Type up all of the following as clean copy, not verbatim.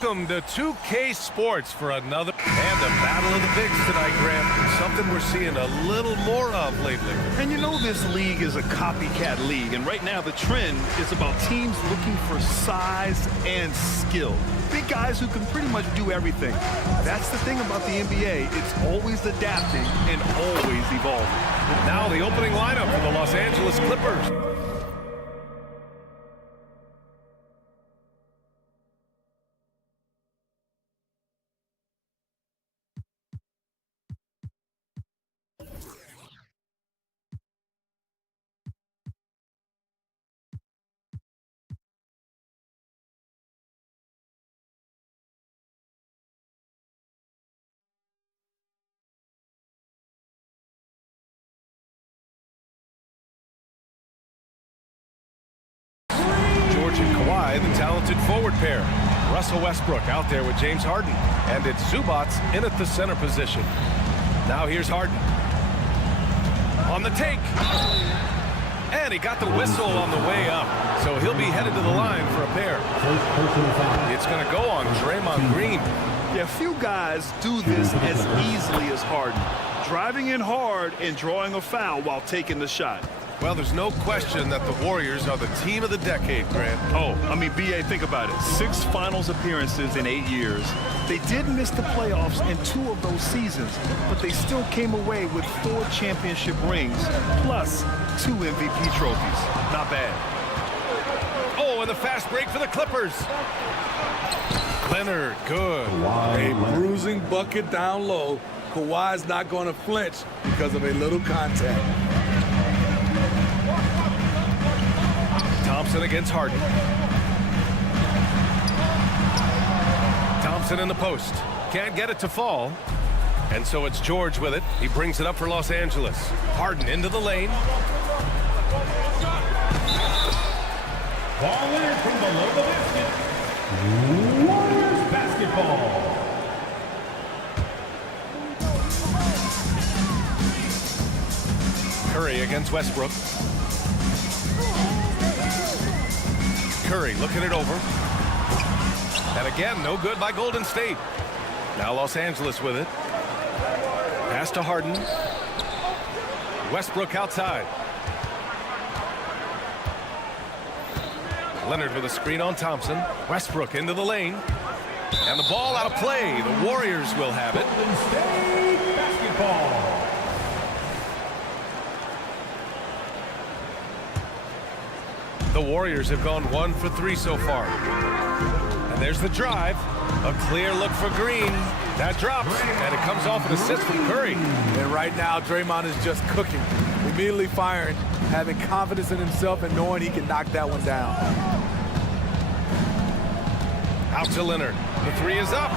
Welcome to 2K Sports for another and the Battle of the Bigs tonight, Grant. Something we're seeing a little more of lately. And you know this league is a copycat league, and right now the trend is about teams looking for size and skill. Big guys who can pretty much do everything. That's the thing about the NBA. It's always adapting and always evolving. Now the opening lineup for the Los Angeles Clippers. And Kawhi, the talented forward pair. Russell Westbrook out there with James Harden. And it's Zubac in at the center position. Now here's Harden. On the take. And he got the whistle on the way up. So he'll be headed to the line for a pair. It's going to go on Draymond Green. Yeah, few guys do this as easily as Harden. Driving in hard and drawing a foul while taking the shot. Well, there's no question that the Warriors are the team of the decade, Grant. Oh, I mean, B.A., think about it. 6 finals appearances in 8 years. They did miss the playoffs in 2 of those seasons, but they still came away with 4 championship rings, plus 2 MVP trophies. Not bad. Oh, and the fast break for the Clippers. Leonard, good. A bruising bucket down low. Kawhi's not going to flinch because of a little contact. Thompson against Harden. Thompson in the post. Can't get it to fall. And so it's George with it. He brings it up for Los Angeles. Harden into the lane. Ball in from below the basket. Warriors basketball. Curry against Westbrook. Curry looking it over. And again, no good by Golden State. Now Los Angeles with it. Pass to Harden. Westbrook outside. Leonard with a screen on Thompson. Westbrook into the lane. And the ball out of play. The Warriors will have it. Golden State basketball. The Warriors have gone 1 for 3 so far. And there's the drive. A clear look for Green. That drops, and it comes off an assist from Curry. And right now, Draymond is just cooking. Immediately firing, having confidence in himself and knowing he can knock that one down. Out to Leonard. The 3 is up.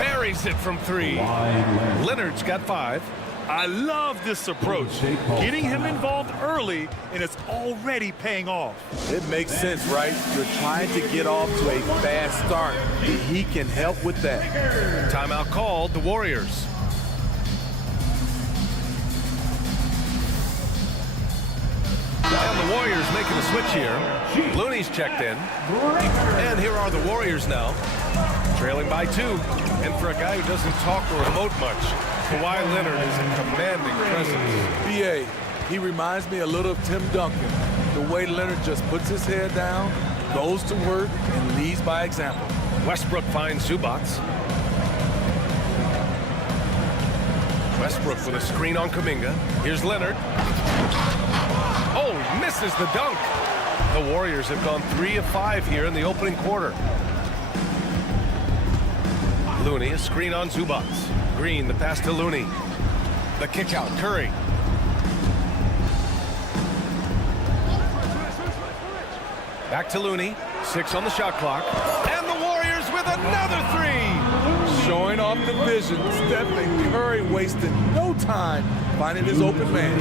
Buries it from 3. Leonard's got 5. I love this approach. Getting him involved early, and it's already paying off. It makes sense, right? You're trying to get off to a fast start. He can help with that. Timeout called, the Warriors. And the Warriors making a switch here. Looney's checked in. And here are the Warriors now. Trailing by 2. And for a guy who doesn't talk or emote much, Kawhi Leonard is a commanding presence. B.A., he reminds me a little of Tim Duncan. The way Leonard just puts his head down, goes to work, and leads by example. Westbrook finds Zubac. Westbrook with a screen on Kuminga. Here's Leonard. Oh, misses the dunk. The Warriors have gone 3 of 5 here in the opening quarter. Looney, a screen on Zubac. Green, the pass to Looney. The kick out, Curry. Back to Looney. 6 on the shot clock. And the Warriors with another 3. Showing off the vision. Stephen Curry wasting no time finding his open man.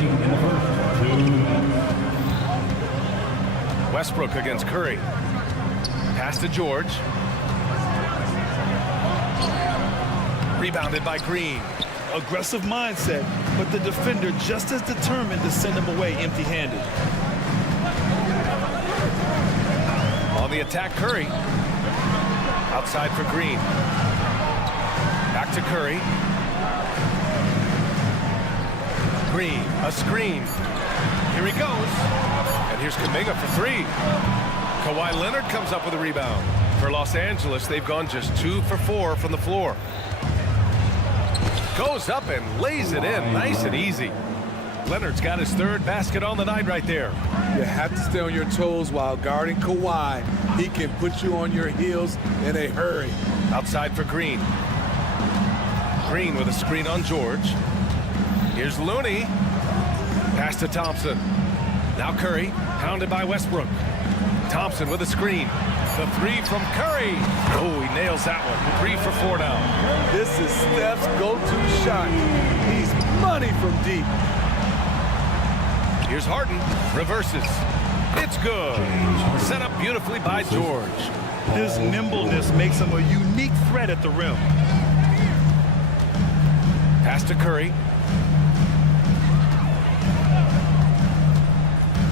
Westbrook against Curry. Pass to George. Rebounded by Green. Aggressive mindset, but the defender just as determined to send him away empty-handed. On the attack, Curry. Outside for Green. Back to Curry. Green, a screen. Here he goes. And here's Kuminga for three. Kawhi Leonard comes up with a rebound. For Los Angeles, they've gone just 2 for 4 from the floor. Goes up and lays it in nice and easy. Leonard's got his 3rd basket on the night right there. You have to stay on your toes while guarding Kawhi. He can put you on your heels in a hurry. Outside for Green. Green with a screen on George. Here's Looney. Pass to Thompson. Now Curry, pounded by Westbrook. Thompson with a screen. The 3 from Curry. Oh, he nails that one. 3 for 4 now. This is Steph's go-to shot. He's money from deep. Here's Harden. Reverses. It's good. Set up beautifully by George. His nimbleness makes him a unique threat at the rim. Pass to Curry.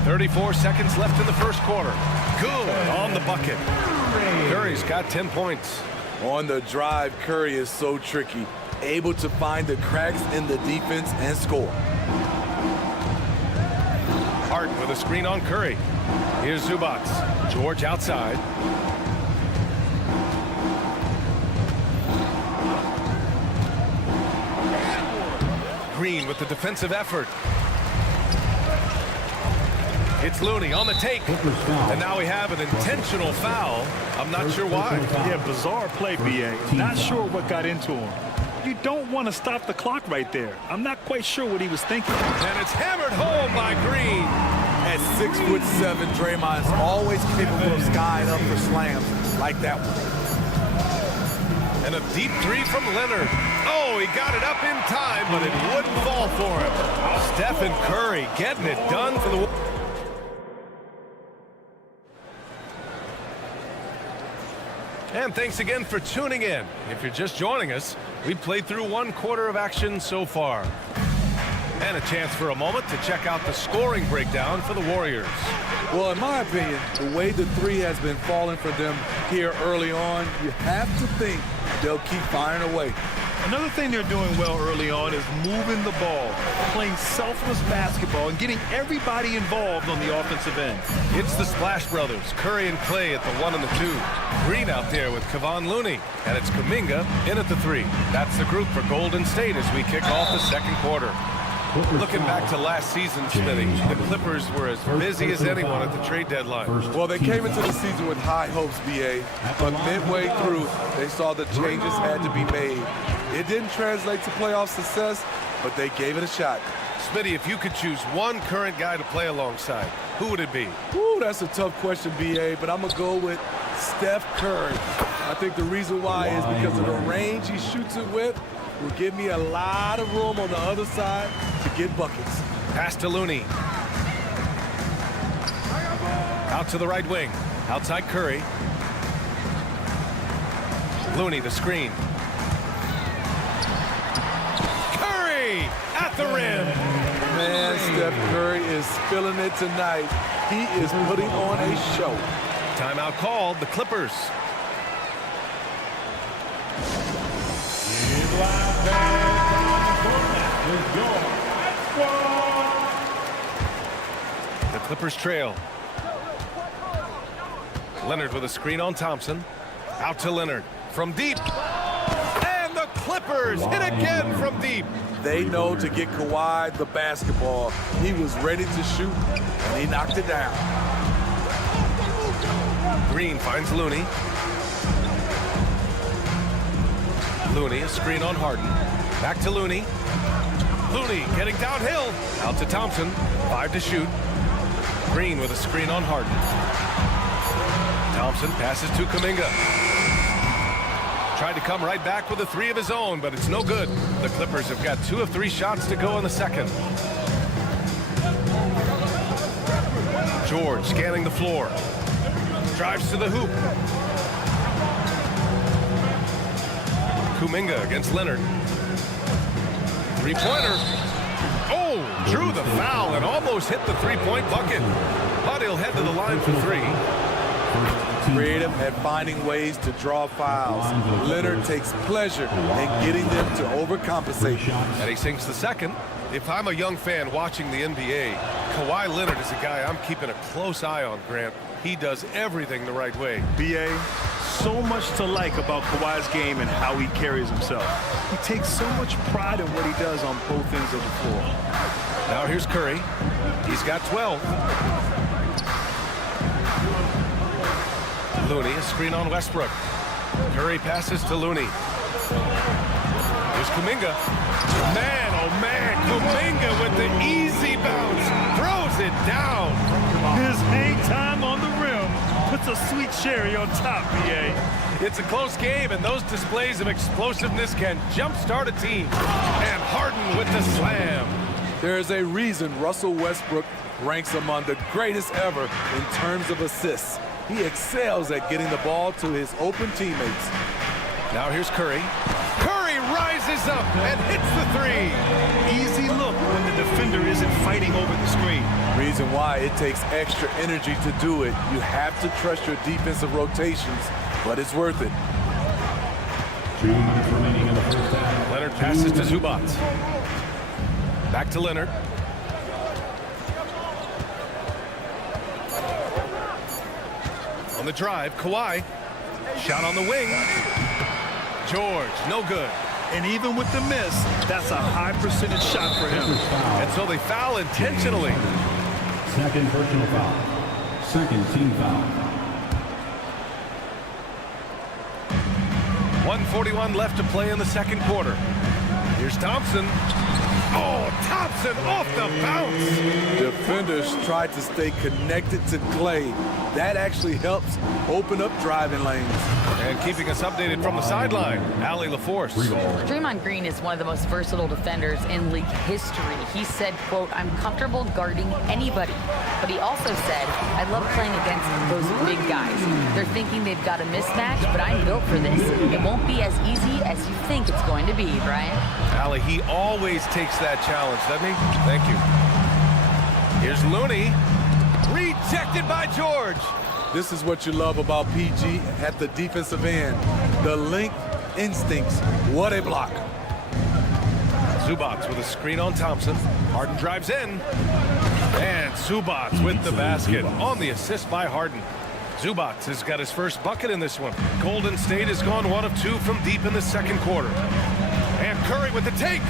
34 seconds left in the first quarter. Good on the bucket. Curry's got 10 points. On the drive, Curry is so tricky. Able to find the cracks in the defense and score. Harden with a screen on Curry. Here's Zubac. George outside. Green with the defensive effort. It's Looney on the take. And now we have an intentional foul. I'm not sure why. Yeah, bizarre play, B.A. Not sure what got into him. You don't want to stop the clock right there. I'm not quite sure what he was thinking. And it's hammered home by Green. At 6'7", Draymond's always capable of skying up for slams like that one. And a deep 3 from Leonard. Oh, he got it up in time, but it wouldn't fall for him. Stephen Curry getting it done for the... And thanks again for tuning in. If you're just joining us, we've played through 1 quarter of action so far. And a chance for a moment to check out the scoring breakdown for the Warriors. Well, in my opinion, the way the 3 has been falling for them here early on, you have to think they'll keep firing away. Another thing they're doing well early on is moving the ball, playing selfless basketball, and getting everybody involved on the offensive end. It's the Splash Brothers, Curry and Clay at the 1 and the 2. Green out there with Kevon Looney, and it's Kuminga in at the 3. That's the group for Golden State as we kick off the second quarter. Looking back to last season, Smitty, the Clippers were as busy as anyone at the trade deadline. Well, they came into the season with high hopes, B.A., but midway through, they saw the changes had to be made. It didn't translate to playoff success, but they gave it a shot. Smitty, if you could choose one current guy to play alongside, who would it be? Ooh, that's a tough question, B.A., but I'm going to go with Steph Curry. I think the reason why is because of the range he shoots it with will give me a lot of room on the other side to get buckets. Pass to Looney. Out to the right wing. Outside Curry. Looney, the screen. Curry at the rim. Man, Steph Curry is spilling it tonight. He is putting on a show. Timeout called, the Clippers. The Clippers trail. Leonard with a screen on Thompson. Out to Leonard from deep. And the Clippers hit again from deep. They know to get Kawhi the basketball. He was ready to shoot, and he knocked it down. Green finds Looney. Looney, a screen on Harden. Back to Looney. Looney getting downhill. Out to Thompson. 5 to shoot. Green with a screen on Harden. Thompson passes to Kuminga. Tried to come right back with a 3 of his own, but it's no good. The Clippers have got 2 of 3 shots to go in the second. George scanning the floor. Drives to the hoop. Kuminga against Leonard. Three-pointer. Oh, drew the foul and almost hit the three-point bucket. But he'll head to the line for three. Creative at finding ways to draw fouls. Leonard takes pleasure in getting them to overcompensate. And he sinks the second. If I'm a young fan watching the NBA, Kawhi Leonard is a guy I'm keeping a close eye on, Grant. He does everything the right way. BA, so much to like about Kawhi's game and how he carries himself. He takes so much pride in what he does on both ends of the floor. Now here's Curry. He's got 12. Looney, a screen on Westbrook. Curry passes to Looney. Here's Kuminga. Man, oh man, Kuminga with the easy bounce. Throws it down. His hang time on the rim puts a sweet cherry on top, BA. It's a close game, and those displays of explosiveness can jumpstart a team. And Harden with the slam. There is a reason Russell Westbrook ranks among the greatest ever in terms of assists. He excels at getting the ball to his open teammates. Now here's Curry. Curry rises up and hits the three. Easy look when the defender isn't fighting over the screen. Reason why it takes extra energy to do it. You have to trust your defensive rotations, but it's worth it. 2 minutes remaining in the first half. Leonard passes to Zubac. Back to Leonard. On the drive, Kawhi. Shot on the wing. George, no good. And even with the miss, that's a high percentage shot for him. And so they foul intentionally. Second personal foul. Second team foul. 1:41 left to play in the second quarter. Here's Thompson. Oh, Thompson off the bounce. Defenders try to stay connected to Clay. That actually helps open up driving lanes. And keeping us updated from the sideline, Allie LaForce. Draymond Green is one of the most versatile defenders in league history. He said, quote, "I'm comfortable guarding anybody." But he also said, "I love playing against those big guys. They're thinking they've got a mismatch, but I'm built for this. It won't be as easy as you think it's going to be," Brian. Allie, he always takes that challenge, doesn't he? Thank you. Here's Looney. Rejected by George. This is what you love about PG at the defensive end. The length instincts. What a block. Zubac with a screen on Thompson. Harden drives in. And Zubac with the basket on the assist by Harden. Zubac has got his first bucket in this one. Golden State has gone 1 of 2 from deep in the second quarter. And Curry with the take.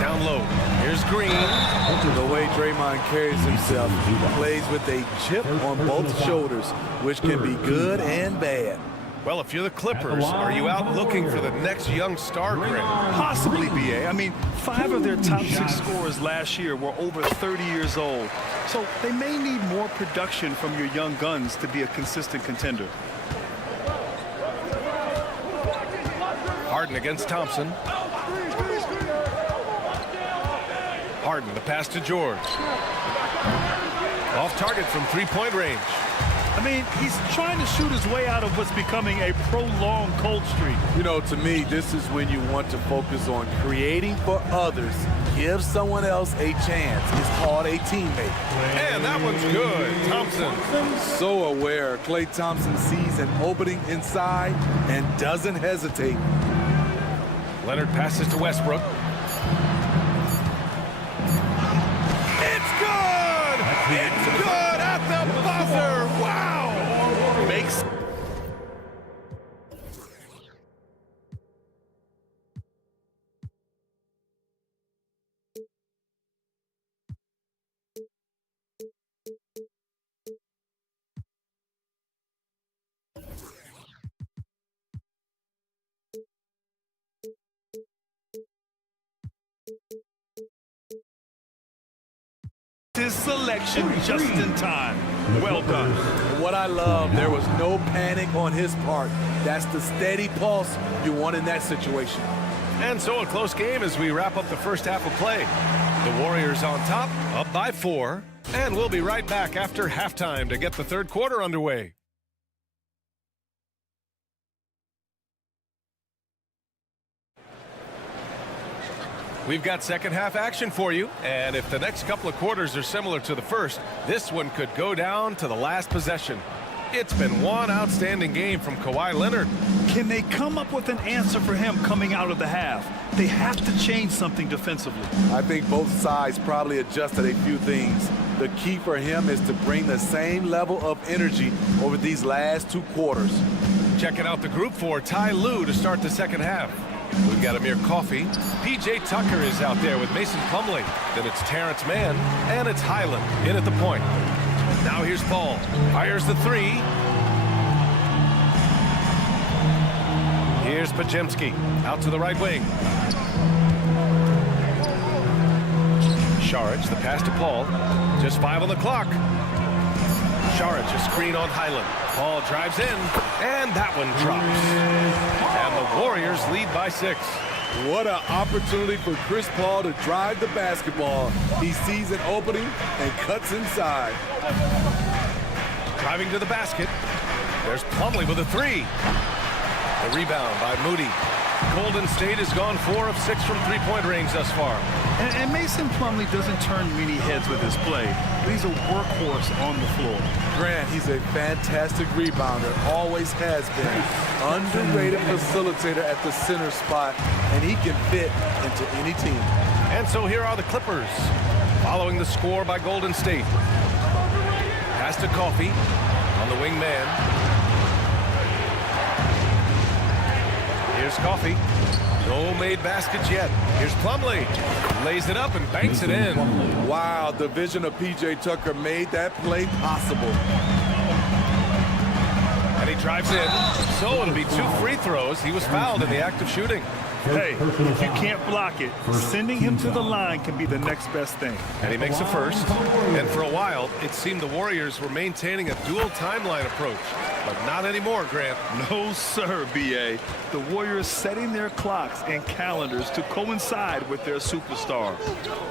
Down low. Here's Green. The way Draymond carries himself, he plays with a chip on both shoulders, which can be good and bad. Well, if you're the Clippers, are you out looking for the next young star, Grant? Possibly, BA. I mean, 5 of their top 6 scorers last year were over 30 years old. So they may need more production from your young guns to be a consistent contender. Harden against Thompson. Harden, the pass to George. Off target from three-point range. I mean, he's trying to shoot his way out of what's becoming a prolonged cold streak. You know, to me, this is when you want to focus on creating for others. Give someone else a chance. It's called a teammate. And that one's good. Thompson. So aware. Klay Thompson sees an opening inside and doesn't hesitate. Leonard passes to Westbrook. It's good! It's good at the buzzer! Wow! Makes his selection just in time. Well done. What I love, there was no panic on his part. That's the steady pulse you want in that situation. And so a close game as we wrap up the first half of play. The Warriors on top, up by 4. And we'll be right back after halftime to get the third quarter underway. We've got second half action for you, and if the next couple of quarters are similar to the first, this one could go down to the last possession. It's been one outstanding game from Kawhi Leonard. Can they come up with an answer for him coming out of the half? They have to change something defensively. I think both sides probably adjusted a few things. The key for him is to bring the same level of energy over these last 2 quarters. Checking out the group for Ty Lue to start the second half. We've got Amir Coffey. P.J. Tucker is out there with Mason Plumlee. Then it's Terrence Mann, and it's Highland in at the point. Now here's Paul. Fires the 3. Here's Pajemski out to the right wing. Saric, the pass to Paul. Just 5 on the clock. Saric, a screen on Highland. Paul drives in, and that one drops. And the Warriors lead by 6. What an opportunity for Chris Paul to drive the basketball. He sees an opening and cuts inside. Driving to the basket. There's Plumlee with a 3. The rebound by Moody. Golden State has gone 4 of 6 from three-point range thus far. And Mason Plumlee doesn't turn many heads with his play, but he's a workhorse on the floor. Grant, he's a fantastic rebounder, always has been. Underrated facilitator at the center spot, and he can fit into any team. And so here are the Clippers, following the score by Golden State. Pass to Coffey on the wing man. Here's Coffey. No made baskets yet. Here's Plumlee. Lays it up and banks it in. Wow, the vision of P.J. Tucker made that play possible. And he drives in. So it'll be 2 free throws. He was fouled in the act of shooting. Hey, if you can't block it, sending him to the line can be the next best thing. And he makes a first. And for a while, it seemed the Warriors were maintaining a dual timeline approach. But not anymore, Grant. No, sir, B.A. The Warriors setting their clocks and calendars to coincide with their superstar.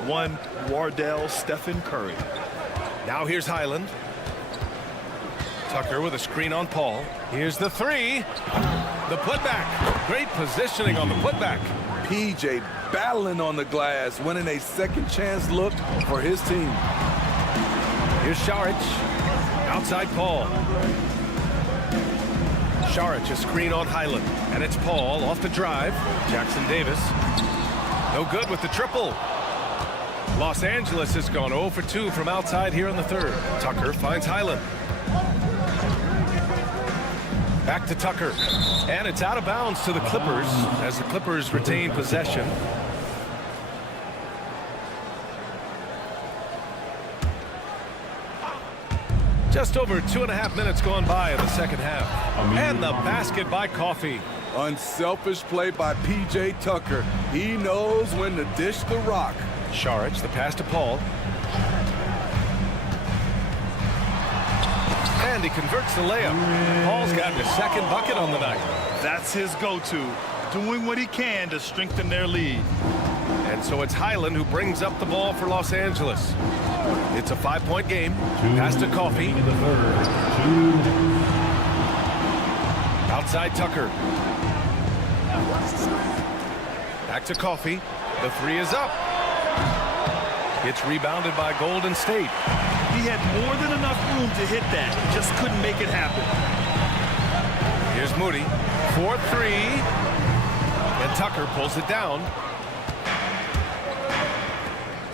One Wardell Stephen Curry. Now here's Highland. Tucker with a screen on Paul. Here's the 3. The putback. Great positioning on the putback. P.J. battling on the glass, winning a second chance look for his team. Here's Saric. Outside Paul. Saric, a screen on Highland. And it's Paul off the drive. Jackson Davis. No good with the triple. Los Angeles has gone 0 for 2 from outside here in the third. Tucker finds Highland. Back to Tucker. And it's out of bounds to the Clippers as the Clippers retain possession. Just over 2.5 minutes gone by in the second half. And the basket by Coffey. Unselfish play by P.J. Tucker. He knows when to dish the rock. Saric, the pass to Paul. And he converts the layup. Paul's gotten his second bucket on the night. That's his go-to, doing what he can to strengthen their lead. And so it's Highland who brings up the ball for Los Angeles. It's a 5-point game. Pass to Coffey. Outside Tucker. Back to Coffey. The 3 is up. It's rebounded by Golden State. He had more than enough room to hit that. Just couldn't make it happen. Here's Moody. 4-3. And Tucker pulls it down.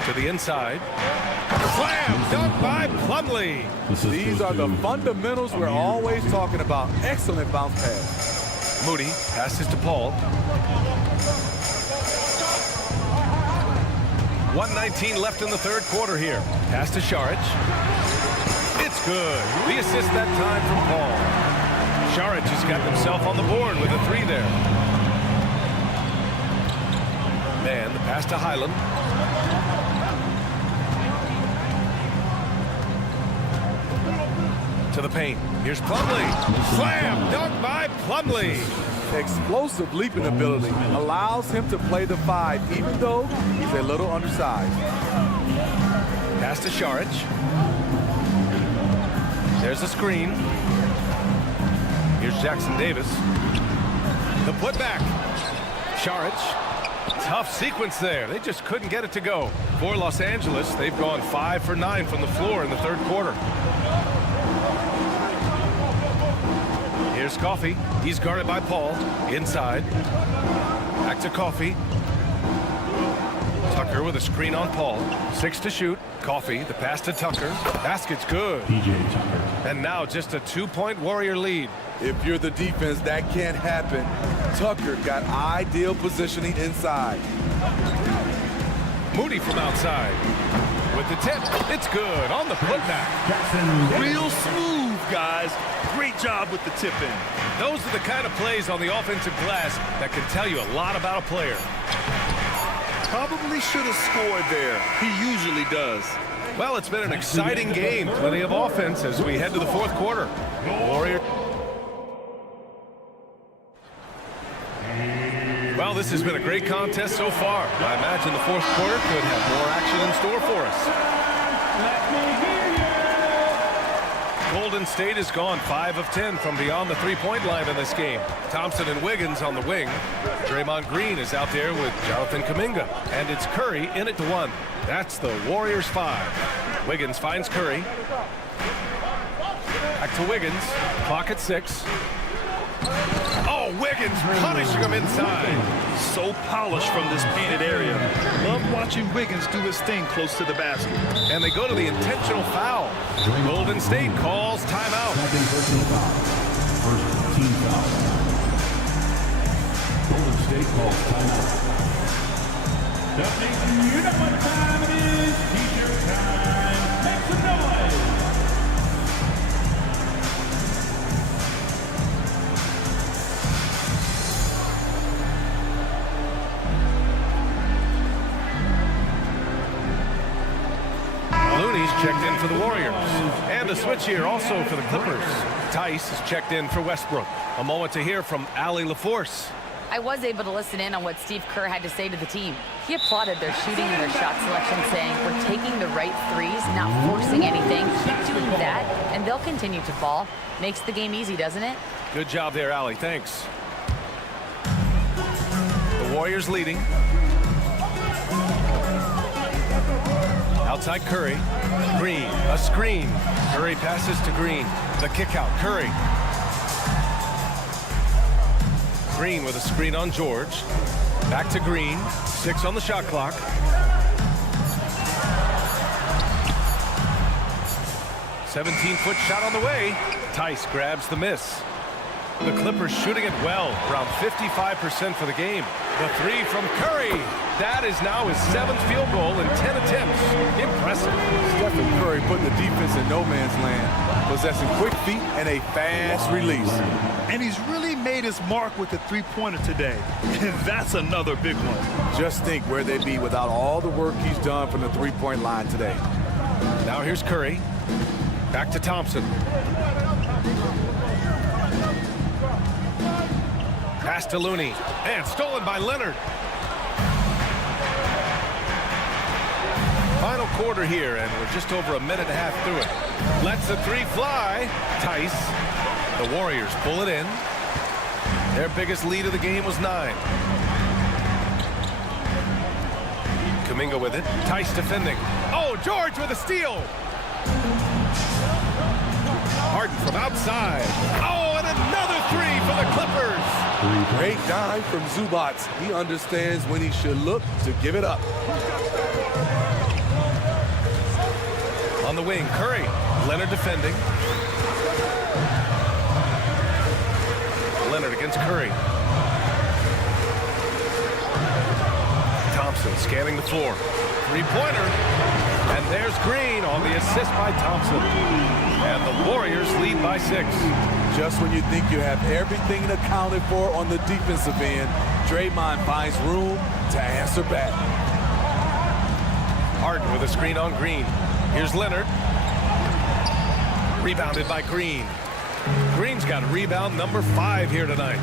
To the inside. Slam! Dunk by Plumlee. These are the fundamentals we're always talking about. Excellent bounce pass. Moody passes to Paul. 1:19 left in the third quarter here. Pass to Saric. It's good. The assist that time from Paul. Saric has got himself on the board with a 3 there. Man, the pass to Highland. To the paint. Here's Plumlee. Slam! Dunk by Plumlee. Explosive leaping ability allows him to play the 5, even though he's a little undersized. Pass to Saric. There's a screen. Here's Jackson Davis. The putback. Saric Tough sequence there. They just couldn't get it to go. For Los Angeles, they've gone 5 for 9 from the floor in the third quarter. Here's Coffey. He's guarded by Paul. Inside. Back to Coffey. Tucker with a screen on Paul. 6 to shoot. Coffey, the pass to Tucker. Basket's good. And now just a 2-point Warrior lead. If you're the defense, that can't happen. Tucker got ideal positioning inside. Moody from outside. With the tip, it's good on the putback. Real smooth, guys. Great job with the tip in. Those are the kind of plays on the offensive glass that can tell you a lot about a player. Probably should have scored there. He usually does. Well, it's been an exciting game. Plenty of offense as we head to the fourth quarter. Warrior. Well, this has been a great contest so far. I imagine the fourth quarter could have more action in store for us. Golden State has gone 5 of 10 from beyond the three-point line in this game. Thompson and Wiggins on the wing. Draymond Green is out there with Jonathan Kuminga. And it's Curry in it to 1. That's the Warriors 5. Wiggins finds Curry. Back to Wiggins. Clock at 6. Oh, Wiggins punishing him inside. So polished from this painted area. Love watching Wiggins do his thing close to the basket. And they go to the intentional foul. Golden State calls timeout. First team foul. Golden State calls timeout. You know what time it is. T-shirt time. Make some noise. Looney's checked in for the Warriors. And a switch here also for the Clippers. Tice is checked in for Westbrook. A moment to hear from Allie LaForce. I was able to listen in on what Steve Kerr had to say to the team. He applauded their shooting and their shot selection, saying, we're taking the right threes, not forcing anything. Keep doing that, and they'll continue to fall. Makes the game easy, doesn't it? Good job there, Allie. Thanks. The Warriors leading. Outside Curry. Green, a screen. Curry passes to Green. The kick out, Curry. Green with a screen on George. Back to Green. 6 on the shot clock. "17-foot shot on the way. Tice grabs the miss. The Clippers shooting it well, around 55% for the game. The 3 from Curry. That is now his 7th field goal in 10 attempts. Impressive. Stephen Curry putting the defense in no man's land, possessing quick feet and a fast release. And he's really made his mark with the three-pointer today. And that's another big one. Just think where they'd be without all the work he's done from the three-point line today. Now here's Curry. Back to Thompson. Pass to Looney. And stolen by Leonard. Final quarter here, and we're just over a minute and a half through it. Lets the 3 fly. Tice. The Warriors pull it in. Their biggest lead of the game was 9. Kuminga with it. Tice defending. Oh, George with a steal. Harden from outside. Oh, and another 3 for the Clippers. Great dive from Zubac. He understands when he should look to give it up. On the wing, Curry. Leonard defending. Leonard against Curry. Thompson scanning the floor. 3-pointer. And there's Green on the assist by Thompson. And the Warriors lead by 6. Just when you think you have everything accounted for on the defensive end, Draymond finds room to answer back. Harden with a screen on Green. Here's Leonard. Rebounded by Green. Green's got rebound number 5 here tonight.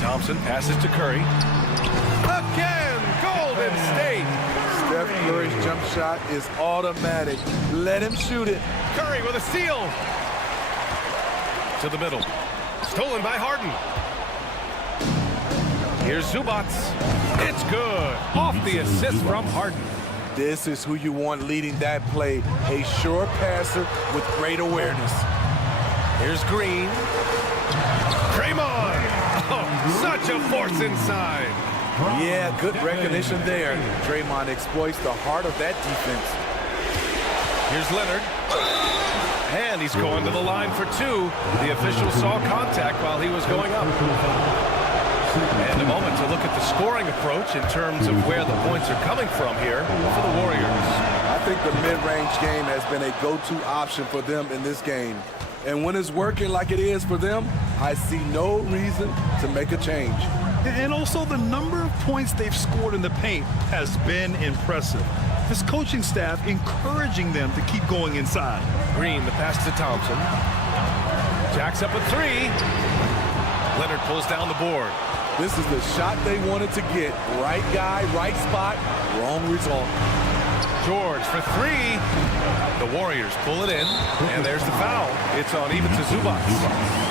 Thompson passes to Curry. Again, Golden State. Steph Curry's jump shot is automatic. Let him shoot it. Curry with a steal. To the middle. Stolen by Harden. Here's Zubats. It's good. Off the assist from Harden. This is who you want leading that play. A sure passer with great awareness. Here's Green. Draymond. Oh, such a force inside. Yeah, good recognition there. Draymond exploits the heart of that defense. Here's Leonard. And he's going to the line for two. The official saw contact while he was going up. And a moment to look at the scoring approach in terms of where the points are coming from here for the Warriors. I think the mid-range game has been a go-to option for them in this game. And when it's working like it is for them, I see no reason to make a change. And also the number of points they've scored in the paint has been impressive. This coaching staff encouraging them to keep going inside. Green, the pass to Thompson. Jacks up a three. Leonard pulls down the board. This is the shot they wanted to get. Right guy, right spot, wrong result. George for three. The Warriors pull it in, and there's the foul. It's on even to Zubats.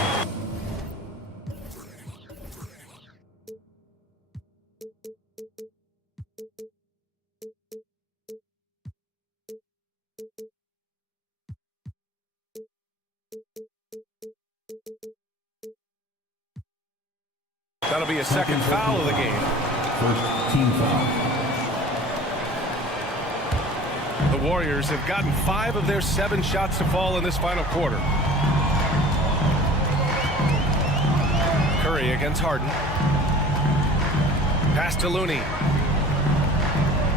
That'll be a second foul of the game. First team foul. The Warriors have gotten 5 of their 7 shots to fall in this final quarter. Curry against Harden. Pass to Looney.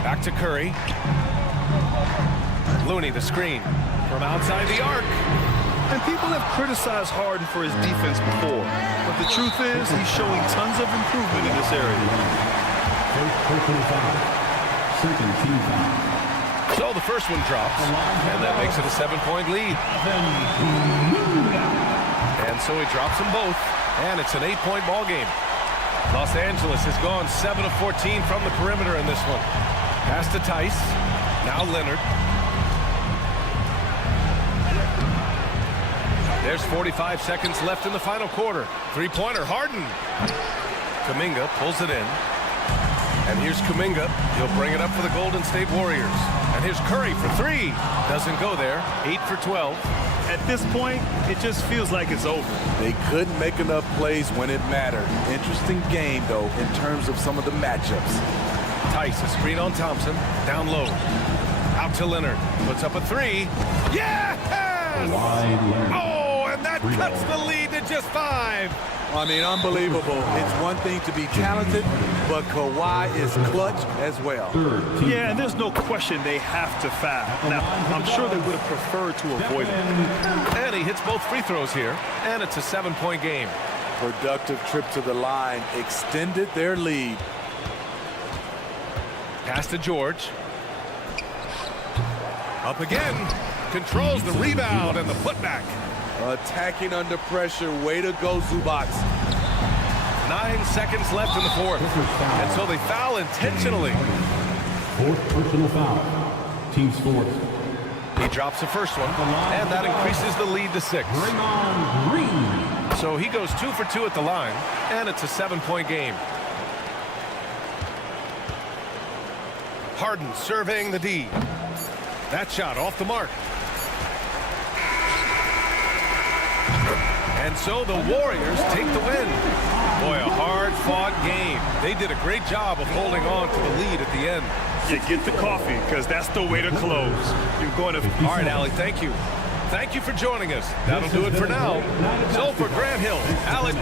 Back to Curry. Looney, the screen from outside the arc. And people have criticized Harden for his defense before. But the truth is, he's showing tons of improvement in this area. First personal foul. Second team foul. So the first one drops, and that makes it a 7-point lead. And so he drops them both, and it's an 8-point ball game. Los Angeles has gone 7 of 14 from the perimeter in this one. Pass to Tice. Now Leonard. There's 45 seconds left in the final quarter. Three-pointer, Harden. Kuminga pulls it in. And here's Kuminga. He'll bring it up for the Golden State Warriors. And here's Curry for three. Doesn't go there. 8 for 12. At this point, it just feels like it's over. They couldn't make enough plays when it mattered. Interesting game, though, in terms of some of the matchups. Tice, a screen on Thompson. Down low. Out to Leonard. Puts up a three. Yes! Oh, and that cuts the lead to just 5. I mean, unbelievable. It's one thing to be talented, but Kawhi is clutch as well. Yeah, and there's no question they have to foul. Now, I'm sure they would have preferred to avoid it. And he hits both free throws here, and it's a 7-point game. Productive trip to the line extended their lead. Pass to George. Up again. Controls the rebound and the putback. Attacking under pressure. Way to go, Zubats. 9 seconds left in the fourth. And so they foul intentionally. Fourth personal foul. Team scores. He drops the first one, and that increases the lead to 6. Draymond Green. So he goes 2 for 2 at the line, and it's a 7-point game. Harden surveying the D. That shot off the mark. And so the Warriors take the win. Boy, a hard-fought game. They did a great job of holding on to the lead at the end. You get the coffee, because that's the way to close. You're going to... All right, Allie, thank you. Thank you for joining us. That'll do it for now. So for Grant Hill, Alec...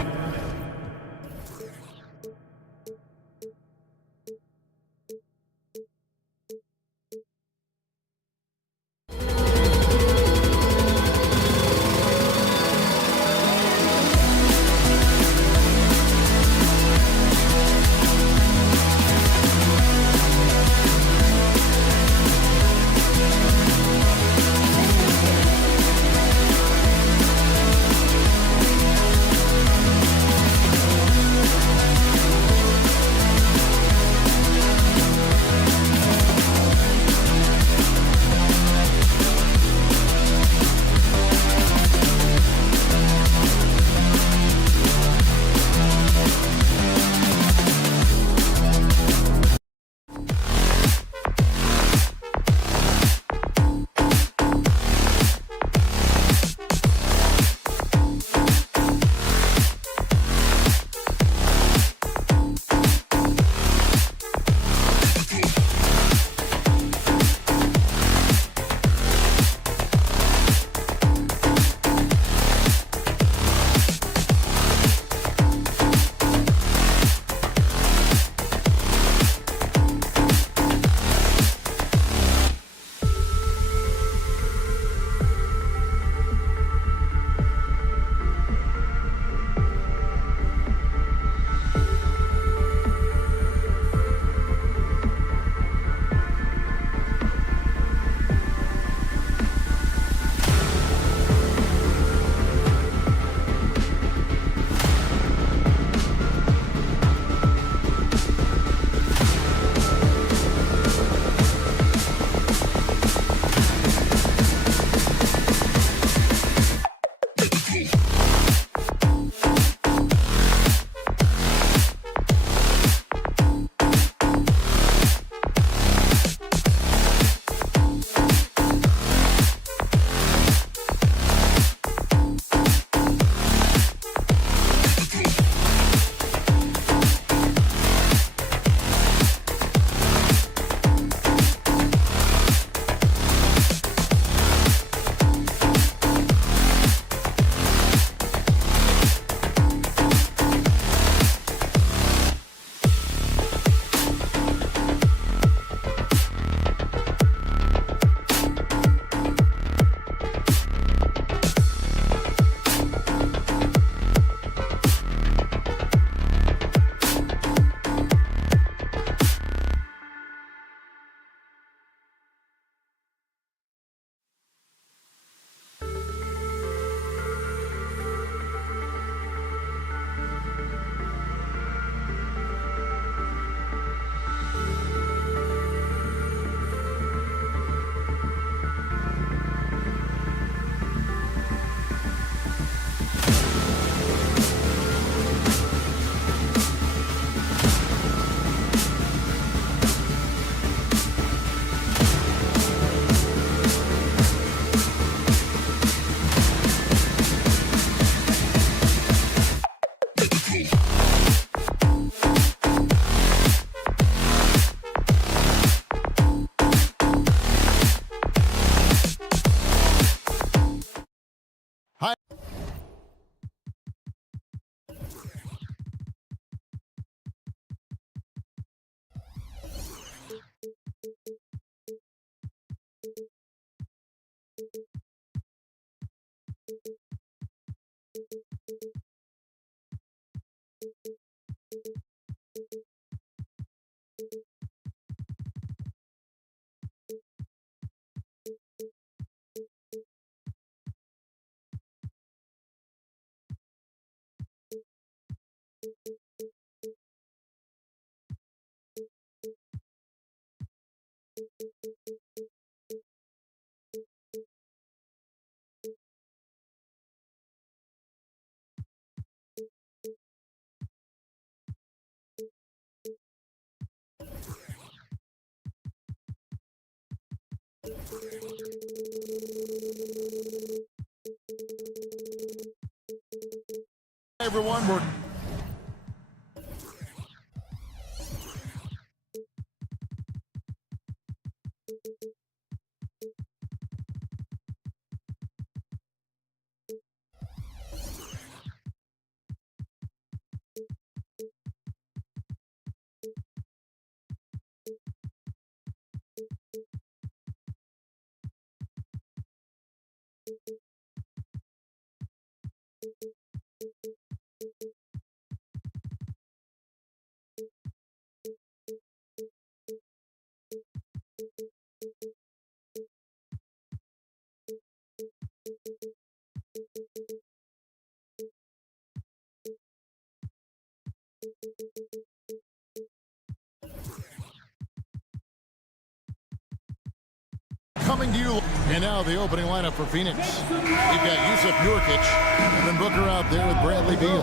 coming to you. And now the opening lineup for Phoenix. You've got Yusuf Nurkic, and then Booker out there with Bradley Beal.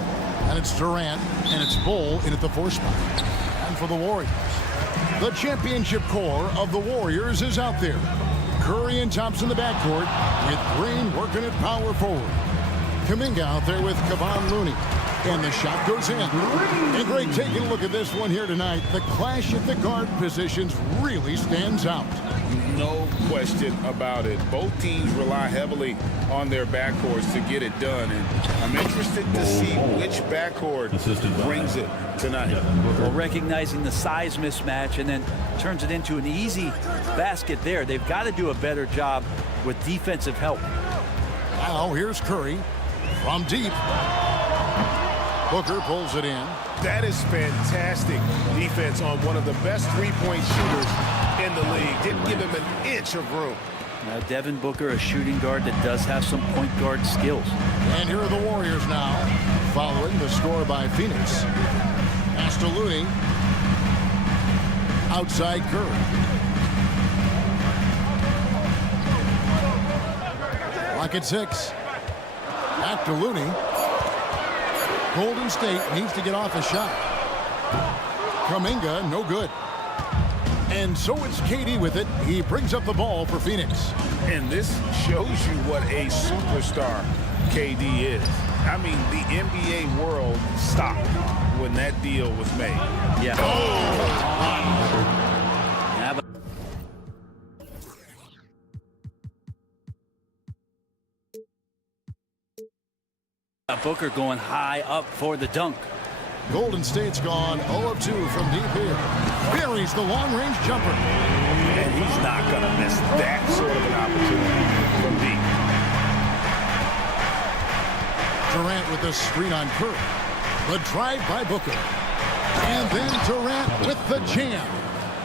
And it's Durant, and it's Bull in at the 4 spot. And for the Warriors, the championship core of the Warriors is out there. Curry and Thompson in the backcourt, with Green working at power forward. Kuminga out there with Kevon Looney. And the shot goes in. And Greg, taking a look at this one here tonight, the clash at the guard positions really stands out. No question about it. Both teams rely heavily on their backcourts to get it done. And I'm interested to see which backcourt brings it tonight. Well, recognizing the size mismatch and then turns it into an easy basket there. They've got to do a better job with defensive help. Now here's Curry from deep. Booker pulls it in. That is fantastic defense on one of the best three-point shooters in the league. Didn't give him an inch of room. Now Devin Booker, a shooting guard that does have some point guard skills. And here are the Warriors now, following the score by Phoenix. Pass to Looney. Outside Curry. Clock at 6. Back to Looney. Golden State needs to get off a shot. Kuminga, no good. And so it's KD with it. He brings up the ball for Phoenix. And this shows you what a superstar KD is. I mean, the NBA world stopped when that deal was made. Yeah. Booker going high up for the dunk. Golden State's gone 0 of 2 from deep here. Buries the long-range jumper. And he's not going to miss that sort of an opportunity from deep. Durant with the screen on Curry. The drive by Booker. And then Durant with the jam.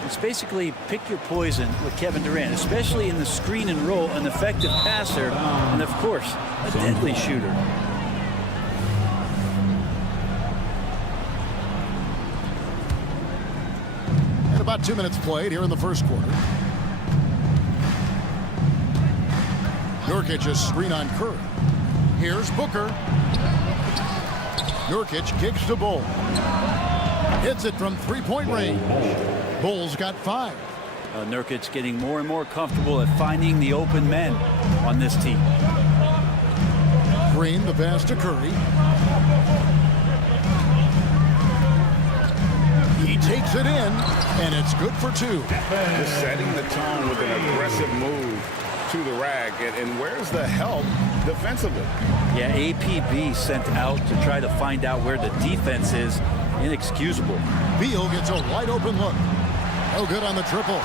It's basically pick your poison with Kevin Durant, especially in the screen and roll, an effective passer, and of course, a deadly shooter. About 2 minutes played here in the first quarter. Nurkic a screen on Curry. Here's Booker. Nurkic kicks to Bull. Hits it from three-point range. Bull's got 5. Nurkic getting more and more comfortable at finding the open men on this team. Green the pass to Curry. He takes it in, and it's good for 2. Just setting the tone with an aggressive move to the rack. And where's the help defensively? Yeah, APB sent out to try to find out where the defense is. Inexcusable. Beal gets a wide open look. No good on the triple.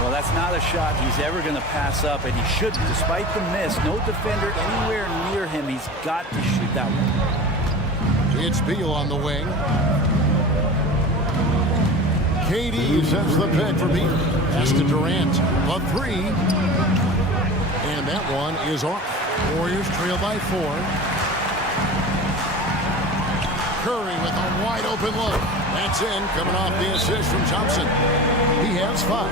Well, that's not a shot he's ever going to pass up, and he shouldn't. Despite the miss, no defender anywhere near him. He's got to shoot that one. It's Beal on the wing. KD sends the pick for Beal. Pass to Durant. A 3. And that one is off. Warriors trail by 4. Curry with a wide open look. That's in, coming off the assist from Thompson. He has 5.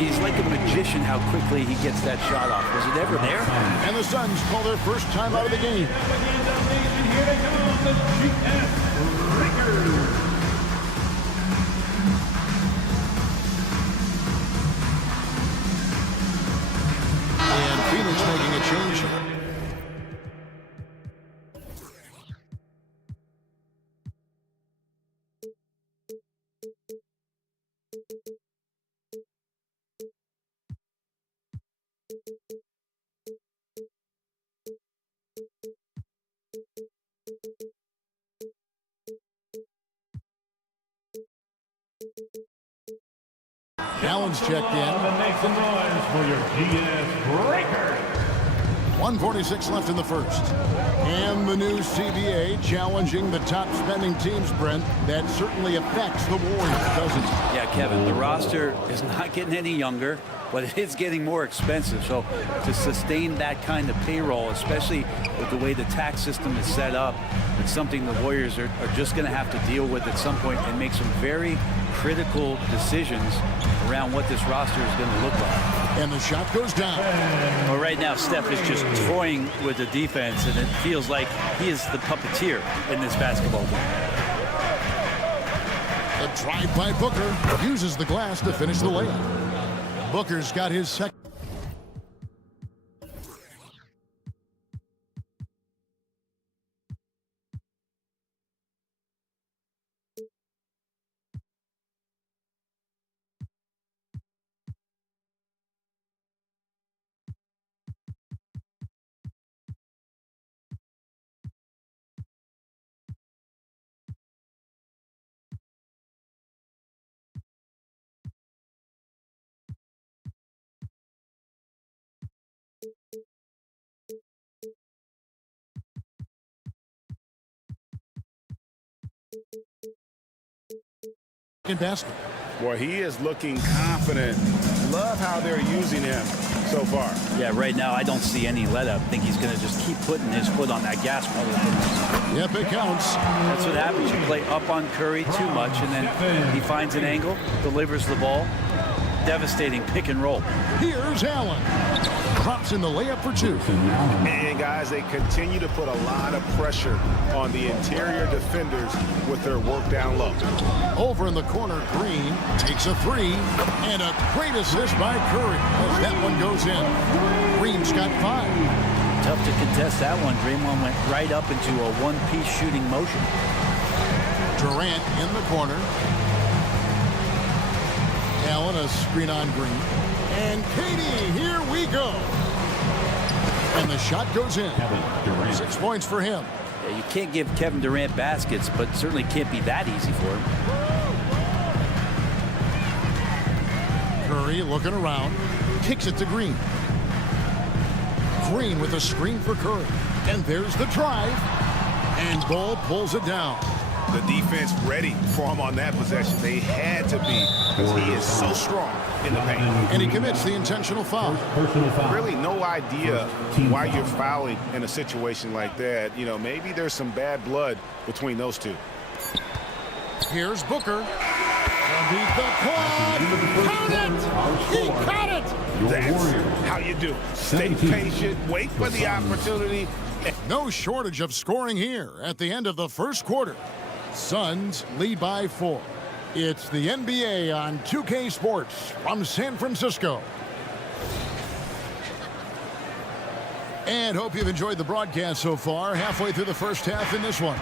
He's like a magician how quickly he gets that shot off. Was it ever there? And the Suns call their first time out of the game. Here they come, the GS Breakers. And Phoenix making a change here. Allen's checked in. Make some noise for your GS Breaker. 1:46 left in the first. And the new CBA challenging the top spending teams, Brent. That certainly affects the Warriors, doesn't it? Yeah, Kevin, the roster is not getting any younger, but it is getting more expensive. So to sustain that kind of payroll, especially with the way the tax system is set up, it's something the Warriors are just going to have to deal with at some point and make some very critical decisions around what this roster is going to look like. And the shot goes down. Well, right now, Steph is just toying with the defense, and it feels like he is the puppeteer in this basketball game. The drive by Booker uses the glass to finish the layup. Booker's got his second. Basket. Boy, he is looking confident. Love how they're using him so far. Yeah, right now I don't see any let up. I think he's going to just keep putting his foot on that gas pedal. Yep, it counts. That's what happens. You play up on Curry too much, and then he finds an angle, delivers the ball. Devastating pick and roll. Here's Allen. Drops in the layup for two. And guys, they continue to put a lot of pressure on the interior defenders with their work down low. Over in the corner, Green takes a three, and a great assist by Curry as that one goes in. Green's got 5. Tough to contest that one. Draymond went right up into a one-piece shooting motion. Durant in the corner. Allen, a screen on Green. And Katie, here we go. And the shot goes in. 6 points for him. Yeah, you can't give Kevin Durant baskets, but certainly can't be that easy for him. Curry looking around. Kicks it to Green. Green with a screen for Curry. And there's the drive. And Ball pulls it down. The defense ready for him on that possession. They had to be, because he is so strong in the paint. And he commits the intentional foul. Really no idea why you're fouling in a situation like that. You know, maybe there's some bad blood between those two. Here's Booker. Beat the quad. Count it! He caught it! That's how you do. Stay patient, wait for the opportunity. No shortage of scoring here at the end of the first quarter. Suns lead by 4. It's the NBA on 2K Sports from San Francisco. And hope you've enjoyed the broadcast so far. Halfway through the first half in this one.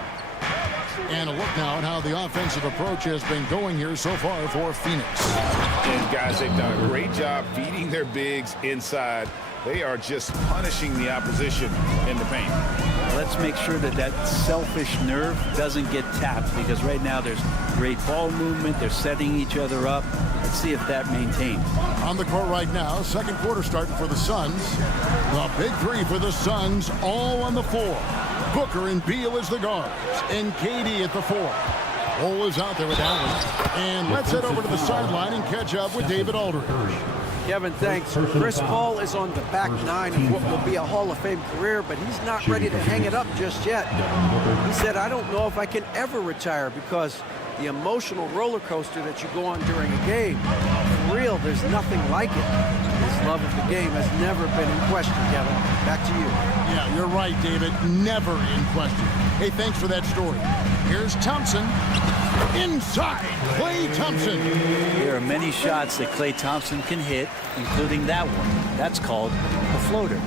And a look now at how the offensive approach has been going here so far for Phoenix. And guys, they've done a great job feeding their bigs inside. They are just punishing the opposition in the paint. Let's make sure that that selfish nerve doesn't get tapped, because right now there's great ball movement. They're setting each other up. Let's see if that maintains. On the court right now, second quarter starting for the Suns. The big three for the Suns, all on the floor. Booker and Beal as the guards, and KD at the 4. Cole is out there with Allen. And let's head over to the sideline and catch up with David Aldridge. Kevin, thanks. Chris Paul is on the back 9 of what will be a Hall of Fame career, but he's not ready to hang it up just yet. He said, I don't know if I can ever retire, because the emotional roller coaster that you go on during a game, for real, there's nothing like it. His love of the game has never been in question, Kevin. Back to you. Yeah, you're right, David. Never in question. Hey, thanks for that story. Here's Thompson. Inside, Klay Thompson. There are many shots that Klay Thompson can hit, including that one. That's called a floater.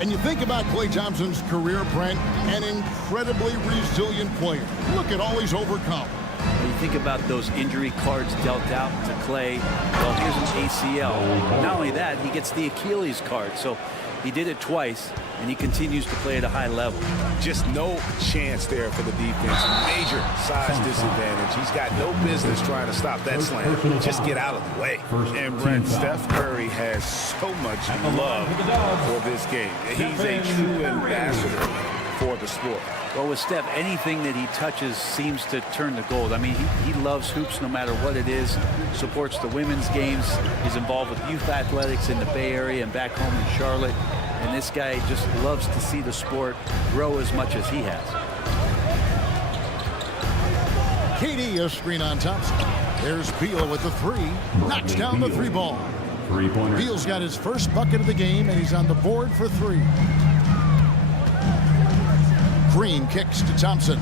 And you think about Klay Thompson's career, Brent, an incredibly resilient player. Look at all he's overcome. When you think about those injury cards dealt out to Klay, well, here's an ACL. Not only that, he gets the Achilles card. So he did it twice, and he continues to play at a high level. Just no chance there for the defense. Major size disadvantage. He's got no business trying to stop that slam. Just get out of the way. And Brent, Steph Curry has so much love for this game. He's a true ambassador for the sport. Well, with Steph, anything that he touches seems to turn to gold. I mean, he loves hoops no matter what it is, supports the women's games. He's involved with youth athletics in the Bay Area and back home in Charlotte. And this guy just loves to see the sport grow as much as he has. KD, a screen on Thompson. There's Beal with the three. Knocks down the three ball. Three-pointer. Beal's got his first bucket of the game, and he's on the board for three. Green kicks to Thompson.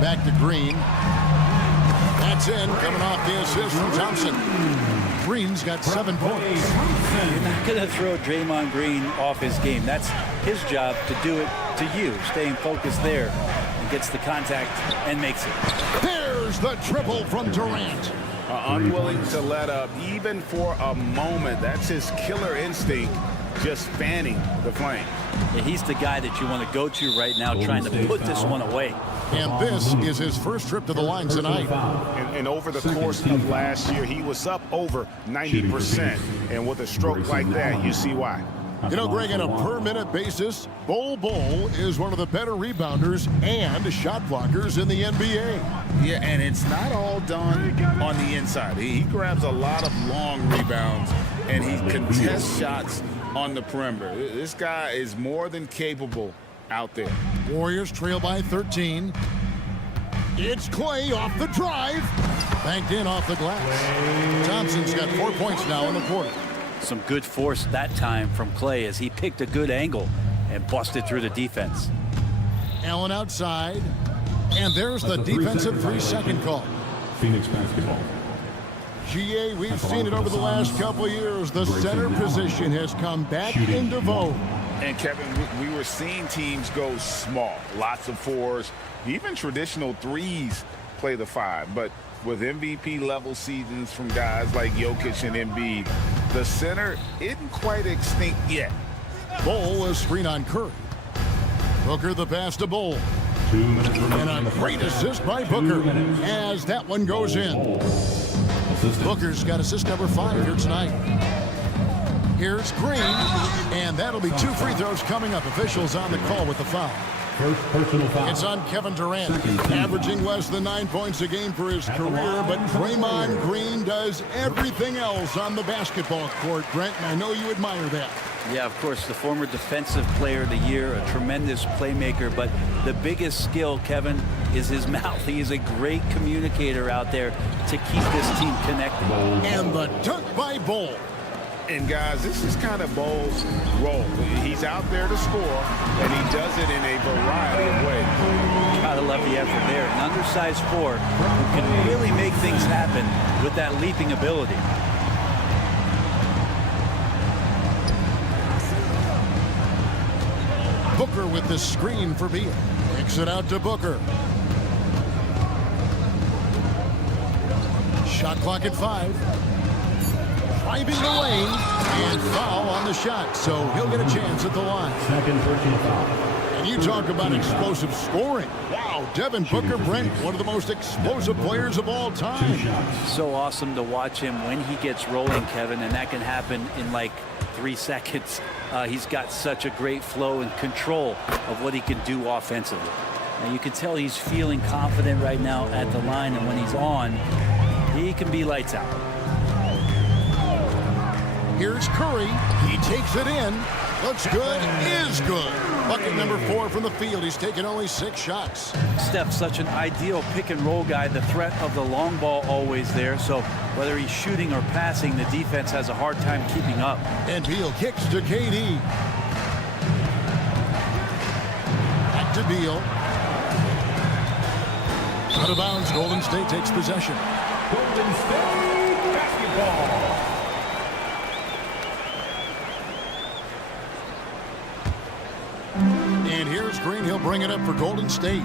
Back to Green. That's in, coming off the assist from Thompson. Green's got 7 points. You're not going to throw Draymond Green off his game. That's his job to do it to you, staying focused there, and gets the contact and makes it. There's the triple from Durant. Unwilling to let up even for a moment. That's his killer instinct, just fanning the flame. Yeah, he's the guy that you want to go to right now, trying to put this one away. And this is his first trip to the line tonight. And over the course of last year, he was up over 90%. And with a stroke like that, you see why. You know, Greg, on a per-minute basis, Bol is one of the better rebounders and shot blockers in the NBA. Yeah, and it's not all done on the inside. He grabs a lot of long rebounds, and he contests shots on the perimeter. This guy is more than capable out there. Warriors trail by 13. It's Clay off the drive. Banked in off the glass. Thompson's got 4 points now in the quarter. Some good force that time from Clay as he picked a good angle and busted through the defense. Allen outside. And there's the defensive 3-second call. Phoenix basketball. GA, we've seen it over the last couple of years. The center position has come back into vogue. And Kevin, we were seeing teams go small, lots of fours, even traditional threes play the 5. But with MVP level seasons from guys like Jokic and Embiid, the center isn't quite extinct yet. Bol, a screen on Curry. Booker the pass to Bol. 2 minutes remaining. And a great assist by Booker as that one goes in. Booker's got assist number 5 here tonight. Here's Green, and that'll be 2 free throws coming up. Officials on the call with the foul. First personal foul. It's on Kevin Durant, averaging less than 9 points a game for his career, but Draymond Green does everything else on the basketball court. Brent, and I know you admire that. Yeah, of course, the former defensive player of the year, a tremendous playmaker, but the biggest skill, Kevin, is his mouth. He is a great communicator out there to keep this team connected. And the dunk by Bol. And guys, this is kind of Bol's role. He's out there to score, and he does it in a variety of ways. Gotta love the effort there. An undersized 4 who can really make things happen with that leaping ability. Booker with the screen for Beal. Kicks it out to Booker. Shot clock at 5. Driving the lane and foul on the shot, so he'll get a chance at the line. Second personal foul. And you talk about explosive scoring. Wow, Devin Booker, Brent, one of the most explosive players of all time. So awesome to watch him when he gets rolling, Kevin, and that can happen in like 3 seconds. He's got such a great flow and control of what he can do offensively. And you can tell he's feeling confident right now at the line, and when he's on, he can be lights out. Here's Curry. He takes it in. Looks good. Is good. Bucket number 4 from the field. He's taken only 6 shots. Steph's such an ideal pick and roll guy. The threat of the long ball always there. So whether he's shooting or passing, the defense has a hard time keeping up. And Beal kicks to KD. Back to Beal. Out of bounds. Golden State takes possession. Golden State basketball. And here's Green. He'll bring it up for Golden State.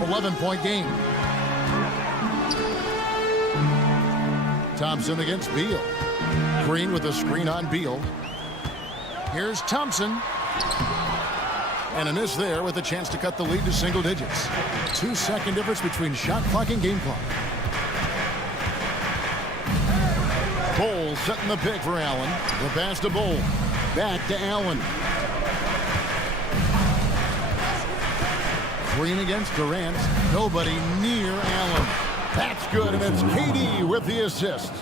11-point game. Thompson against Beal. Green with a screen on Beal. Here's Thompson. And a miss there with a chance to cut the lead to single digits. 2-second difference between shot clock and game clock. Bol setting the pick for Allen. The pass to Bol. Back to Allen. Green against Durant. Nobody near Allen. That's good, and it's KD with the assist.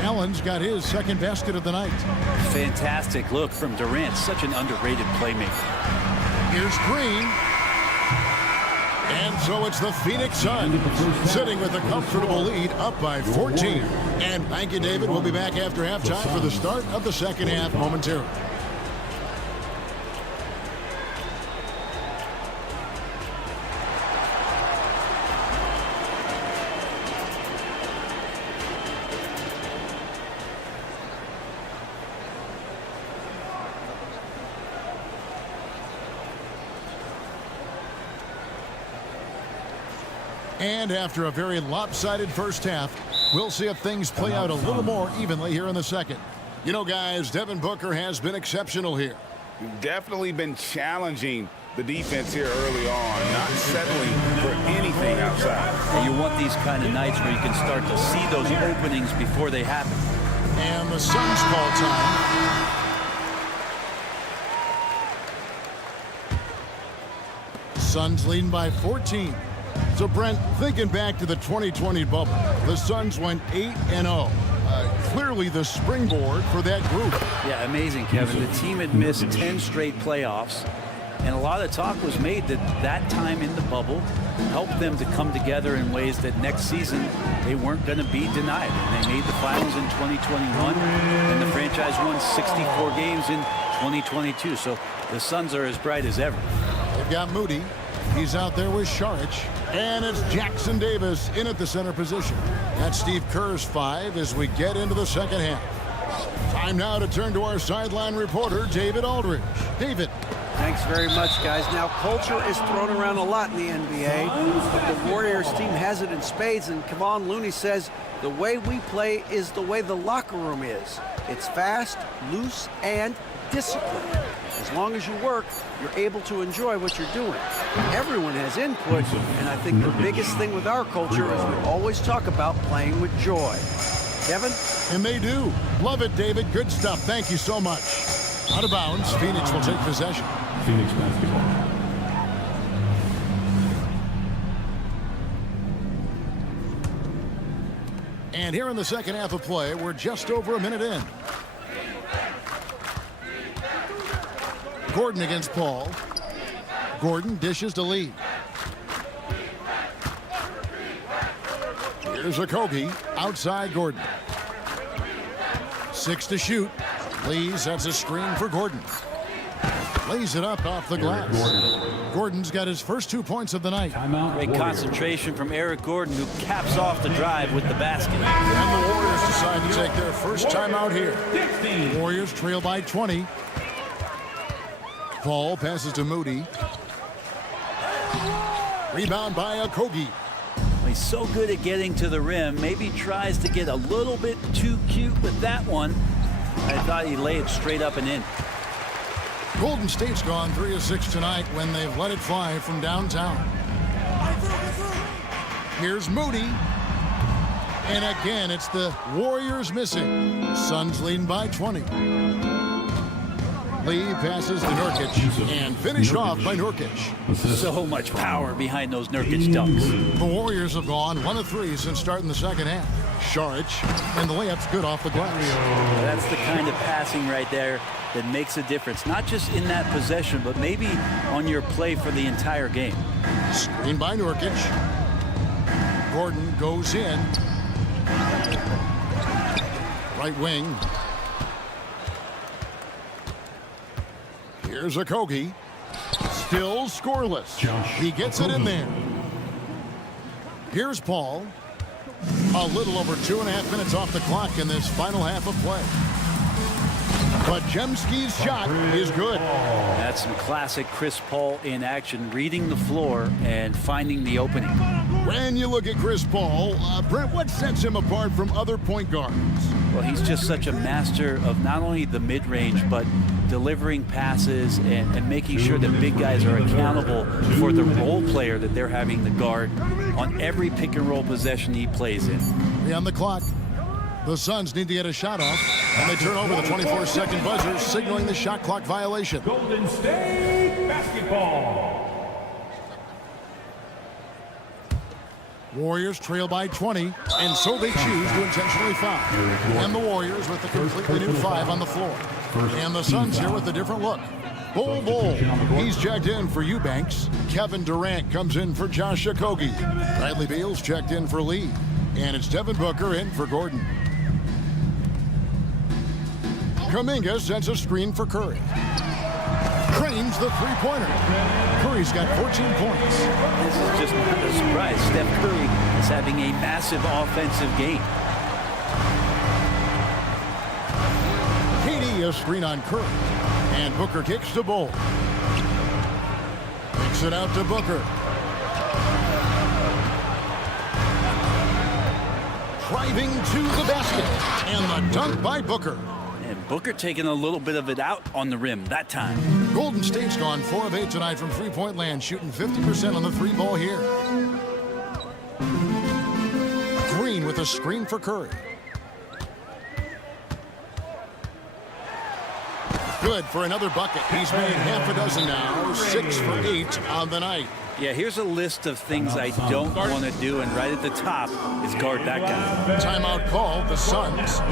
Allen's got his second basket of the night. Fantastic look from Durant. Such an underrated playmaker. Here's Green. And so it's the Phoenix Suns sitting with a comfortable lead up by 14. And thank you, David. We'll be back after halftime for the start of the second half momentarily. And after a very lopsided first half, we'll see if things play out a little more evenly here in the second. You know, guys, Devin Booker has been exceptional here. Definitely been challenging the defense here early on, not settling for anything outside. And you want these kind of nights where you can start to see those openings before they happen. And the Suns call time. Suns leading by 14. So, Brent, thinking back to the 2020 bubble, the Suns went 8-0. Clearly the springboard for that group. Yeah, amazing, Kevin. The team had missed 10 straight playoffs, and a lot of talk was made that that time in the bubble helped them to come together in ways that next season they weren't going to be denied. And they made the finals in 2021, and the franchise won 64 games in 2022. So the Suns are as bright as ever. They've got Moody. He's out there with Saric. And it's Jackson Davis in at the center position. That's Steve Kerr's 5 as we get into the second half. Time now to turn to our sideline reporter, David Aldridge. David. Thanks very much, guys. Now, culture is thrown around a lot in the NBA, but the Warriors team has it in spades, and Kevon Looney says the way we play is the way the locker room is. It's fast, loose, and disciplined. As long as you work, you're able to enjoy what you're doing. Everyone has input, and I think the biggest thing with our culture is we always talk about playing with joy. Kevin? And they do. Love it, David. Good stuff. Thank you so much. Out of bounds, Phoenix will take possession. Phoenix basketball. And here in the second half of play, we're just over a minute in. Gordon against Paul. Gordon dishes to Lee. Here's Okogie outside Gordon. 6 to shoot. Lee sets a screen for Gordon. Lays it up off the glass. Gordon's got his first 2 points of the night. Great concentration from Eric Gordon, who caps off the drive with the basket. And the Warriors decide to take their first time out here. The Warriors trail by 20. Paul passes to Moody. Rebound by Okogie. He's so good at getting to the rim. Maybe tries to get a little bit too cute with that one. I thought he'd lay it straight up and in. Golden State's gone 3 of 6 tonight when they've let it fly from downtown. Here's Moody. And again, it's the Warriors missing. Suns leading by 20. Lee passes to Nurkic and finished off by Nurkic. So much power behind those Nurkic dunks. The Warriors have gone 1 of 3 since starting the second half. Saric, and the layup's good off the glass. That's the kind of passing right there that makes a difference, not just in that possession, but maybe on your play for the entire game. Screen by Nurkic. Gordon goes in. Right wing. Here's Okogie. Still scoreless. He gets it in there. Here's Paul. A little over 2.5 minutes off the clock in this final half of play. But Jemski's shot is good. That's some classic Chris Paul in action, reading the floor and finding the opening. When you look at Chris Paul, Brent, what sets him apart from other point guards? Well, he's just such a master of not only the mid-range, but delivering passes and making sure that big guys are accountable for the role player that they're having to guard on every pick and roll possession he plays in. On the clock, the Suns need to get a shot off, and they turn over the 24-second buzzer, signaling the shot clock violation. Golden State basketball. Warriors trail by 20, and so they choose to intentionally foul. And the Warriors with a completely new 5 on the floor. And the Suns here with a different look. Bull. He's checked in for Eubanks. Kevin Durant comes in for Josh Okogie. Bradley Beal's checked in for Lee. And it's Devin Booker in for Gordon. Kuminga sends a screen for Curry. Cranes the three-pointer. Curry's got 14 points. This is just not a surprise. Steph Curry is having a massive offensive game. KD a screen on Curry. And Booker kicks to Bull. Kicks it out to Booker. Driving to the basket. And the dunk by Booker. And Booker taking a little bit of it out on the rim that time. Golden State's gone 4 of 8 tonight from three-point land, shooting 50% on the three ball here. Green with a screen for Curry. Good for another bucket. He's made half a dozen now, 6 for 8 on the night. Yeah, here's a list of things I don't want to do, and right at the top is guard that guy. Timeout called, the Suns.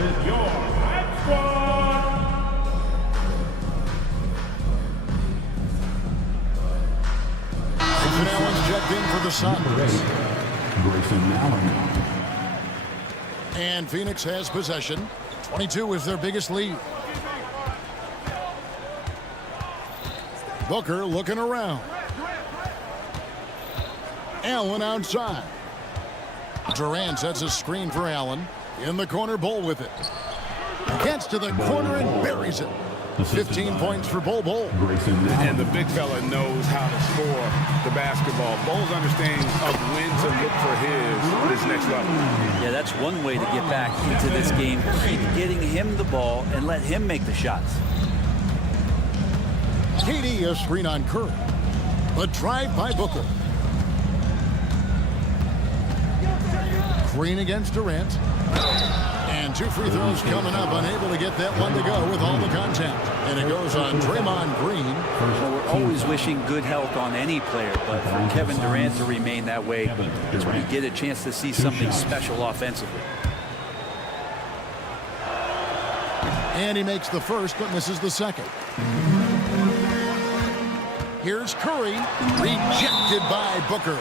Grayson Allen's checked in for the Suns. And Phoenix has possession. 22 is their biggest lead. Booker looking around. Allen outside. Durant sets a screen for Allen. In the corner, Bull with it. Gets to the corner and buries it. 15 points for Bull. And the big fella knows how to score the basketball. Bull's understanding of when to look for his next level. Yeah, that's one way to get back into this game. Keep getting him the ball and let him make the shots. KD a screen on Curry. A drive by Booker. Green against Durant. And 2 free throws coming up. Unable to get that one to go with all the contact. And it goes on Draymond Green. Well, we're always wishing good health on any player, but for Kevin Durant to remain that way is when you get a chance to see something special offensively. And he makes the first, but misses the second. Here's Curry, rejected by Booker.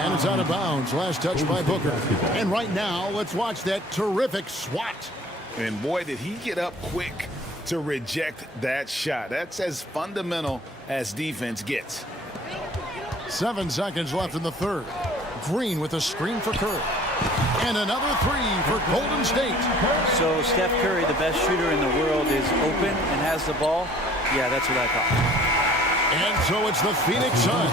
And it's out of bounds. Last touch by Booker. And right now, let's watch that terrific swat. And boy, did he get up quick to reject that shot. That's as fundamental as defense gets. 7 seconds left in the third. Green with a screen for Curry. And another 3 for Golden State. So Steph Curry, the best shooter in the world, is open and has the ball. Yeah, that's what I thought. And so it's the Phoenix Suns.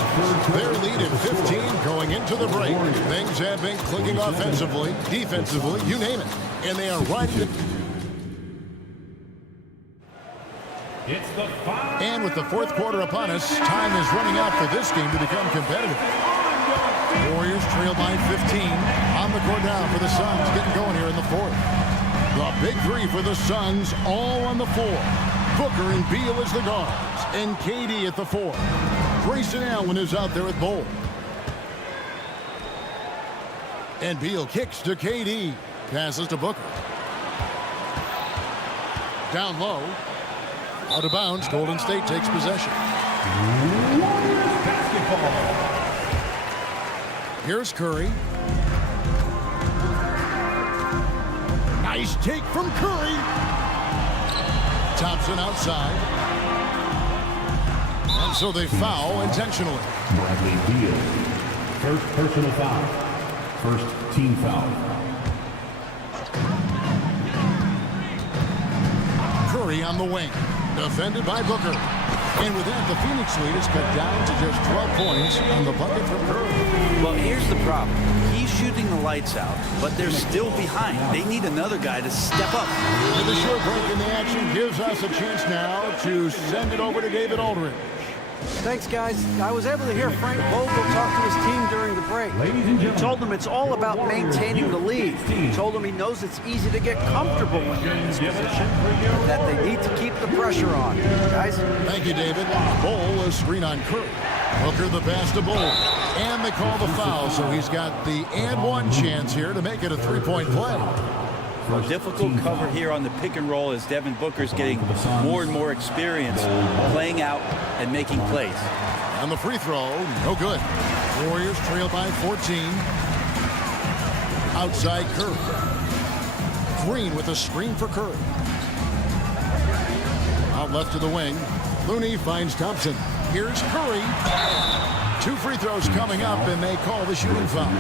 Their lead at 15 going into the break. Things have been clicking offensively, defensively, you name it. And they are right. And with the fourth quarter upon us, time is running out for this game to become competitive. Warriors trail by 15. On the court now for the Suns, getting going here in the fourth. The big 3 for the Suns, all on the floor. Booker and Beal as the guards, and KD at the 4. Grayson Allen is out there at Bull. And Beal kicks to KD. Passes to Booker. Down low. Out of bounds. Golden State takes possession. Here's Curry. Nice take from Curry. Thompson outside. And so they foul intentionally. Bradley Beal. First personal foul. First team foul. Curry on the wing. Defended by Booker. And with that, the Phoenix lead is cut down to just 12 points on the bucket from Curry. Well, here's the problem. He's shooting the lights out, but they're still behind. They need another guy to step up. And the short break in the action gives us a chance now to send it over to David Aldridge. Thanks, guys. I was able to hear Frank Vogel talk to his team during the break. He told them it's all about maintaining the lead. He told them he knows it's easy to get comfortable when you're in this position, but that they need to keep the pressure on. Guys? Thank you, David. Bull, a screen on Curry. Hooker the pass to Bull. And they call the foul, so he's got the and one chance here to make it a three-point play. A difficult cover here on the pick and roll as Devin Booker's getting more and more experience playing out and making plays. And the free throw, no good. Warriors trail by 14. Outside Curry. Green with a screen for Curry. Out left to the wing. Looney finds Thompson. Here's Curry. 2 free throws coming up, and they call the shooting foul.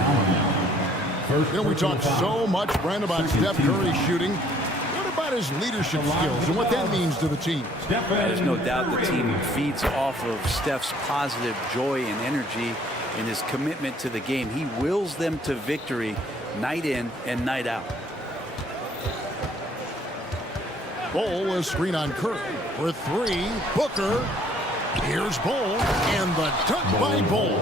You know, we talk so much, Brent, about Steph Curry shooting. What about his leadership skills and what that means to the team? There's no doubt the team feeds off of Steph's positive joy and energy and his commitment to the game. He wills them to victory night in and night out. Bull, a screen on Curry. For 3, Booker. Here's Bull, and the dunk by Bull.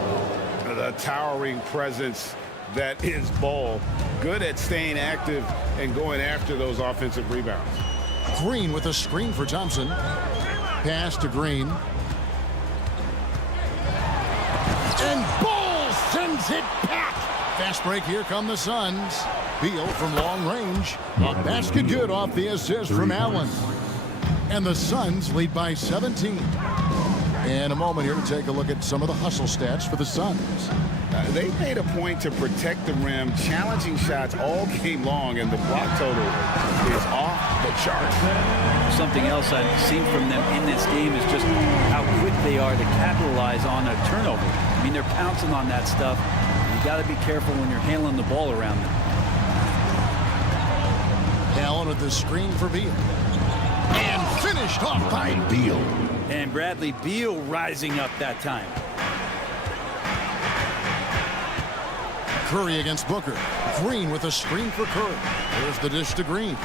The towering presence that is Bull. Good at staying active and going after those offensive rebounds. Green with a screen for Thompson. Pass to Green. And Bull sends it back. Fast break, here come the Suns. Beal from long range. A basket good off the assist from Allen. And the Suns lead by 17. In a moment here to take a look at some of the hustle stats for the Suns. They made a point to protect the rim, challenging shots all game long, and the block total is off the chart. Something else I've seen from them in this game is just how quick they are to capitalize on a turnover. I mean, they're pouncing on that stuff. You got to be careful when you're handling the ball around them. Allen with the screen for Beal. And finished off by Beal. And Bradley Beal rising up that time. Curry against Booker. Green with a screen for Curry. There's the dish to Green.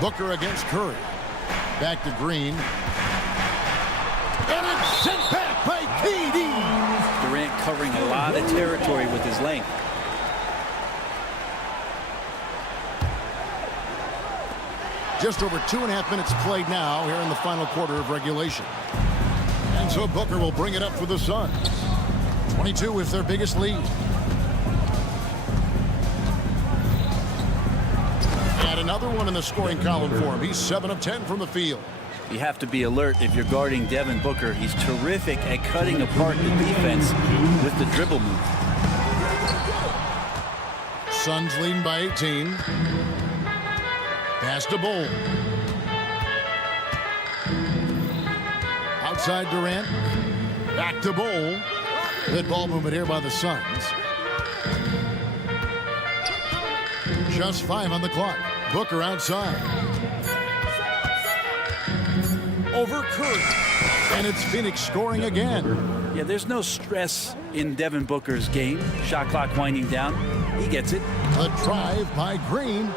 Booker against Curry. Back to Green. And it's sent back by KD. Durant covering a lot of territory with his length. Just over 2.5 minutes played now here in the final quarter of regulation. And so Booker will bring it up for the Suns. 22 is their biggest lead. And another one in the scoring column for him. He's 7 of 10 from the field. You have to be alert if you're guarding Devin Booker. He's terrific at cutting apart the defense with the dribble move. Suns leading by 18. Pass to Bull. Outside Durant. Back to Bull. Good ball movement here by the Suns. Just 5 on the clock. Booker outside. Over Curry. And it's Phoenix scoring again. Yeah, there's no stress in Devin Booker's game. Shot clock winding down. He gets it. A drive by Green.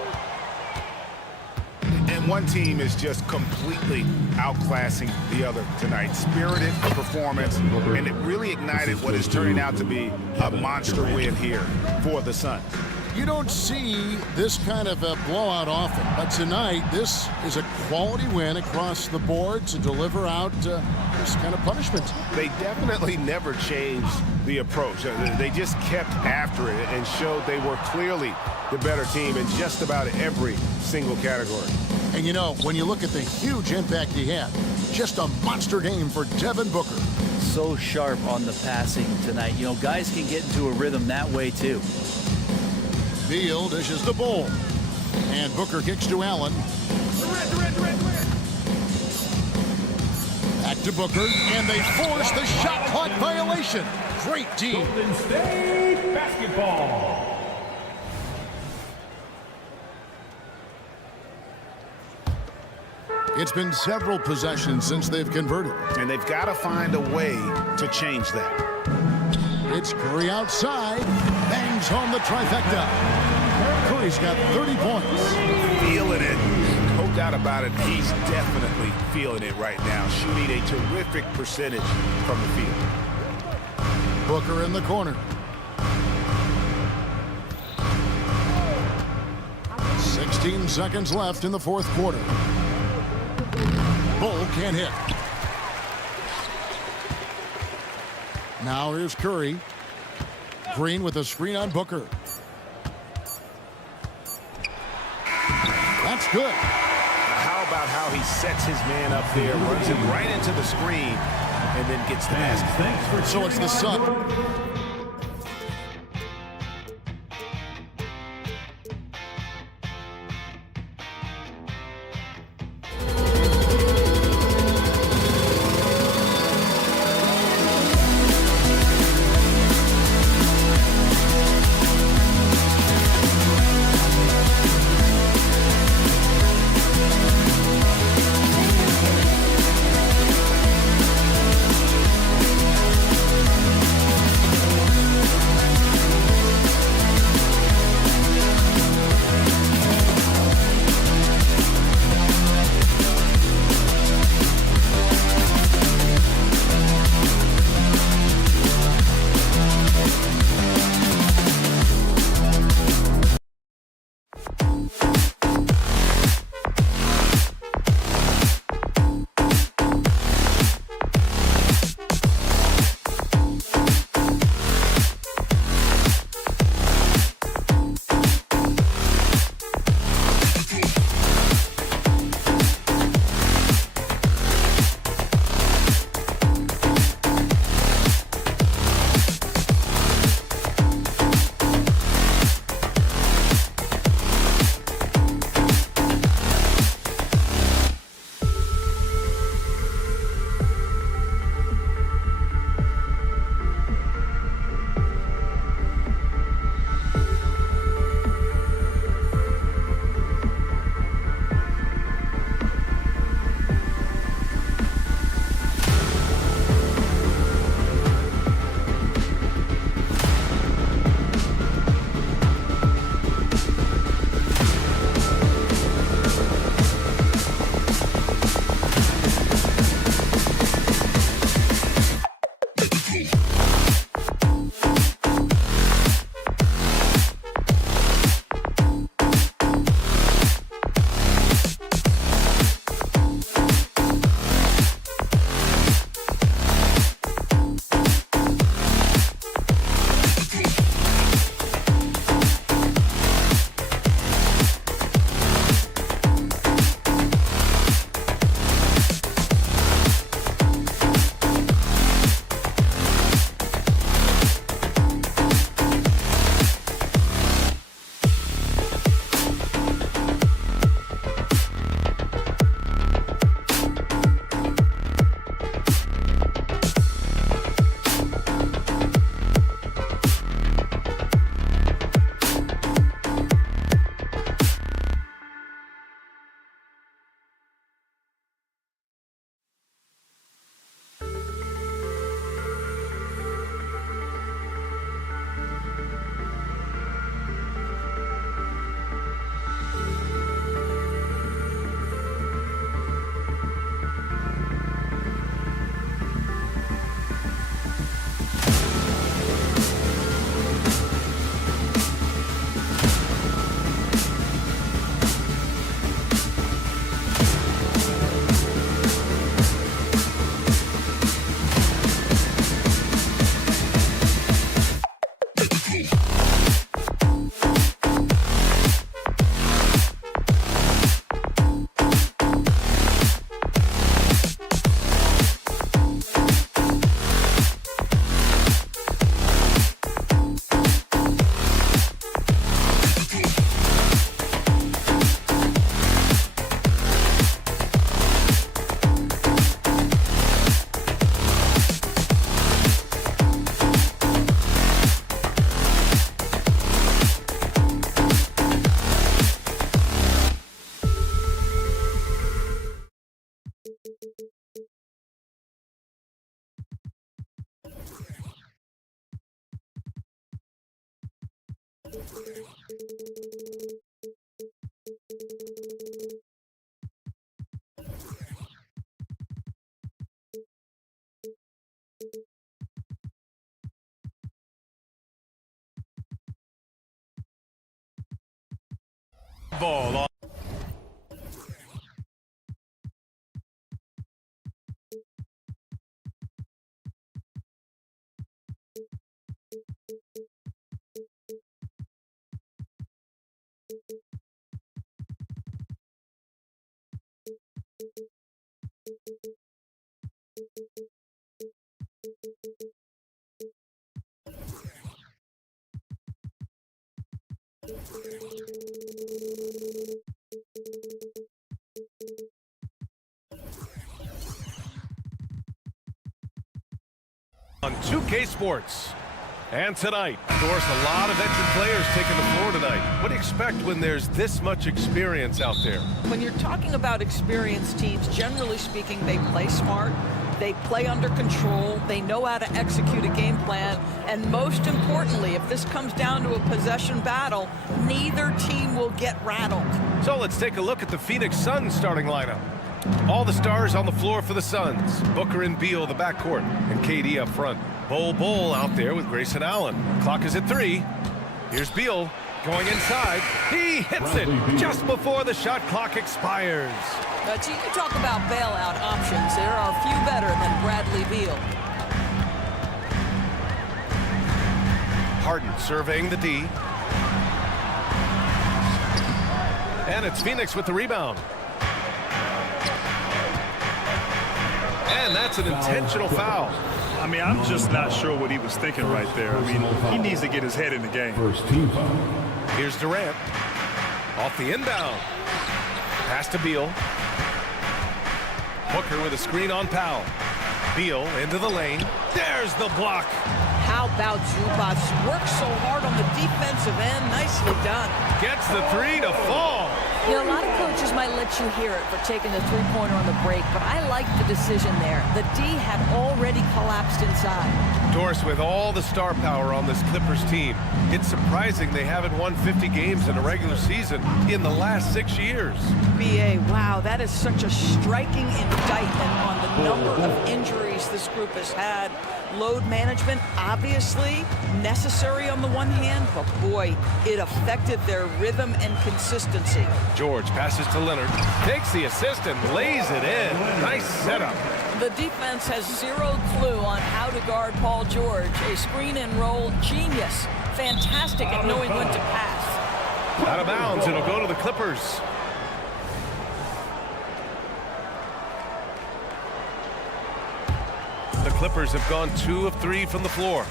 And one team is just completely outclassing the other tonight. Spirited performance, and it really ignited what is turning out to be a monster win here for the Suns. You don't see this kind of a blowout often, but tonight this is a quality win across the board to deliver out this kind of punishment. They definitely never changed the approach. They just kept after it and showed they were clearly the better team in just about every single category. And you know, when you look at the huge impact he had, just a monster game for Devin Booker. So sharp on the passing tonight. You know, guys can get into a rhythm that way too. Beal dishes the Bull. And Booker kicks to Allen. Back to Booker, and they force the shot clock violation. Great team. Golden State basketball. It's been several possessions since they've converted. And they've got to find a way to change that. It's Curry outside. Bangs home the trifecta. Curry's got 30 points. Feeling it. No doubt about it, he's definitely feeling it right now, shooting a terrific percentage from the field. Booker in the corner. 16 seconds left in the fourth quarter. Bull can't hit. Now here's Curry. Green with a screen on Booker. That's good. How about how he sets his man up there, runs him right into the screen, and then gets the basket. Thanks for So it's the Sun. basketball. On 2K Sports. And tonight, of course, a lot of veteran players taking the floor tonight. What do you expect when there's this much experience out there? When you're talking about experienced teams, generally speaking, they play smart, they play under control, they know how to execute a game plan, and most importantly, if this comes down to a possession battle, neither team will get rattled. So let's take a look at the Phoenix Suns starting lineup. All the stars on the floor for the Suns. Booker and Beal, the backcourt, and KD up front. Bol out there with Grayson Allen. Clock is at 3. Here's Beal going inside. He hits it just before the shot clock expires. But you talk about bailout options. There are few better than Bradley Beal. Harden surveying the D. And it's Phoenix with the rebound. And that's an intentional foul. I mean, I'm just not sure what he was thinking right there. I mean, he needs to get his head in the game. First team foul. Here's Durant. Off the inbound. Pass to Beal. Booker with a screen on Powell. Beal into the lane. There's the block. How about Zubac? Works so hard on the defensive end. Nicely done. Gets the 3 to fall. You know, a lot of coaches might let you hear it for taking the three-pointer on the break, but I like the decision there. The D had already collapsed inside. Doris, with all the star power on this Clippers team, it's surprising they haven't won 50 games in a regular season in the last 6 years. BA, wow, that is such a striking indictment on the number of injuries this group has had. Load management, obviously, necessary on the one hand, but boy, it affected their rhythm and consistency. George passes to Leonard, takes the assist and lays it in. Nice setup. The defense has zero clue on how to guard Paul George. A screen and roll genius. Fantastic at knowing when to pass. Out of bounds, it'll go to the Clippers. The Clippers have gone 2 of 3 from the floor.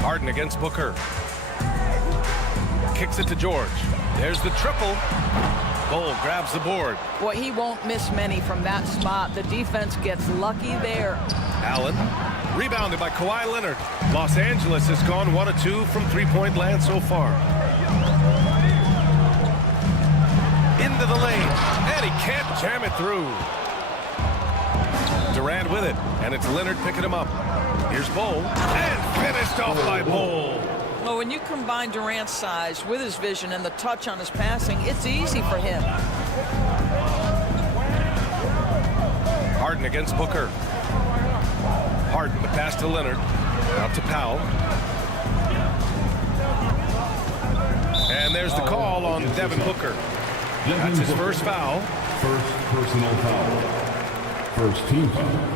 Harden against Booker. Kicks it to George. There's the triple. Bol grabs the board. Boy, he won't miss many from that spot. The defense gets lucky there. Allen, rebounded by Kawhi Leonard. Los Angeles has gone 1 of 2 from three-point land so far. Into the lane, and he can't jam it through. Durant with it, and it's Leonard picking him up. Here's Bol, and finished off by Bol. Well, when you combine Durant's size with his vision and the touch on his passing, it's easy for him. Harden against Booker. Harden, the pass to Leonard. Out to Powell. And there's the call on Devin Booker. That's his first foul. First personal foul. First team foul.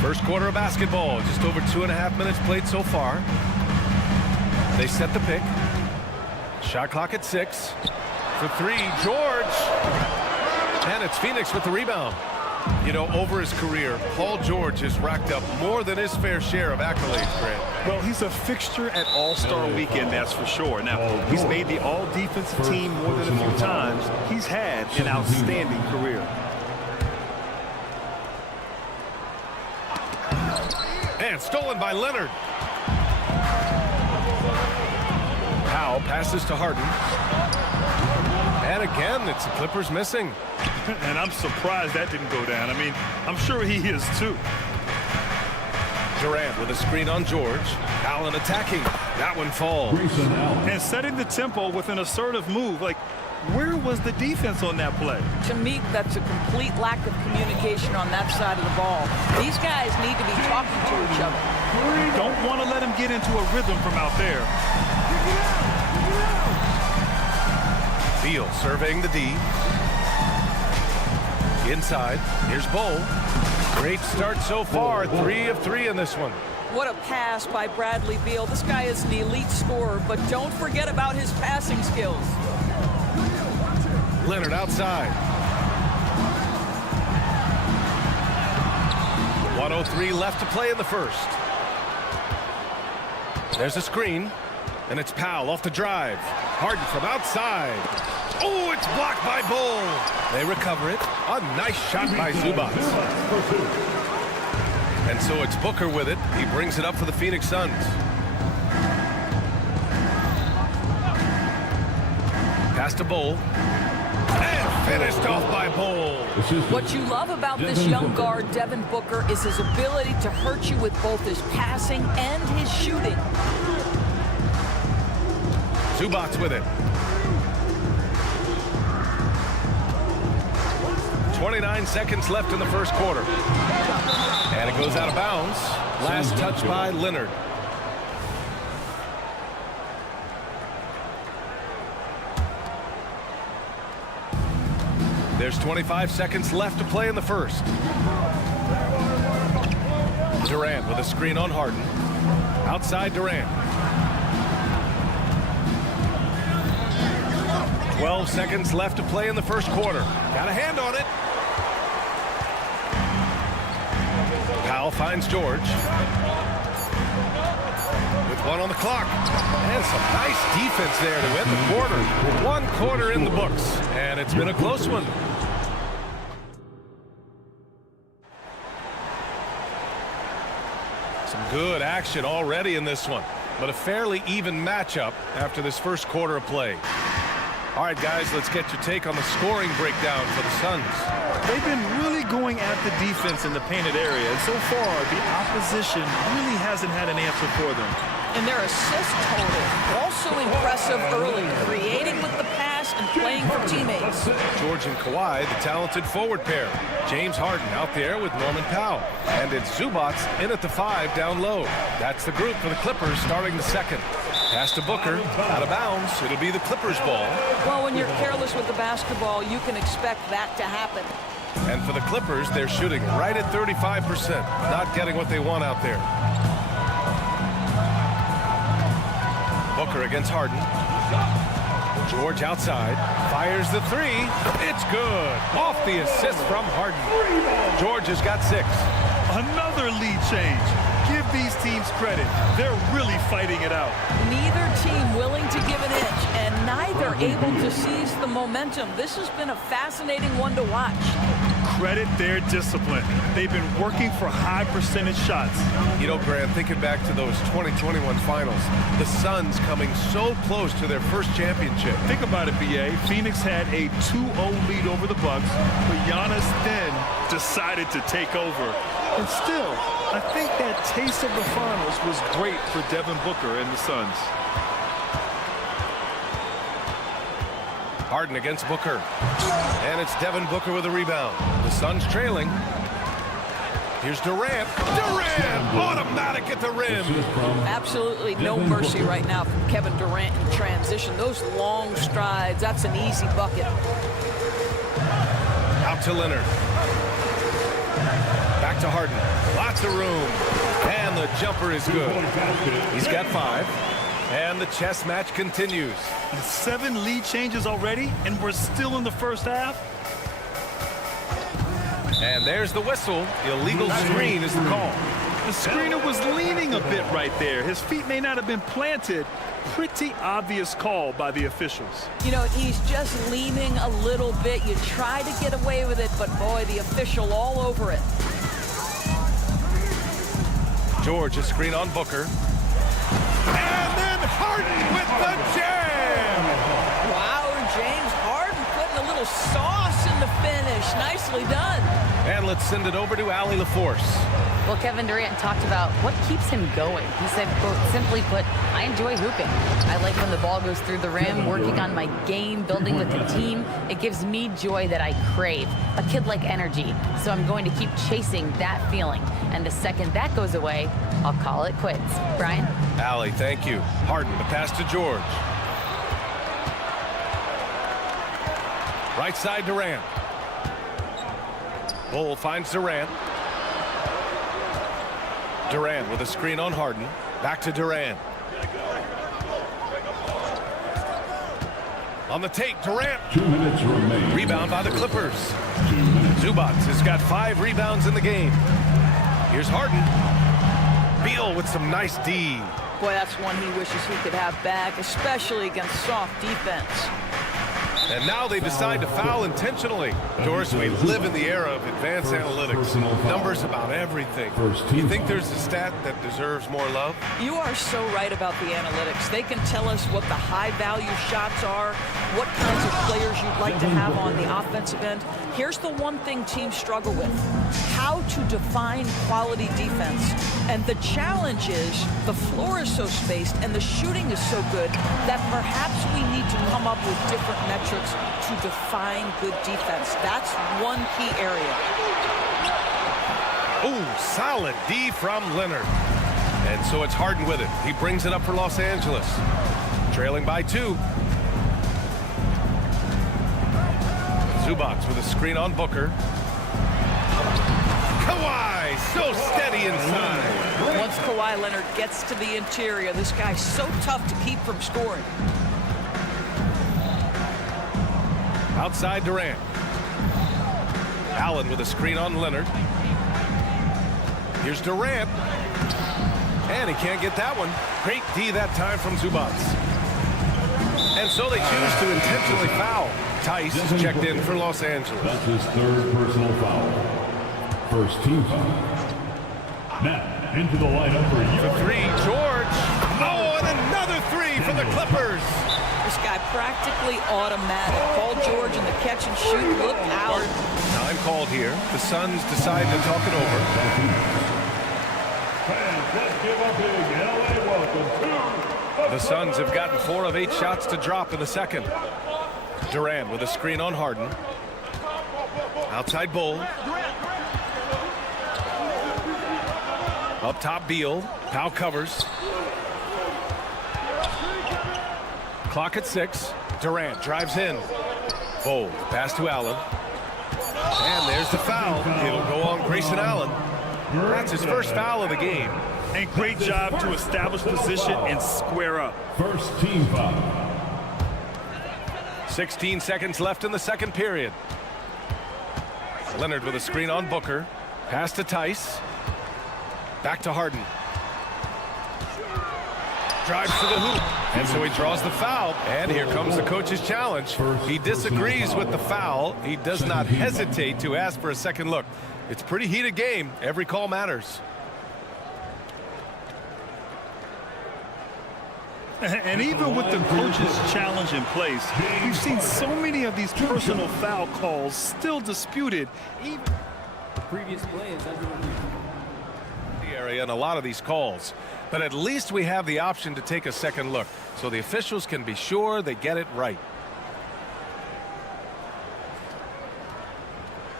First quarter of basketball, just over 2.5 minutes played so far. They set the pick. Shot clock at 6. For 3, George. And it's Phoenix with the rebound. You know, over his career, Paul George has racked up more than his fair share of accolades, Grant. Well, he's a fixture at All-Star Weekend, that's for sure. Now, he's made the All-Defensive team more than a few times. He's had an outstanding career. And stolen by Leonard. Powell passes to Harden. And again, it's the Clippers missing. And I'm surprised that didn't go down. I mean, I'm sure he is too. Durant with a screen on George. Allen attacking. That one falls. And setting the tempo with an assertive move. Like, Where was the defense on that play? To me, that's a complete lack of communication on that side of the ball. These guys need to be talking to each other. Don't want to let him get into a rhythm from out there. Beal surveying the D. Inside, here's Bull. Great start so far, 3 of 3 in this one. What a pass by Bradley Beal. This guy is an elite scorer, but don't forget about his passing skills. Leonard outside. 1:03 left to play in the first. There's a screen, and it's Powell off the drive. Harden from outside. Oh, it's blocked by Bull. They recover it. A nice shot by Zubac. And so it's Booker with it. He brings it up for the Phoenix Suns. Pass to Bull. And finished off by Bull. What you love about this young guard, Devin Booker, is his ability to hurt you with both his passing and his shooting. Zubac with it. 29 seconds left in the first quarter. And it goes out of bounds. Last touch by Leonard. There's 25 seconds left to play in the first. Durant with a screen on Harden. Outside Durant. 12 seconds left to play in the first quarter. Got a hand on it. Powell finds George. With 1 on the clock. And some nice defense there to end the quarter. 1 quarter in the books. And it's been a close one. Some good action already in this one. But a fairly even matchup after this first quarter of play. All right, guys, let's get your take on the scoring breakdown for the Suns. They've been really going at the defense in the painted area, and so far, the opposition really hasn't had an answer for them. And their assist total, also impressive early, creating with the pass and playing for teammates. George and Kawhi, the talented forward pair. James Harden out there with Norman Powell. And it's Zubac in at the 5 down low. That's the group for the Clippers starting the second. Pass to Booker, out of bounds. It'll be the Clippers ball. Well, when you're careless with the basketball, you can expect that to happen. And for the Clippers, they're shooting right at 35%. Not getting what they want out there. Booker against Harden. George outside. Fires the 3. It's good. Off the assist from Harden. George has got 6. Another lead change. Give these teams credit. They're really fighting it out. Neither team willing to give an inch, and neither able to seize the momentum. This has been a fascinating one to watch. Credit their discipline. They've been working for high percentage shots. You know, Grant, thinking back to those 2021 finals, the Suns coming so close to their first championship. Think about it, BA. Phoenix had a 2-0 lead over the Bucks, but Giannis then decided to take over. And still, I think that taste of the finals was great for Devin Booker and the Suns. Harden against Booker. And it's Devin Booker with a rebound. The Suns trailing. Here's Durant. Durant! Automatic at the rim. Absolutely no mercy right now from Kevin Durant in transition. Those long strides, that's an easy bucket. Out to Leonard. Back to Harden. Lots of room. And the jumper is good. He's got 5. And the chess match continues. 7 lead changes already, and we're still in the first half. And there's the whistle. Illegal screen is the call. The screener was leaning a bit right there. His feet may not have been planted. Pretty obvious call by the officials. You know, he's just leaning a little bit. You try to get away with it, but boy, the official all over it. George, a screen on Booker. And then Harden with the jam! Wow, James Harden putting a little sauce in the finish. Nicely done. And let's send it over to Allie LaForce. Well, Kevin Durant talked about what keeps him going. He said, quote, simply put, I enjoy hooping. I like when the ball goes through the rim, working on my game, building with the team. It gives me joy that I crave, a kid-like energy. So I'm going to keep chasing that feeling. And the second that goes away, I'll call it quits. Brian? Allie, thank you. Harden, the pass to George. Right side, Durant. Bull finds Durant. Durant with a screen on Harden. Back to Durant. On the take, Durant. 2 minutes remain. Rebound by the Clippers. Zubac has got 5 rebounds in the game. Here's Harden. Beal with some nice D. Boy, that's one he wishes he could have back, especially against soft defense. And now they decide to foul intentionally. Doris, we live in the era of advanced analytics. Numbers about everything. You think there's a stat that deserves more love? You are so right about the analytics. They can tell us what the high-value shots are, what kinds of players you'd like to have on the offensive end. Here's the one thing teams struggle with: how to define quality defense. And the challenge is the floor is so spaced and the shooting is so good that perhaps we need to come up with different metrics to define good defense. That's one key area. Ooh, solid D from Leonard. And so it's Harden with it. He brings it up for Los Angeles. Trailing by 2. Zubac with a screen on Booker. Kawhi, so steady inside. Once Kawhi Leonard gets to the interior, this guy's so tough to keep from scoring. Outside Durant. Allen with a screen on Leonard. Here's Durant. And he can't get that one. Great D that time from Zubac. And so they choose to intentionally foul. Tice is checked in for Los Angeles. That's his 3rd personal foul. First team foul. Now into the lineup for you. For 3, George. Oh, and another 3 for the Clippers. This guy practically automatic. Paul George in the catch and shoot. Look out. Time called here. The Suns decide to talk it over. Fans, let's give a big LA welcome to The Suns have gotten 4 of 8 shots to drop in the second. Durant with a screen on Harden. Outside Bull. Up top Beal. Powell covers. Clock at 6. Durant drives in. Bull, pass to Allen. And there's the foul. It'll go on Grayson Allen. That's his first foul of the game. And great job to establish position and square up. first team foul. 16 seconds left in the second period. Leonard with a screen on Booker. Pass to Tice. Back to Harden. Drives to the hoop. And so he draws the foul. And here comes the coach's challenge. He disagrees with the foul. He does not hesitate to ask for a second look. It's a pretty heated game. Every call matters. And even with the coach's challenge in place, we've seen so many of these personal foul calls still disputed. Even the previous play is under review. The area and a lot of these calls. But at least we have the option to take a second look, so the officials can be sure they get it right.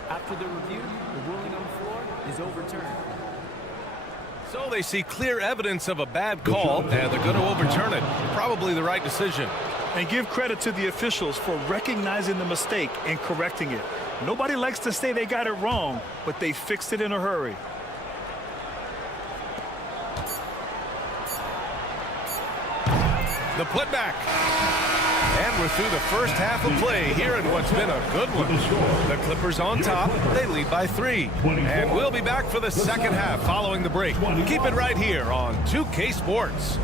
After the review, the ruling on the floor is overturned. So they see clear evidence of a bad call, and they're going to overturn it. Probably the right decision. And give credit to the officials for recognizing the mistake and correcting it. Nobody likes to say they got it wrong, but they fixed it in a hurry. The putback. And we're through the first half of play here in what's been a good one. The Clippers on top. They lead by 3. And we'll be back for the second half following the break. Keep it right here on 2K Sports.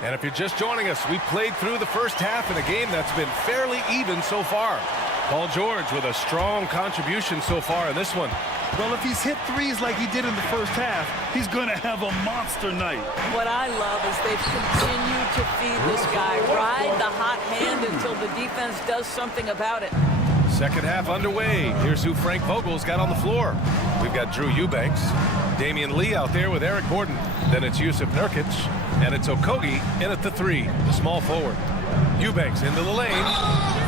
And if you're just joining us, we played through the first half in a game that's been fairly even so far. Paul George with a strong contribution so far in this one. Well, if he's hit threes like he did in the first half, he's going to have a monster night. What I love is they've continued to feed this guy. Ride the hot hand until the defense does something about it. Second half underway. Here's who Frank Vogel's got on the floor. We've got Drew Eubanks, Damian Lee out there with Eric Gordon. Then it's Yusuf Nurkic, and it's Okogie in at the 3, the small forward. Eubanks into the lane.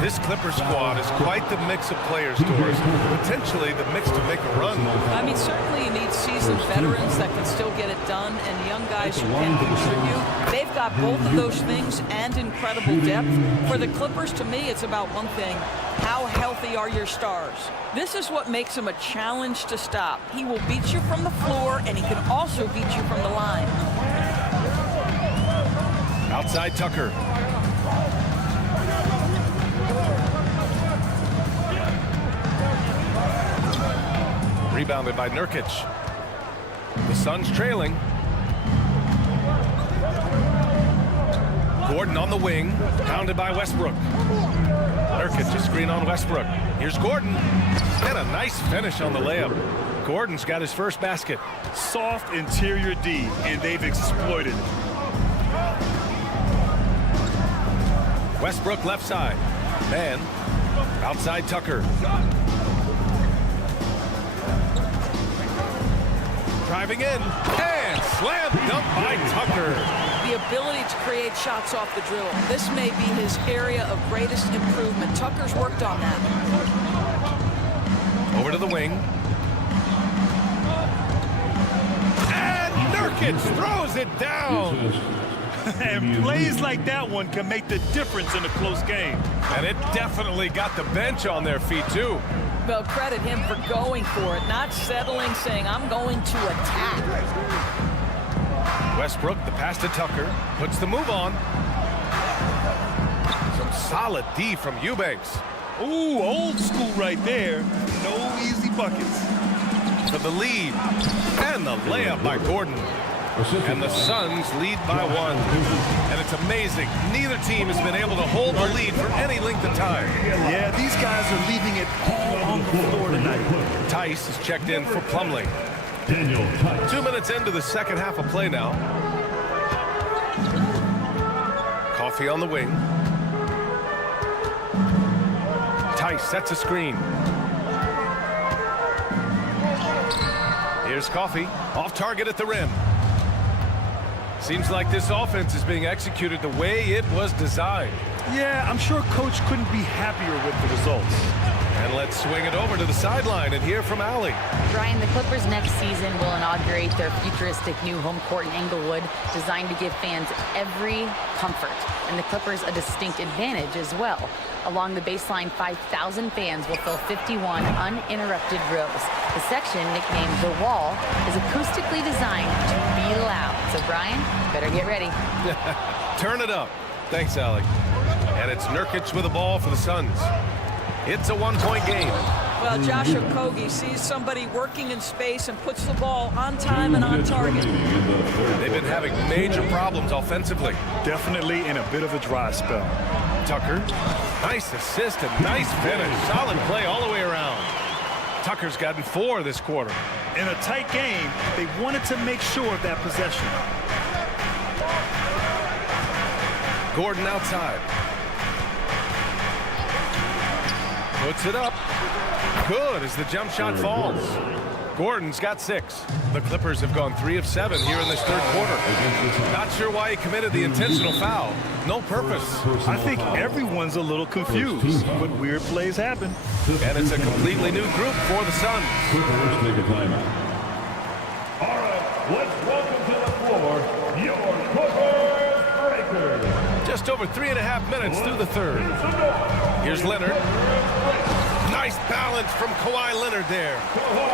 This Clippers squad is quite the mix of players, Doris. Potentially the mix to make a run. I mean, certainly you need seasoned veterans that can still get it done and young guys who can contribute. They've got both of those things and incredible depth. For the Clippers, to me, it's about one thing. How healthy are your stars? This is what makes him a challenge to stop. He will beat you from the floor, and he can also beat you from the line. Outside Tucker. Rebounded by Nurkic. The Suns trailing. Gordon on the wing, pounded by Westbrook. Nurkic, a screen on Westbrook. Here's Gordon. And a nice finish on the layup. Gordon's got his first basket. Soft interior D, and they've exploited it. Westbrook left side. Man. Outside Tucker. Driving in. And slam dunk by Tucker. The ability to create shots off the dribble. This may be his area of greatest improvement. Tucker's worked on that. Over to the wing. And Nurkic throws it down. And plays like that one can make the difference in a close game. And it definitely got the bench on their feet, too. Well, credit him for going for it, not settling, saying, I'm going to attack. Westbrook, the pass to Tucker, puts the move on. Some solid D from Eubanks. Ooh, old school right there. No easy buckets. For the lead. And the layup by Gordon. And the Suns lead by 1. And it's amazing. Neither team has been able to hold the lead for any length of time. Yeah, these guys are leaving it all on the floor tonight. Tice is checked in for Plumlee. 2 minutes into the second half of play now. Coffee on the wing. Tice sets a screen. Here's Coffee. Off target at the rim. Seems like this offense is being executed the way it was designed. Yeah, I'm sure Coach couldn't be happier with the results. And let's swing it over to the sideline and hear from Allie. Brian, the Clippers next season will inaugurate their futuristic new home court in Inglewood, designed to give fans every comfort, and the Clippers a distinct advantage as well. Along the baseline, 5,000 fans will fill 51 uninterrupted rows. The section, nicknamed The Wall, is acoustically designed to be loud. So, Brian, better get ready. Turn it up. Thanks, Allie. And it's Nurkic with the ball for the Suns. It's a one-point game. Well, Josh Okogie sees somebody working in space and puts the ball on time and on target. They've been having major problems offensively. Definitely in a bit of a dry spell. Tucker, nice assist and nice finish. Solid play all the way around. Tucker's gotten 4 this quarter. In a tight game, they wanted to make sure of that possession. Gordon outside. Puts it up. Good as the jump shot falls. Gordon's got 6. The Clippers have gone 3 of 7 here in this third quarter. Not sure why he committed the intentional foul. No purpose. I think everyone's a little confused, but weird plays happen. And it's a completely new group for the Suns. Clippers take a timeout. All right, let's welcome to the floor your Clippers breakers. Just over 3.5 minutes through the third. Here's Leonard. Nice balance from Kawhi Leonard there.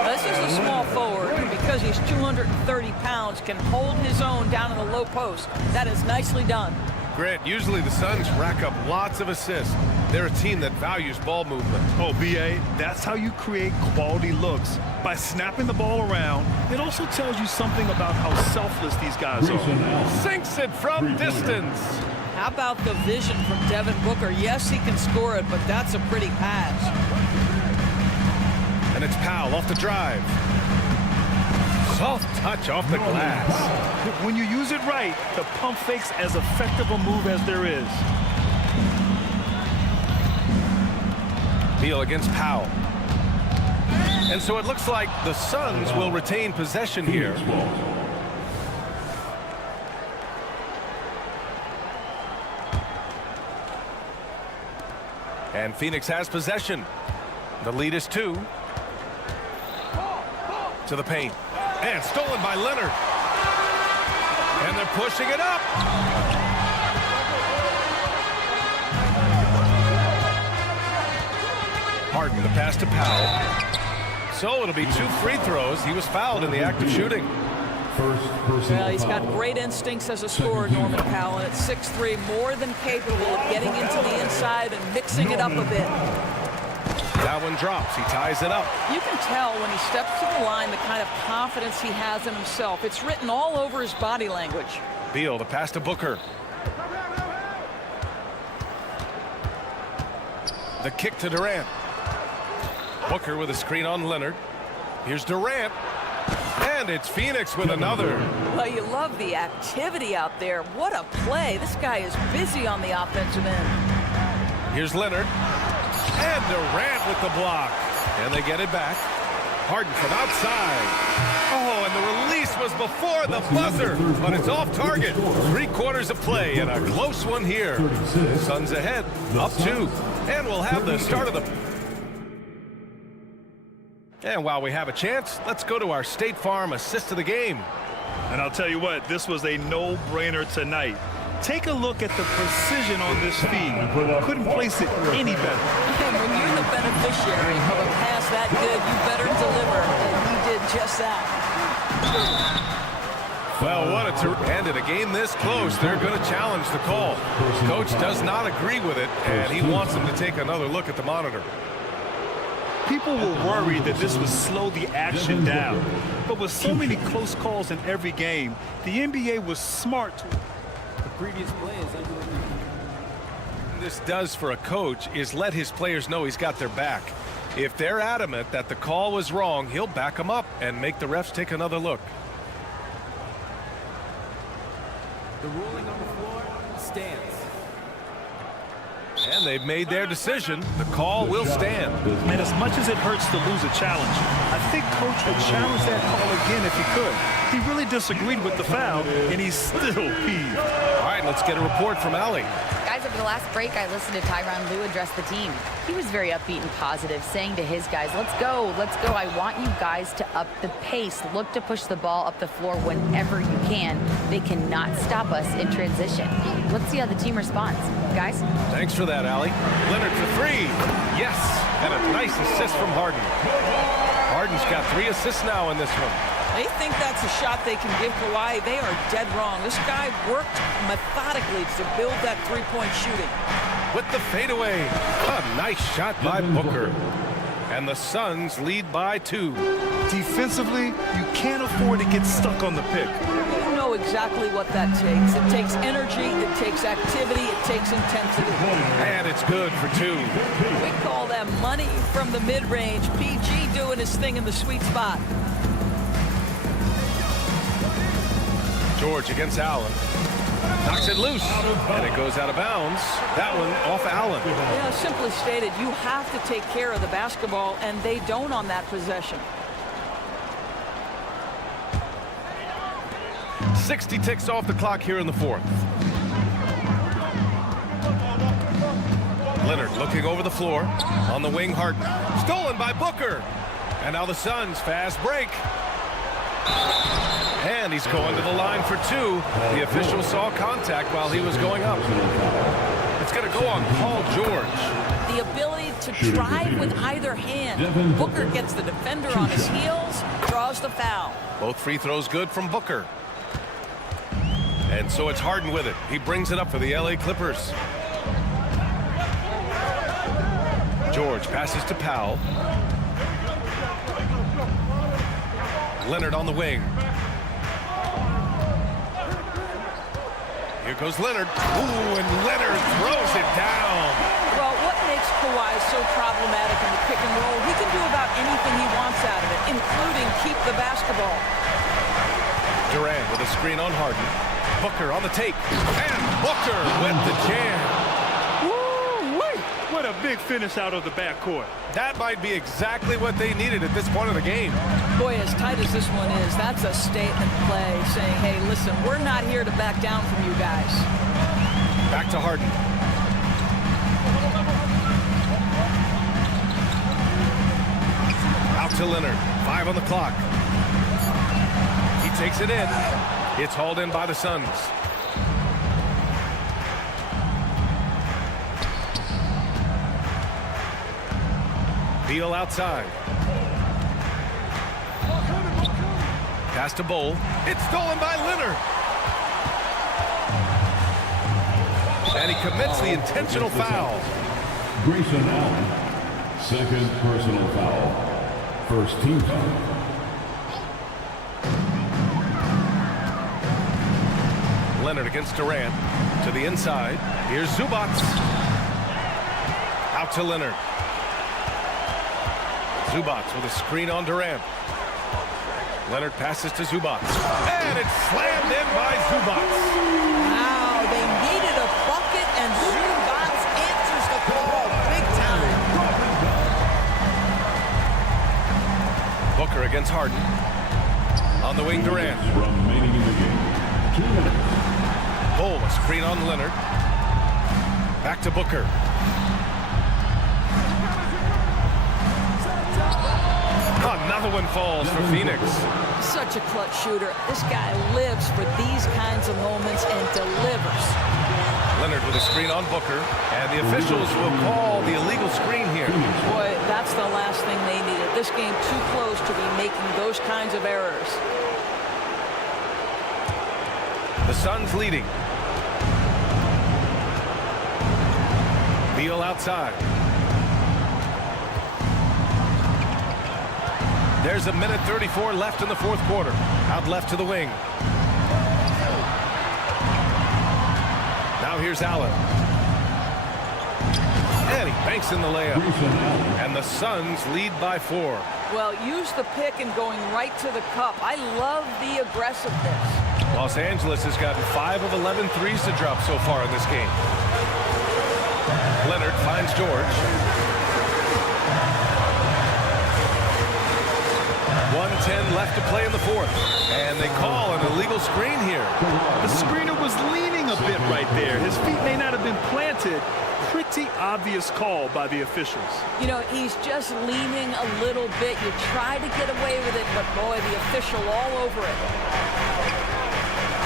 This is a small forward, and because he's 230 pounds, can hold his own down in the low post. That is nicely done. Grant, usually the Suns rack up lots of assists. They're a team that values ball movement. Oh, B.A., that's how you create quality looks. By snapping the ball around, it also tells you something about how selfless these guys are. Sinks it from distance. How about the vision from Devin Booker? Yes, he can score it, but that's a pretty pass. And it's Powell off the drive. Soft touch off the glass. When you use it right, the pump fake's as effective a move as there is. Beal against Powell. And so it looks like the Suns will retain possession here. And Phoenix has possession. The lead is 2. To the paint. And stolen by Leonard. And they're pushing it up. Harden, the pass to Powell. So it'll be 2 free throws. He was fouled in the act of shooting. Well, he's got great instincts as a scorer, Norman Powell, and at 6'3", more than capable of getting into the inside and mixing it up a bit. That one drops. He ties it up. You can tell when he steps to the line the kind of confidence he has in himself. It's written all over his body language. Beal, the pass to Booker. The kick to Durant. Booker with a screen on Leonard. Here's Durant. And it's Phoenix with another. Well, you love the activity out there. What a play. This guy is busy on the offensive end. Here's Leonard. And Durant with the block. And they get it back. Harden from outside. Oh, and the release was before the buzzer. But it's off target. 3/4 of play and a close one here. Suns ahead. Up 2. And we'll have the start of the... And while we have a chance, let's go to our State Farm assist of the game. And I'll tell you what, this was a no-brainer tonight. Take a look at the precision on this feed. Couldn't place it any better. And when you're the beneficiary of a pass that good, you better deliver. And he did just that. Well, what a and in a game this close, they're going to challenge the call. Coach does not agree with it, and he wants them to take another look at the monitor. People were worried that this would slow the action down. But with so many close calls in every game, the NBA was smart. The previous play is under review. This does for a coach is let his players know he's got their back. If they're adamant that the call was wrong, he'll back them up and make the refs take another look. The ruling on the floor stands. And they've made their decision. The call will stand. And as much as it hurts to lose a challenge, I think Coach would challenge that call again if he could. He really disagreed with the foul, and he's still peeved. All right, let's get a report from Allie. Guys, over the last break, I listened to Tyronn Lue address the team. He was very upbeat and positive, saying to his guys, let's go. I want you guys to up the pace. Look to push the ball up the floor whenever you can. They cannot stop us in transition. Let's see how the team responds. Guys? Thanks for that, Allie. Leonard for 3. Yes, and a nice assist from Harden. Harden's got 3 assists now in this one. They think that's a shot they can give Kawhi. They are dead wrong. This guy worked methodically to build that three-point shooting. With the fadeaway. A nice shot by Booker. And the Suns lead by 2. Defensively, you can't afford to get stuck on the pick. You know exactly what that takes. It takes energy, it takes activity, it takes intensity. And it's good for 2. We call that money from the mid-range. PG doing his thing in the sweet spot. George against Allen. Knocks it loose. And it goes out of bounds. That one off Allen. Yeah, simply stated, you have to take care of the basketball, and they don't on that possession. 60 ticks off the clock here in the 4th. Leonard looking over the floor. On the wing, Harden. Stolen by Booker. And now the Suns fast break. And he's going to the line for 2. The official saw contact while he was going up. It's going to go on Paul George. The ability to drive with either hand. Booker gets the defender on his heels, draws the foul. Both free throws good from Booker. And so it's Harden with it. He brings it up for the LA Clippers. George passes to Powell. Leonard on the wing. Here goes Leonard. Ooh, and Leonard throws it down. Well, what makes Kawhi so problematic in the pick and roll? He can do about anything he wants out of it, including keep the basketball. Durant with a screen on Harden. Booker on the take. And Booker with the jam. Woo-wee! What a big finish out of the backcourt. That might be exactly what they needed at this point of the game. Boy, as tight as this one is, that's a statement play saying, hey, listen, we're not here to back down from you guys. Back to Harden. Out to Leonard. 5 on the clock. He takes it in. It's hauled in by the Suns. Beal outside. Pass to Bowl. It's stolen by Leonard. And he commits the intentional foul. Grayson Allen, second personal foul. First team foul. Leonard against Durant. To the inside. Here's Zubac. Out to Leonard. Zubac with a screen on Durant. Leonard passes to Zubac. And it's slammed in by Zubac. Wow, they needed a bucket, and Zubac answers the call big time. Booker against Harden. On the wing, Durant. Remaining in the game. 2 minutes. Bowl, a screen on Leonard. Back to Booker. Another one falls for Phoenix. Such a clutch shooter. This guy lives for these kinds of moments and delivers. Leonard with a screen on Booker. And the officials will call the illegal screen here. Boy, that's the last thing they needed. This game too close to be making those kinds of errors. The Suns leading. Beal outside. There's a minute 34 left in the fourth quarter. Out left to the wing. Now here's Allen. And he banks in the layup. And the Suns lead by 4. Well, use the pick and going right to the cup. I love the aggressiveness. Los Angeles has gotten 5 of 11 threes to drop so far in this game. Leonard finds George. 1:10 left to play in the fourth. And they call an illegal screen here. The screener was leaning a bit right there. His feet may not have been planted. Pretty obvious call by the officials. You know, he's just leaning a little bit. You try to get away with it, but boy, the official all over it.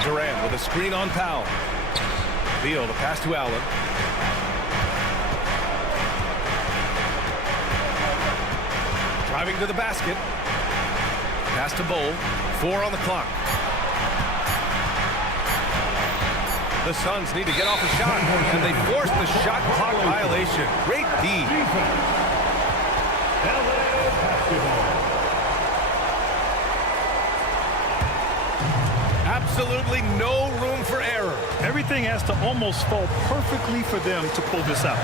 Durant with a screen on Powell. Beal, the pass to Allen. Driving to the basket. Pass to Bowl. 4 on the clock. The Suns need to get off a shot, and they force the shot clock violation. Great D. Absolutely no room for error. Everything has to almost fall perfectly for them to pull this out.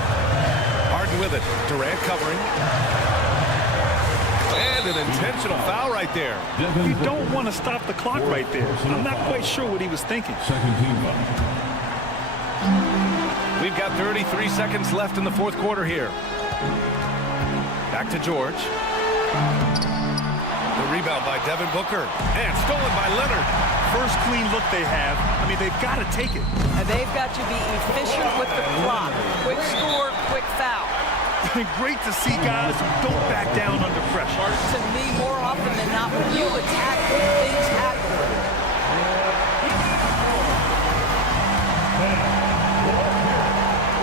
Harden with it. Durant covering. And an intentional foul right there. You don't want to stop the clock right there. I'm not quite sure what he was thinking. Second team foul. We've got 33 seconds left in the fourth quarter here. Back to George. The rebound by Devin Booker. And stolen by Leonard. First clean look they have. I mean, they've got to take it. And they've got to be efficient with the clock. Quick score, quick foul. Great to see guys who don't back down under pressure. To me, more often than not, when you attack, things happen.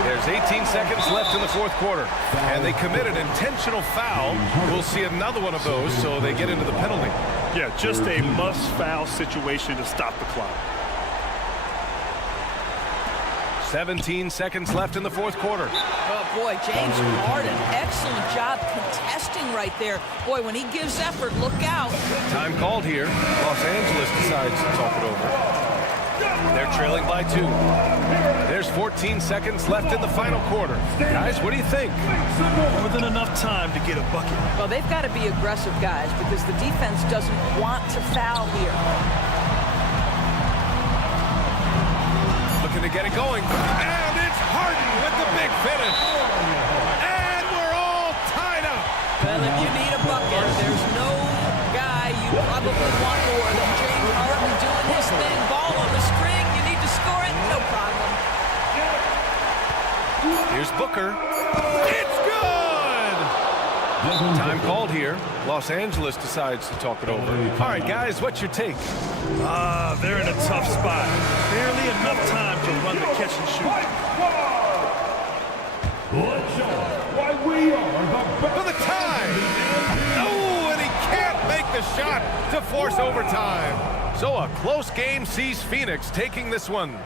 There's 18 seconds left in the fourth quarter. And they commit an intentional foul. We'll see another one of those, so they get into the penalty. Yeah, just a must-foul situation to stop the clock. 17 seconds left in the fourth quarter. Oh, boy, James Harden, excellent job contesting right there. Boy, when he gives effort, look out. Time called here. Los Angeles decides to talk it over. They're trailing by 2. There's 14 seconds left in the final quarter. Guys, what do you think? More than enough time to get a bucket. Well, they've got to be aggressive, guys, because the defense doesn't want to foul here. Looking to get it going. And it's Harden with the big finish. And we're all tied up. Well, if you need a bucket, there's no guy you probably want more than James Harden doing his thing. Ball on the string. You need to score it. No problem. Here's Booker. It's good! Time called here. Los Angeles decides to talk it over. All right, guys, what's your take? They're in a tough spot. Barely enough time to run the catch and shoot. Let's show why we are the best. For the tie! Oh, and he can't make the shot to force overtime. So a close game sees Phoenix taking this one.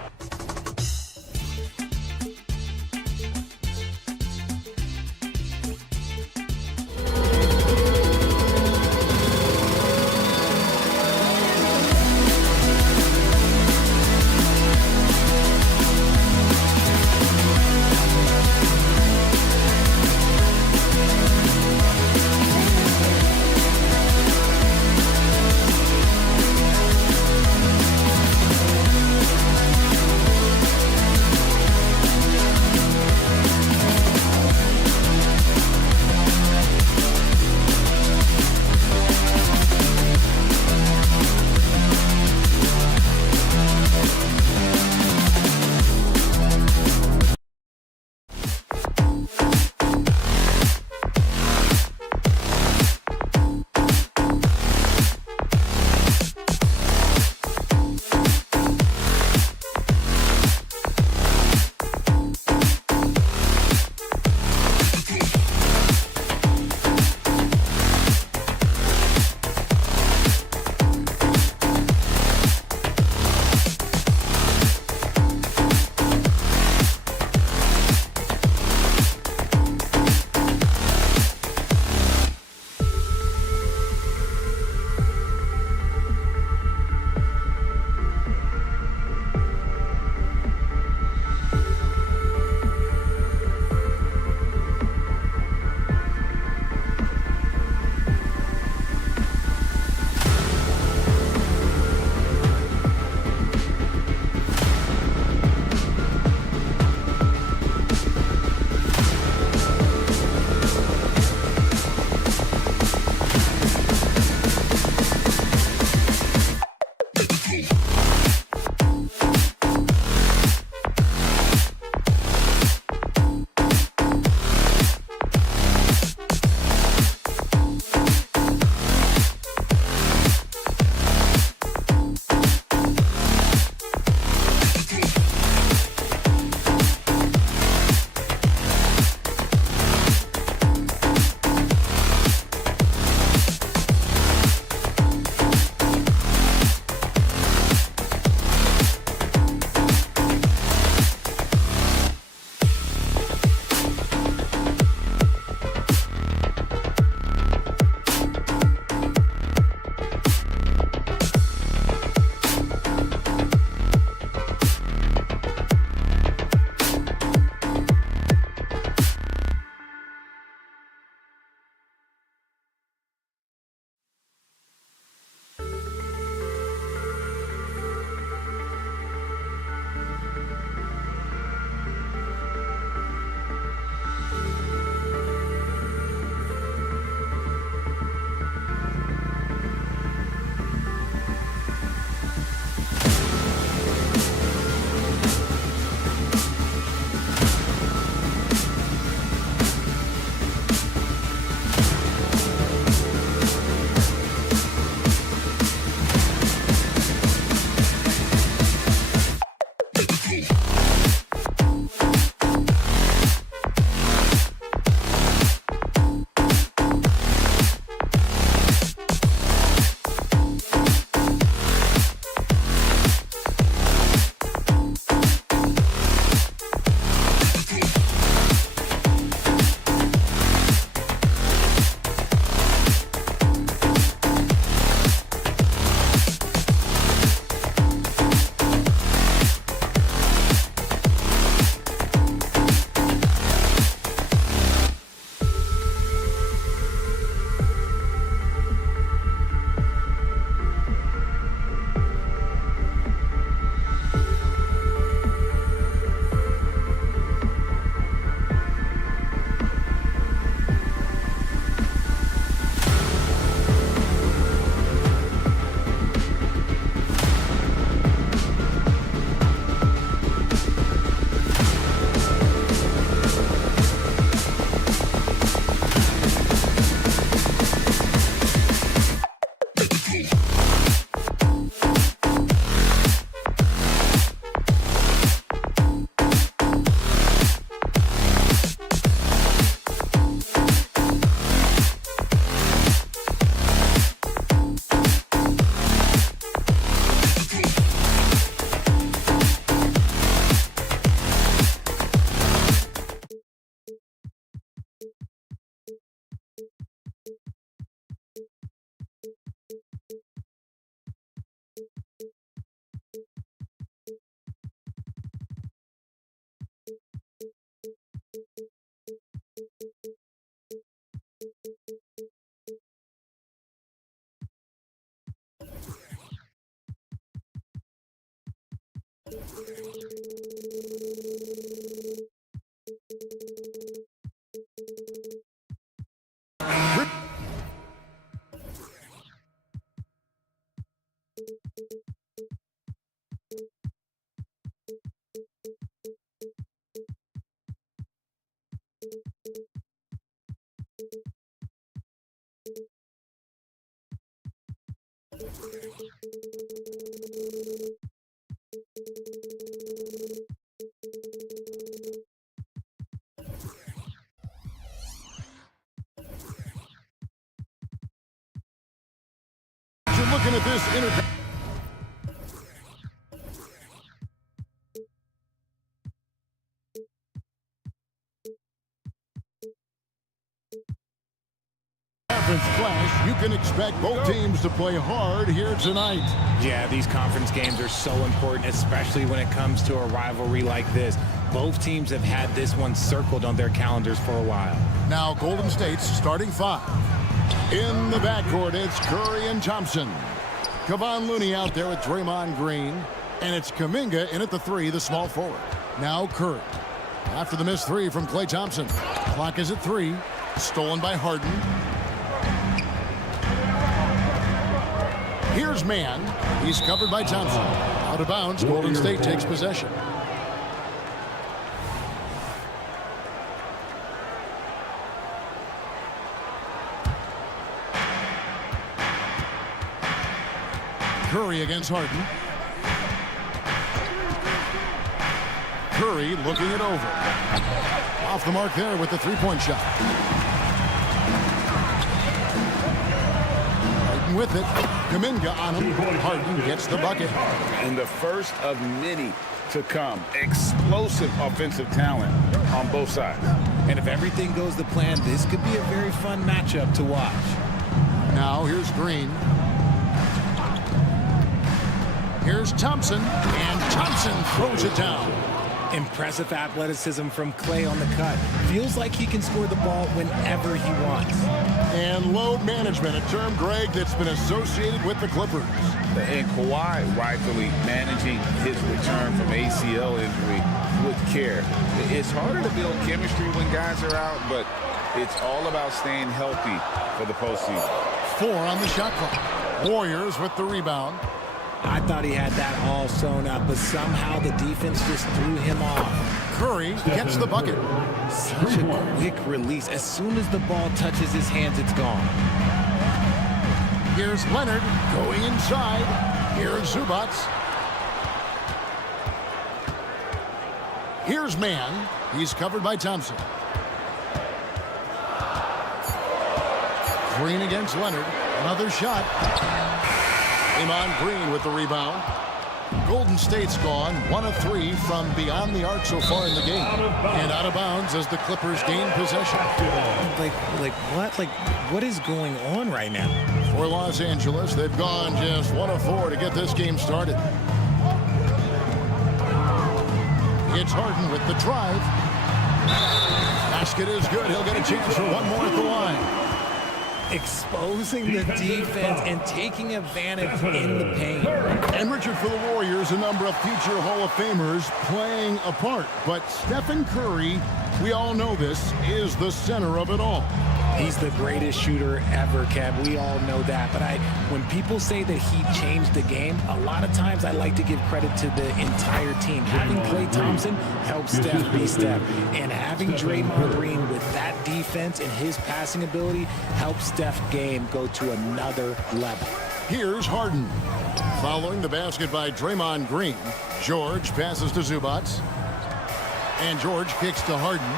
You're looking at this inter. Conference clash, you can expect both teams to play hard here tonight. Yeah, these conference games are so important, especially when it comes to a rivalry like this. Both teams have had this one circled on their calendars for a while. Now Golden State's starting five. In the backcourt, it's Curry and Thompson. Kevon Looney out there with Draymond Green. And it's Kuminga in at the three, the small forward. Now Curry. After the missed three from Klay Thompson. Clock is at 3. Stolen by Harden. Here's Mann. He's covered by Thompson. Out of bounds, Golden State takes possession. Curry against Harden. Curry looking it over. Off the mark there with the three-point shot. Harden with it. Kuminga on him. Harden gets the bucket. And the first of many to come. Explosive offensive talent on both sides. And if everything goes to plan, this could be a very fun matchup to watch. Now here's Green. Here's Thompson, and Thompson throws it down. Impressive athleticism from Klay on the cut. Feels like he can score the ball whenever he wants. And load management, a term, Greg, that's been associated with the Clippers. And Kawhi rightfully managing his return from ACL injury with care. It's harder to build chemistry when guys are out, but it's all about staying healthy for the postseason. 4 on the shot clock. Warriors with the rebound. I thought he had that all sewn up, but somehow the defense just threw him off. Curry gets the bucket. Such a quick release. As soon as the ball touches his hands, it's gone. Here's Leonard going inside. Here's Zubac. Here's Mann. He's covered by Thompson. Green against Leonard. Another shot. Iman Green with the rebound. Golden State's gone 1 of 3 from beyond the arc so far in the game. And out of bounds as the Clippers gain possession. What is going on right now? For Los Angeles, they've gone just 1 of 4 to get this game started. It's Harden with the drive. Basket is good. He'll get a chance for one more at the line. Exposing the defense and taking advantage in the paint. And Richard, for the Warriors, a number of future Hall of Famers playing a part. But Stephen Curry, we all know this, is the center of it all. He's the greatest shooter ever, Kev. We all know that. But when people say that he changed the game, a lot of times I like to give credit to the entire team. Having Klay Thompson helps Steph be Steph. And having Draymond Green with that defense and his passing ability helps Steph's game go to another level. Here's Harden. Following the basket by Draymond Green. George passes to Zubac. And George kicks to Harden.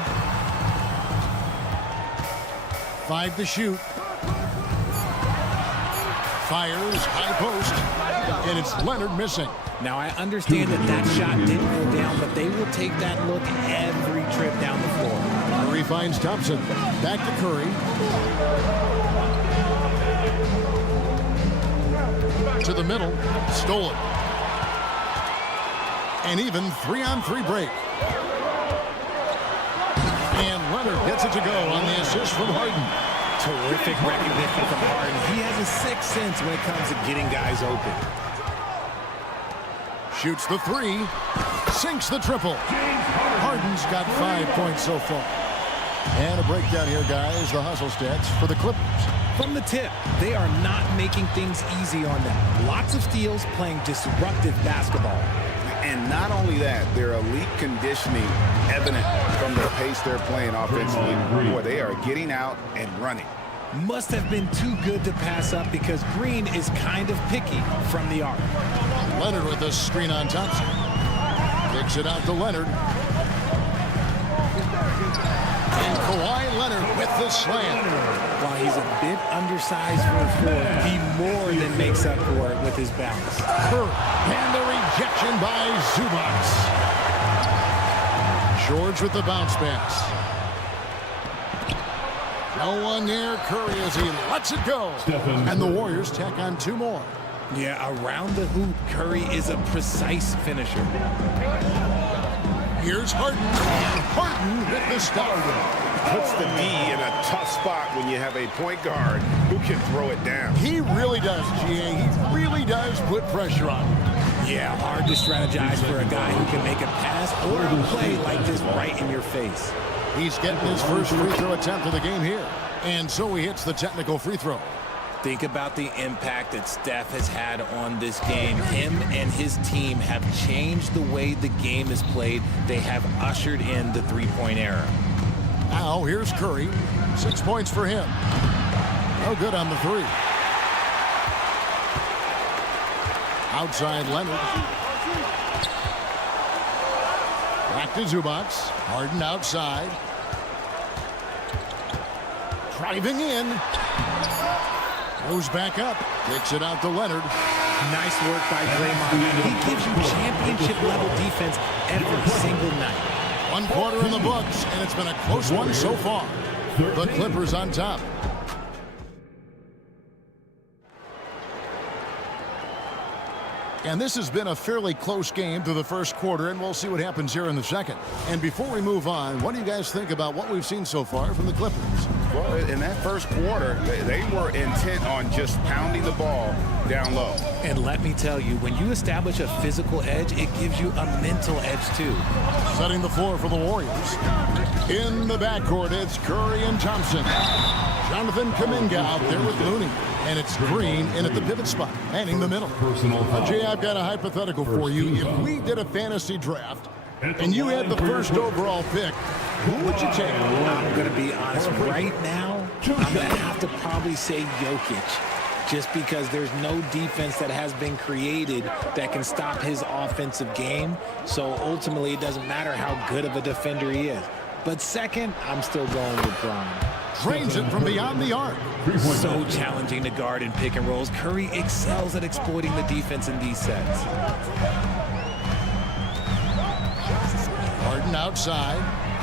5 to shoot. Fires, high post. And it's Leonard missing. Now, I understand that shot didn't go down, but they will take that look every trip down the floor. Curry finds Thompson. Back to Curry. To the middle. Stolen. And even 3-on-3 break. And Leonard gets it to go on the assist from Harden. Terrific recognition from Harden. He has a sixth sense when it comes to getting guys open. Shoots the 3. Sinks the triple. Harden's got 5 points so far. And a breakdown here, guys. The hustle stats for the Clippers. From the tip, they are not making things easy on them. Lots of steals, playing disruptive basketball. And not only that, their elite conditioning evident from the pace they're playing offensively. Boy, they are getting out and running. Must have been too good to pass up because Green is kind of picky from the arc. Leonard with the screen on Thompson. Kicks it out to Leonard. And Kawhi Leonard with the slam. While he's a bit undersized for a floor, he more than makes up for it with his bounce. And the rejection by Zubac. George with the bounce pass. No one near Curry as he lets it go. And the Warriors tack on 2 more. Yeah, around the hoop, Curry is a precise finisher. Here's Harden. Harden with the stop. Puts the D in a tough spot when you have a point guard who can throw it down. He really does, GA. He really does put pressure on him. Yeah, hard to strategize for a guy who can make a pass or a play like this right in your face. He's getting his first free throw attempt of the game here. And so he hits the technical free throw. Think about the impact that Steph has had on this game. Him and his team have changed the way the game is played. They have ushered in the three-point era. Now here's Curry. 6 points for him. No good on the 3. Outside Leonard. Back to Zubac. Harden outside. Driving in. Goes back up. Kicks it out to Leonard. Nice work by Draymond. He gives you championship-level defense every single night. 1 quarter in the books, and it's been a close one so far. The Clippers on top. And this has been a fairly close game through the first quarter, and we'll see what happens here in the second. And before we move on, what do you guys think about what we've seen so far from the Clippers? Well, in that first quarter, they were intent on just pounding the ball down low. And let me tell you, when you establish a physical edge, it gives you a mental edge too. Setting the floor for the Warriors. In the backcourt, it's Curry and Thompson. Jonathan Kuminga out there with Looney. And it's Green in at the pivot spot, manning the middle. Jay, I've got a hypothetical for you. If we did a fantasy draft and you had the first overall pick, who would you take? I'm going to be honest. Right now, I'm going to have to probably say Jokic. Just because there's no defense that has been created that can stop his offensive game. So ultimately, it doesn't matter how good of a defender he is. But second, I'm still going with Bron. Drains it from beyond the arc. So challenging to guard in pick and rolls. Curry excels at exploiting the defense in these sets. Harden outside.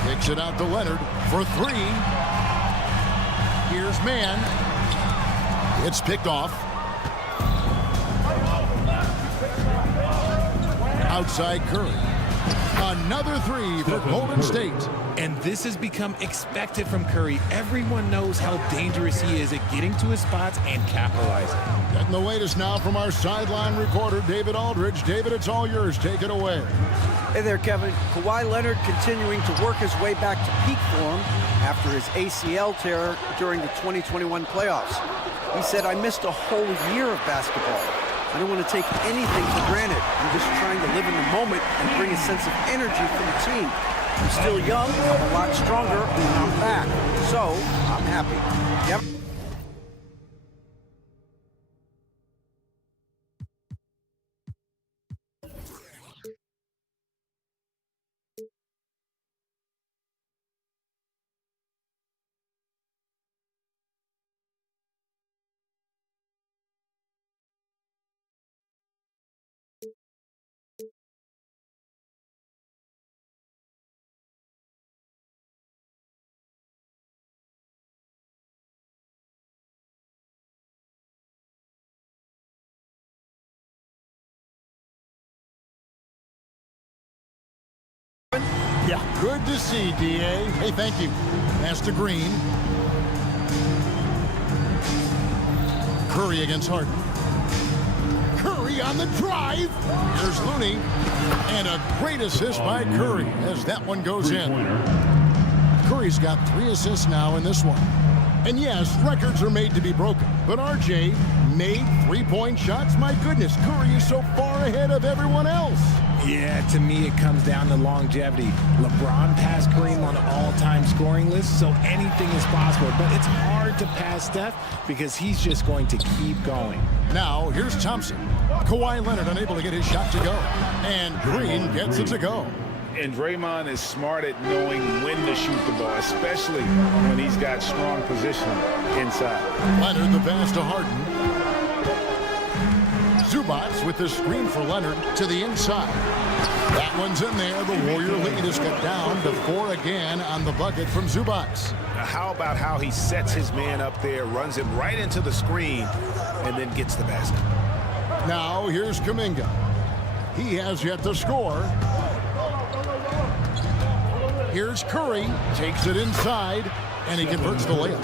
Kicks it out to Leonard for 3. Here's man. It's picked off. Outside Curry. Another 3 for Golden State. And this has become expected from Curry. Everyone knows how dangerous he is at getting to his spots and capitalizing. Getting the latest now from our sideline reporter, David Aldridge. David, it's all yours. Take it away. Hey there, Kevin. Kawhi Leonard continuing to work his way back to peak form after his ACL tear during the 2021 playoffs. He said, "I missed a whole year of basketball. I don't want to take anything for granted. I'm just trying to live in the moment and bring a sense of energy for the team. I'm still young, I'm a lot stronger, and I'm back. So, I'm happy." Yep. Yeah, good to see, D.A. Hey, thank you. Pass to Green. Curry against Harden. Curry on the drive. There's Looney. And a great assist by Curry as that one goes in. Curry's got 3 assists now in this one. And yes, records are made to be broken. But RJ made 3-point shots. My goodness, Curry is so far ahead of everyone else. Yeah, to me, it comes down to longevity. LeBron passed Kareem on all-time scoring lists, so anything is possible. But it's hard to pass Steph because he's just going to keep going. Now, here's Thompson. Kawhi Leonard unable to get his shot to go. And Green gets it to go. And Draymond is smart at knowing when to shoot the ball, especially when he's got strong position inside. Leonard the pass to Harden. Zubac with the screen for Leonard to the inside. That one's in there. The Warrior lead is cut down to 4 again on the bucket from Zubac. Now, how about how he sets his man up there, runs him right into the screen, and then gets the basket? Now, here's Kuminga. He has yet to score. Here's Curry, takes it inside, and he converts the layup.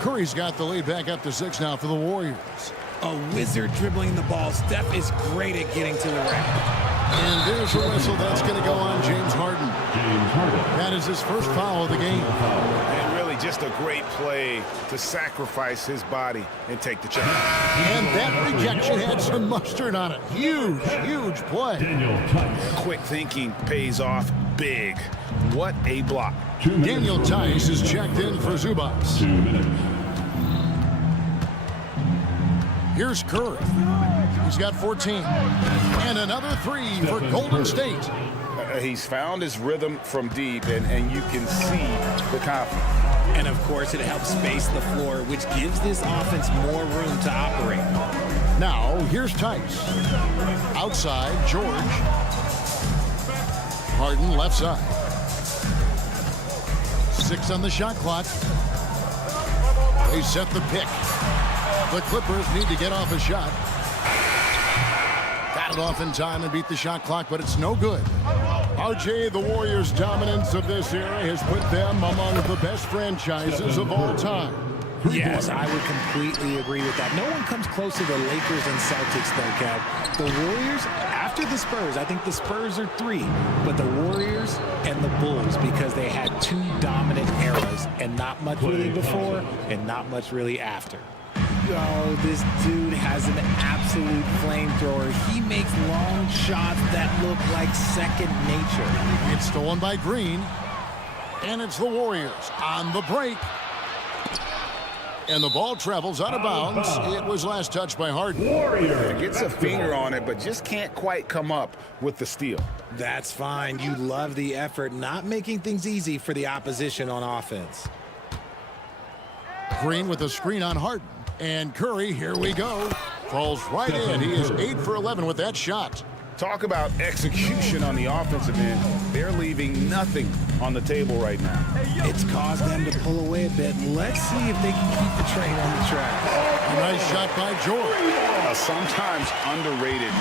Curry's got the lead back up to 6 now for the Warriors. A wizard dribbling the ball. Steph is great at getting to the rim. And there's a whistle that's going to go on James Harden. That is his first foul of the game. And really just a great play to sacrifice his body and take the charge. And that rejection had some mustard on it. Huge, huge play. Quick thinking pays off big. What a block. Daniel Tice is checked in for Zubac. 2 minutes. Here's Curry. He's got 14. And another 3 for Golden State. He's found his rhythm from deep, and you can see the confidence. And, of course, it helps space the floor, which gives this offense more room to operate. Now, here's Tice. Outside, George. Harden left side. 6 on the shot clock. They set the pick. The Clippers need to get off a shot. Got it off in time and beat the shot clock, but it's no good. RJ, the Warriors' dominance of this era has put them among the best franchises of all time. Yes, I would completely agree with that. No one comes close to the Lakers and Celtics, though, Kev. The Warriors, after the Spurs, I think the Spurs are 3, but the Warriors and the Bulls, because they had 2 dominant eras, and not much really before, and not much really after. Oh, this dude has an absolute flamethrower. He makes long shots that look like second nature. It's stolen by Green, and it's the Warriors on the break. And the ball travels out of bounds. It was last touched by Harden. Warrior gets a finger on it, but just can't quite come up with the steal. That's fine. You love the effort, not making things easy for the opposition on offense. Green with a screen on Harden. And Curry, here we go. Falls right in. He is 8 for 11 with that shot. Talk about execution on the offensive end. They're leaving nothing on the table right now. It's caused them to pull away a bit. Let's see if they can keep the train on the track. A nice shot by George. A sometimes underrated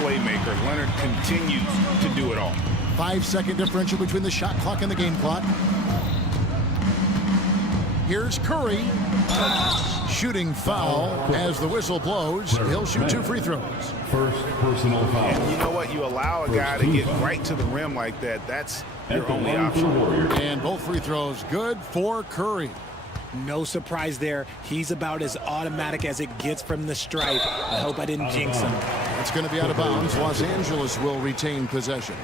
playmaker. Leonard continues to do it all. 5-second differential between the shot clock and the game clock. Here's Curry. Shooting foul as the whistle blows. He'll shoot 2 free throws. First personal foul. And you know what? You allow a guy to get right to the rim like that. That's your only option. And both free throws good for Curry. No surprise there. He's about as automatic as it gets from the stripe. I hope I didn't jinx him. It's going to be out of bounds. Los Angeles will retain possession.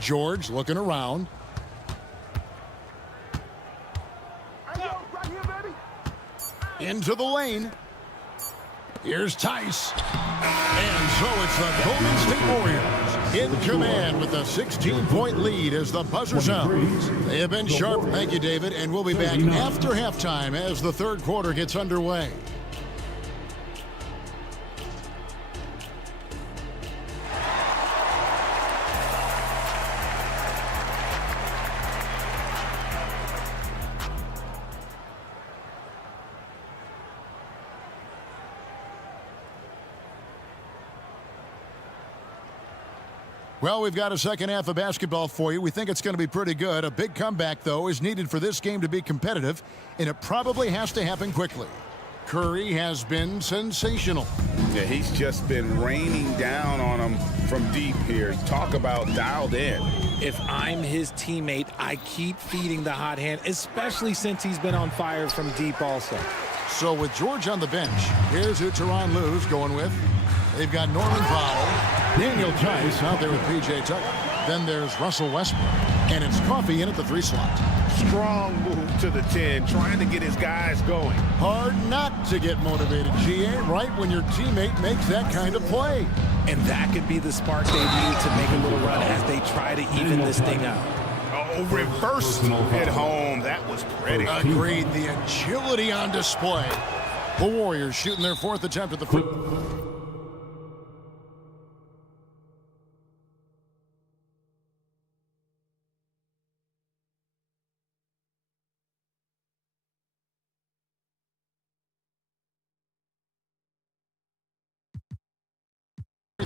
George looking around. Into the lane. Here's Tice. And so it's the Golden State Warriors in command with a 16-point lead as the buzzer sounds. They have been sharp. Thank you, David. And we'll be back after halftime as the third quarter gets underway. Well, we've got a second half of basketball for you. We think it's going to be pretty good. A big comeback, though, is needed for this game to be competitive, and it probably has to happen quickly. Curry has been sensational. Yeah, he's just been raining down on him from deep here. Talk about dialed in. If I'm his teammate, I keep feeding the hot hand, especially since he's been on fire from deep also. So with George on the bench, here's who Tyronn Lue's going with. They've got Norman Powell, Daniel Tice out there with P.J. Tucker. Then there's Russell Westbrook, and it's Coffey in at the 3 slot. Strong move to the 10, trying to get his guys going. Hard not to get motivated, GA, right when your teammate makes that kind of play. And that could be the spark they need to make a little run as they try to even this thing out. Oh, reverse hit home. That was pretty. Agreed. The agility on display. The Warriors shooting their 4th attempt at the free.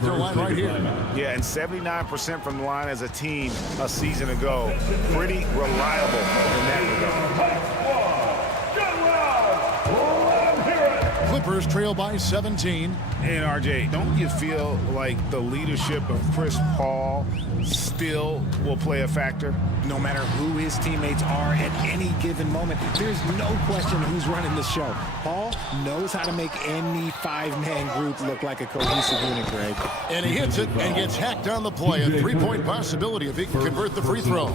Line right here. Yeah, and 79% from the line as a team a season ago. Pretty reliable in that regard. Clippers trail by 17. And RJ, don't you feel like the leadership of Chris Paul still will play a factor? No matter who his teammates are at any given moment, there's no question who's running the show. Paul knows how to make any 5-man group look like a cohesive unit, Greg. And he hits it and gets hacked on the play. A 3-point possibility if he can convert the free throw.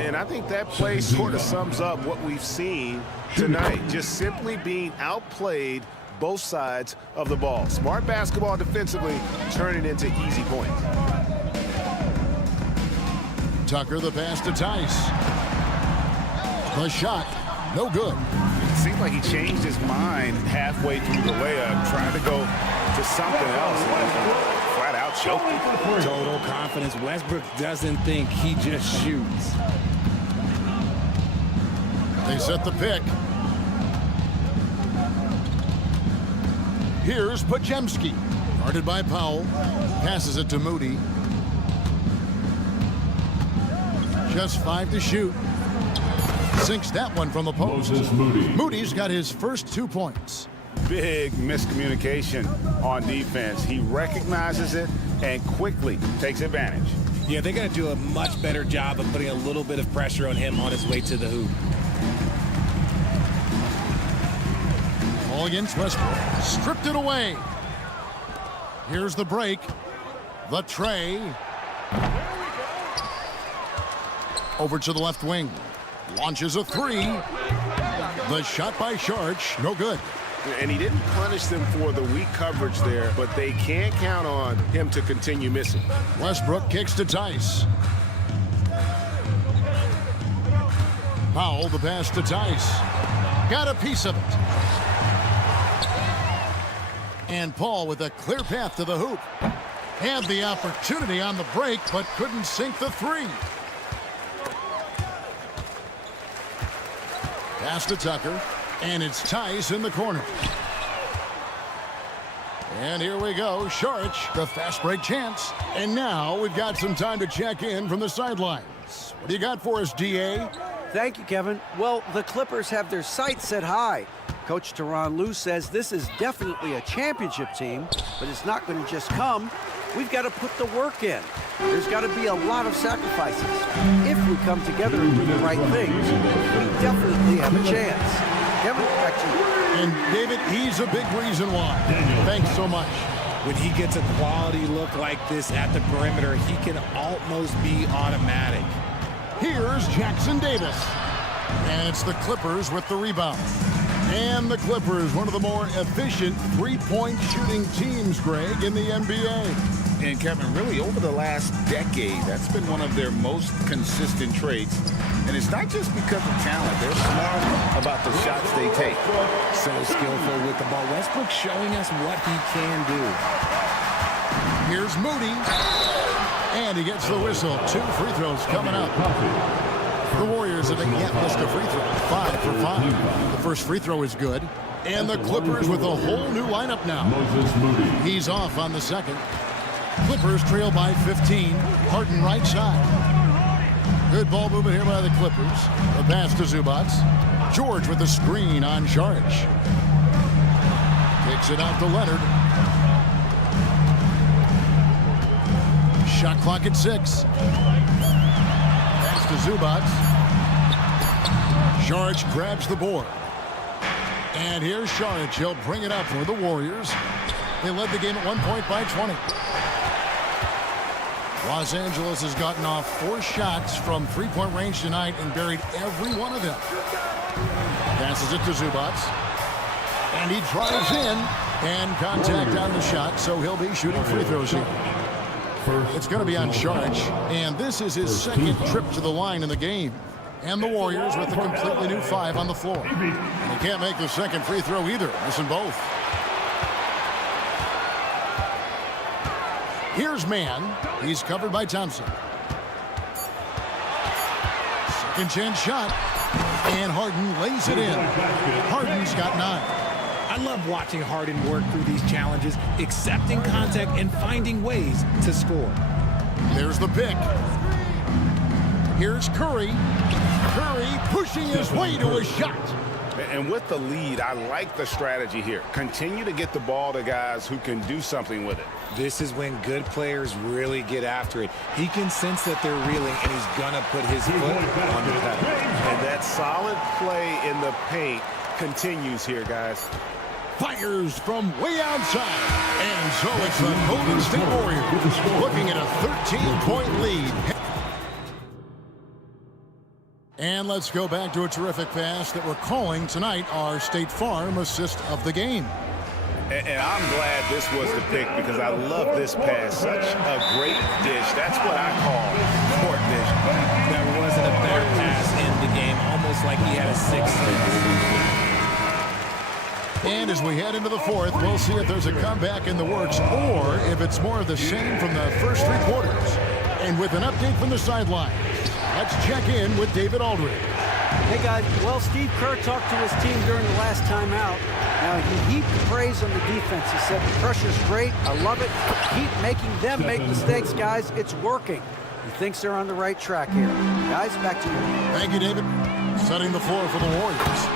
And I think that play sort of sums up what we've seen tonight. Just simply being outplayed both sides of the ball. Smart basketball defensively, turning into easy points. Tucker, the pass to Tice. The shot, no good. It seemed like he changed his mind halfway through the layup, trying to go to something else. Flat out choked. Total confidence. Westbrook doesn't think, he just shoots. They set the pick. Here's Podziemski. Guarded by Powell. Passes it to Moody. Just 5 to shoot. Sinks that one from the post. Moody's got his first 2 points. Big miscommunication on defense. He recognizes it and quickly takes advantage. Yeah, they got to do a much better job of putting a little bit of pressure on him on his way to the hoop. Ball against Westbrook. Stripped it away. Here's the break. The tray. Over to the left wing. Launches a 3. The shot by Sharch. No good. And he didn't punish them for the weak coverage there, but they can't count on him to continue missing. Westbrook kicks to Tice. Powell, the pass to Tice. Got a piece of it. And Paul with a clear path to the hoop. Had the opportunity on the break, but couldn't sink the 3. Pass to Tucker, and it's Tice in the corner. And here we go, Sharch, the fast break chance. And now we've got some time to check in from the sidelines. What do you got for us, DA? Thank you, Kevin. Well, the Clippers have their sights set high. Coach Tyronn Lue says this is definitely a championship team, but it's not going to just come. We've got to put the work in. There's got to be a lot of sacrifices. If we come together and do the right things, we definitely have a chance. Kevin, back to you. And David, he's a big reason why. Thanks so much. When he gets a quality look like this at the perimeter, he can almost be automatic. Here's Jackson Davis. And it's the Clippers with the rebound. And the Clippers, one of the more efficient three-point shooting teams, Greg, in the NBA. And Kevin, really over the last decade, that's been one of their most consistent traits. And it's not just because of talent. They're smart about the shots they take. So skillful with the ball. Westbrook showing us what he can do. Here's Moody. And he gets the whistle. 2 free throws coming up. The Warriors haven't yet missed a free throw. 5 for 5. The first free throw is good. And the Clippers with a whole new lineup now. He's off on the second. Clippers trail by 15. Harden right side. Good ball movement here by the Clippers. The pass to Zubats. George with the screen on Saric. Kicks it out to Leonard. Shot clock at 6. Pass to Zubats. Saric grabs the board. And here's Saric. He'll bring it up for the Warriors. They led the game at 1 point by 20. Los Angeles has gotten off 4 shots from three-point range tonight and buried every one of them. Passes it to Zubats. And he drives in. And contact on the shot, so he'll be shooting free throws here. It's going to be on Saric. And this is his second trip to the line in the game. And the Warriors with a completely new 5 on the floor. And he can't make the second free throw either. Missing both. Here's Mann. He's covered by Thompson. Second chance shot. And Harden lays it in. Harden's got 9. I love watching Harden work through these challenges, accepting contact and finding ways to score. There's the pick. Here's Curry. Curry pushing his way to a shot. And with the lead, I like the strategy here. Continue to get the ball to guys who can do something with it. This is when good players really get after it. He can sense that they're reeling, and he's going to put his foot on the pedal. And that solid play in the paint continues here, guys. Fires from way outside. And so it's the Golden State Warriors looking at a 13-point lead. And let's go back to a terrific pass that we're calling tonight our State Farm assist of the game. And I'm glad this was the pick because I love this pass. Such a great dish. That's what I call court vision. There wasn't a better pass in the game, almost like he had a sixth sense. And as we head into the fourth, we'll see if there's a comeback in the works or if it's more of the same from the first 3 quarters. And with an update from the sideline, let's check in with David Aldridge. Hey, guys. Well, Steve Kerr talked to his team during the last time out. Now, he heaped praise on the defense. He said, the pressure's great. I love it. Keep making them make mistakes, guys. It's working. He thinks they're on the right track here. Guys, back to you. Thank you, David. Setting the floor for the Warriors.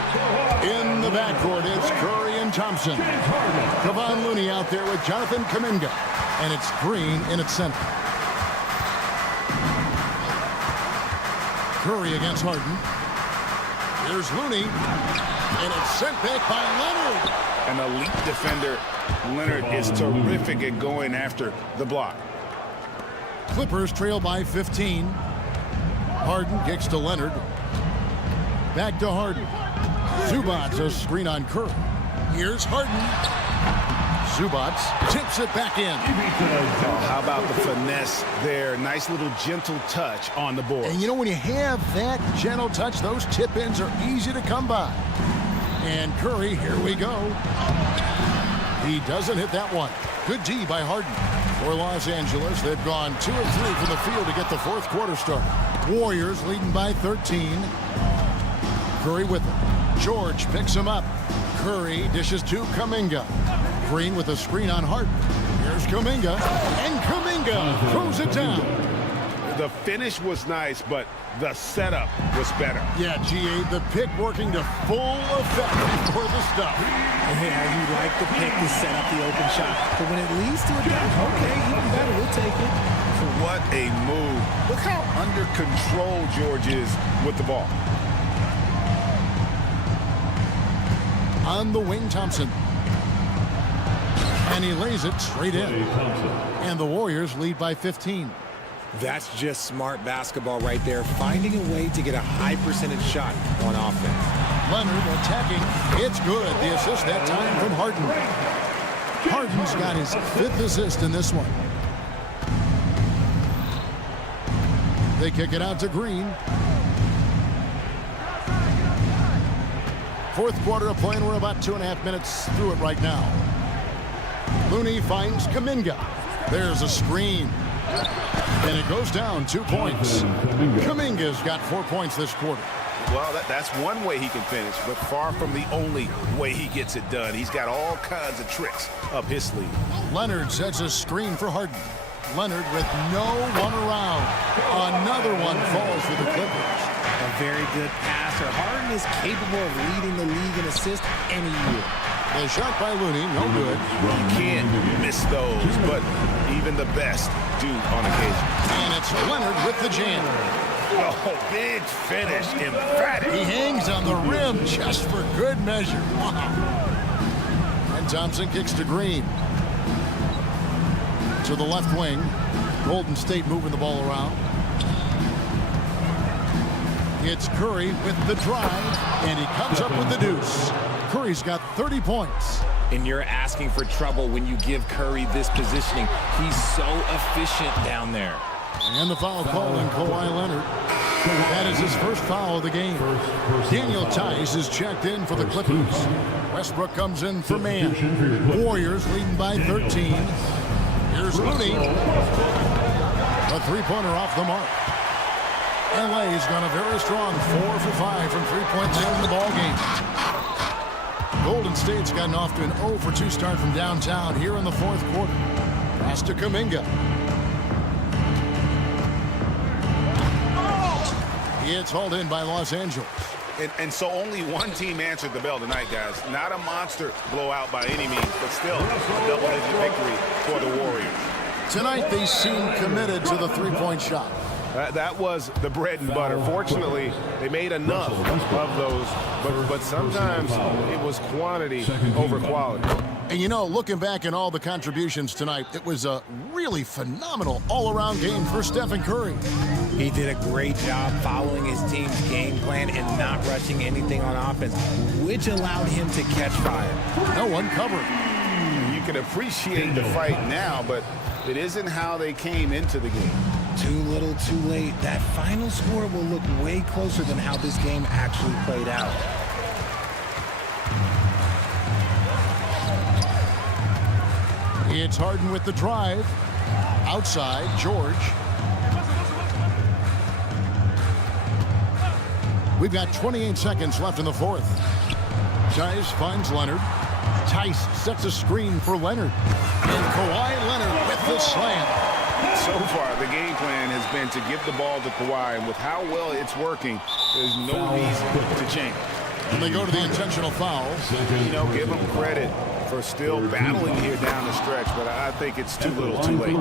In the backcourt, it's Curry and Thompson. Kevon Looney out there with Jonathan Kuminga. And it's Green in its center. Curry against Harden. Here's Looney. And it's sent back by Leonard. An elite defender. Leonard is terrific at going after the block. Clippers trail by 15. Harden kicks to Leonard. Back to Harden. Zubats a screen on Curry. Here's Harden. Zubats tips it back in. How about the finesse there? Nice little gentle touch on the board. And you know, when you have that gentle touch, those tip-ins are easy to come by. And Curry, here we go. He doesn't hit that one. Good D by Harden. For Los Angeles, they've gone 2 of 3 from the field to get the fourth quarter started. Warriors leading by 13. Curry with it. George picks him up. Curry dishes to Kuminga. Green with a screen on Harden. Here's Kuminga. And Kuminga throws it down. The finish was nice, but the setup was better. Yeah, GA, the pick working to full effect before the stop. Yeah, you like the pick to set up the open shot. But when it leads to a dunk, okay, even better, we'll take it. What a move. Look how under control George is with the ball. On the wing, Thompson. And he lays it straight in. And the Warriors lead by 15. That's just smart basketball right there, finding a way to get a high percentage shot on offense. Leonard attacking. It's good. The assist that time from Harden. Harden's got his 5th assist in this one. They kick it out to Green. Fourth quarter of play, and we're about 2.5 minutes through it right now. Looney finds Kuminga. There's a screen. And it goes down 2 points. Kuminga's got 4 points this quarter. Well, that's one way he can finish, but far from the only way he gets it done. He's got all kinds of tricks up his sleeve. Leonard sets a screen for Harden. Leonard with no one around. Another one falls for the Clippers. A very good passer. Harden is capable of leading the league in assists any year. The shot by Looney, no good. You can't miss those, but even the best do on occasion. And it's Leonard with the jam. Oh, big finish, emphatic. He hangs on the rim just for good measure. Wow. And Thompson kicks to Green. To the left wing. Golden State moving the ball around. It's Curry with the drive, and he comes up with the deuce. Curry's got 30 points. And you're asking for trouble when you give Curry this positioning. He's so efficient down there. And the foul called on Kawhi Leonard. That is his first foul of the game. Daniel Tice is checked in for the Clippers. Westbrook comes in for man. Warriors leading by 13. Here's Looney. A three-pointer off the mark. LA's gone a very strong 4 for 5 from three-point land in the ball game. Golden State's gotten off to an 0 for 2 start from downtown here in the fourth quarter. Pass to Kuminga. It's hauled in by Los Angeles. And so only one team answered the bell tonight, guys. Not a monster blowout by any means, but still a double-digit victory for the Warriors. Tonight they seem committed to the three-point shot. That was the bread and butter. Fortunately, they made enough of those, but sometimes it was quantity over quality. And you know, looking back at all the contributions tonight, it was a really phenomenal all-around game for Stephen Curry. He did a great job following his team's game plan and not rushing anything on offense, which allowed him to catch fire. No one covered. You can appreciate the fight now, but it isn't how they came into the game. Too little, too late. That final score will look way closer than how this game actually played out. It's Harden with the drive. Outside, George. We've got 28 seconds left in the fourth. Tice finds Leonard. Tice sets a screen for Leonard. And Kawhi Leonard with the slam. So far, the game plan has been to give the ball to Kawhi, and with how well it's working, there's no reason to change. And they go to the intentional foul. You know, give him credit for still battling here down the stretch, but I think it's too little too late.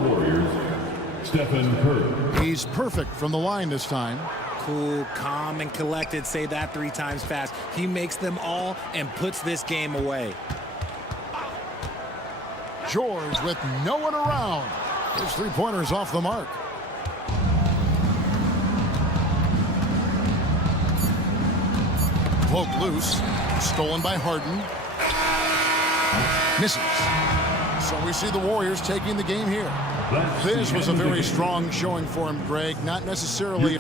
Stephen Curry. He's perfect from the line this time. Cool, calm, and collected. Say that 3 times fast. He makes them all and puts this game away. George with no one around. His three-pointer's off the mark. Poke loose. Stolen by Harden. Misses. So we see the Warriors taking the game here. This was a very strong showing for him, Greg. Not necessarily...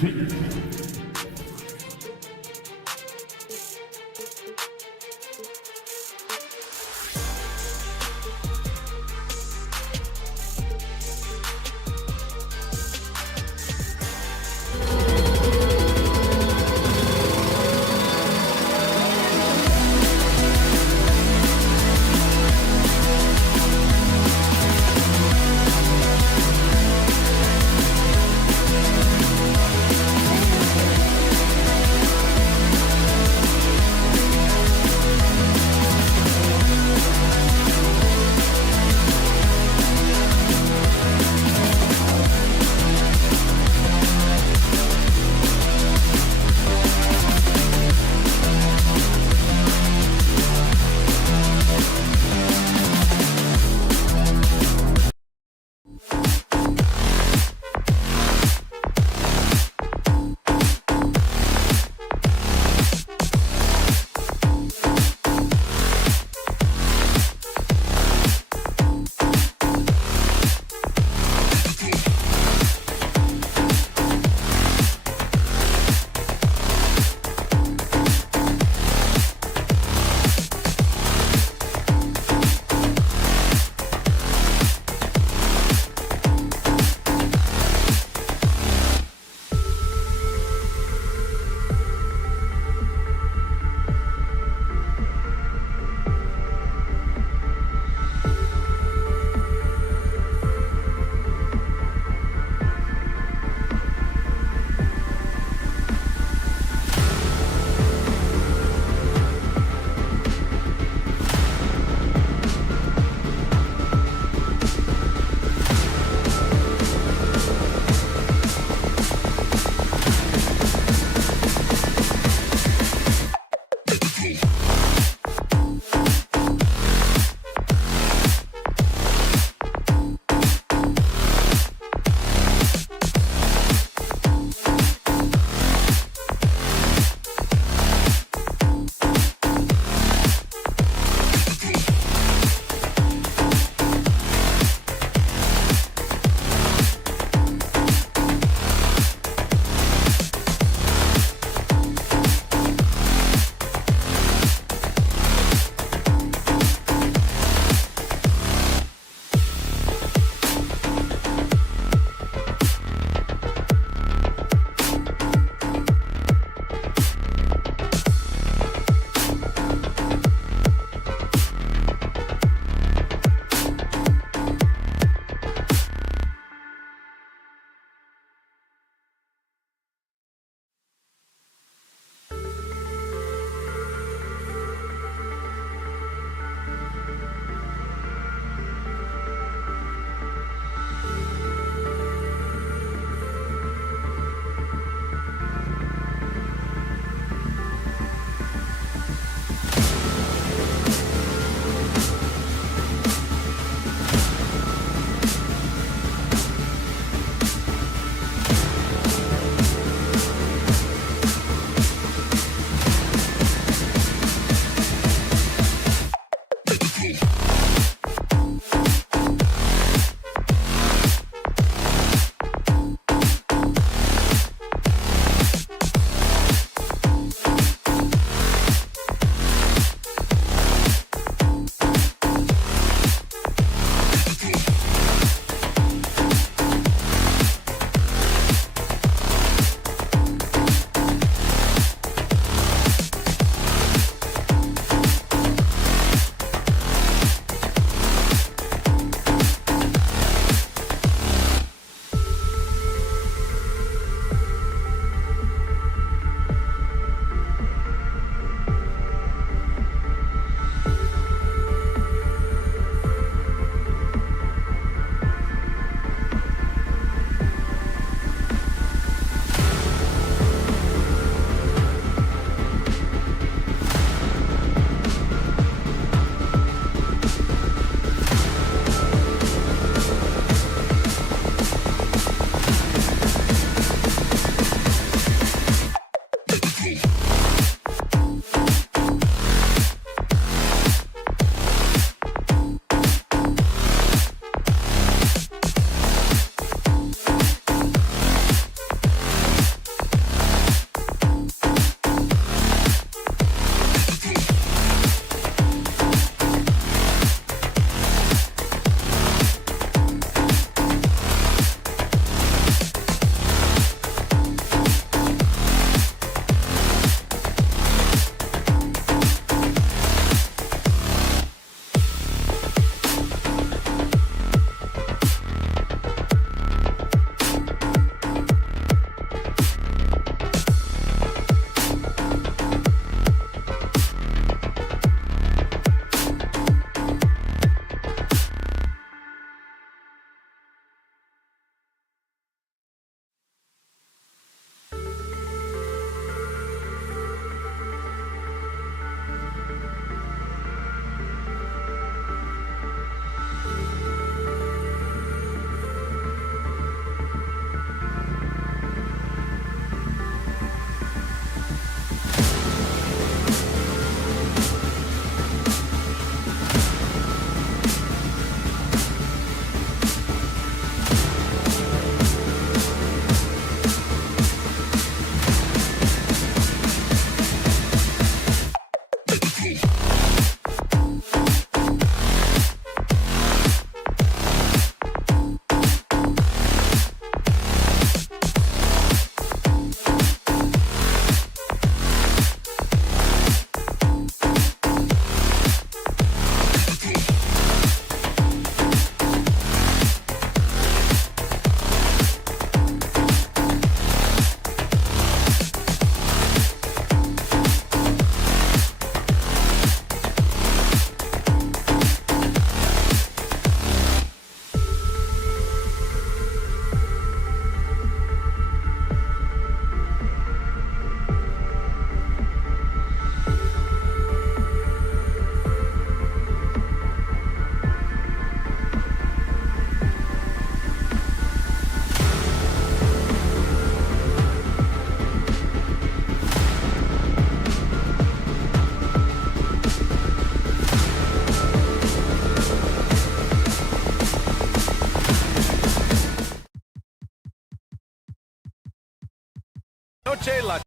Noche la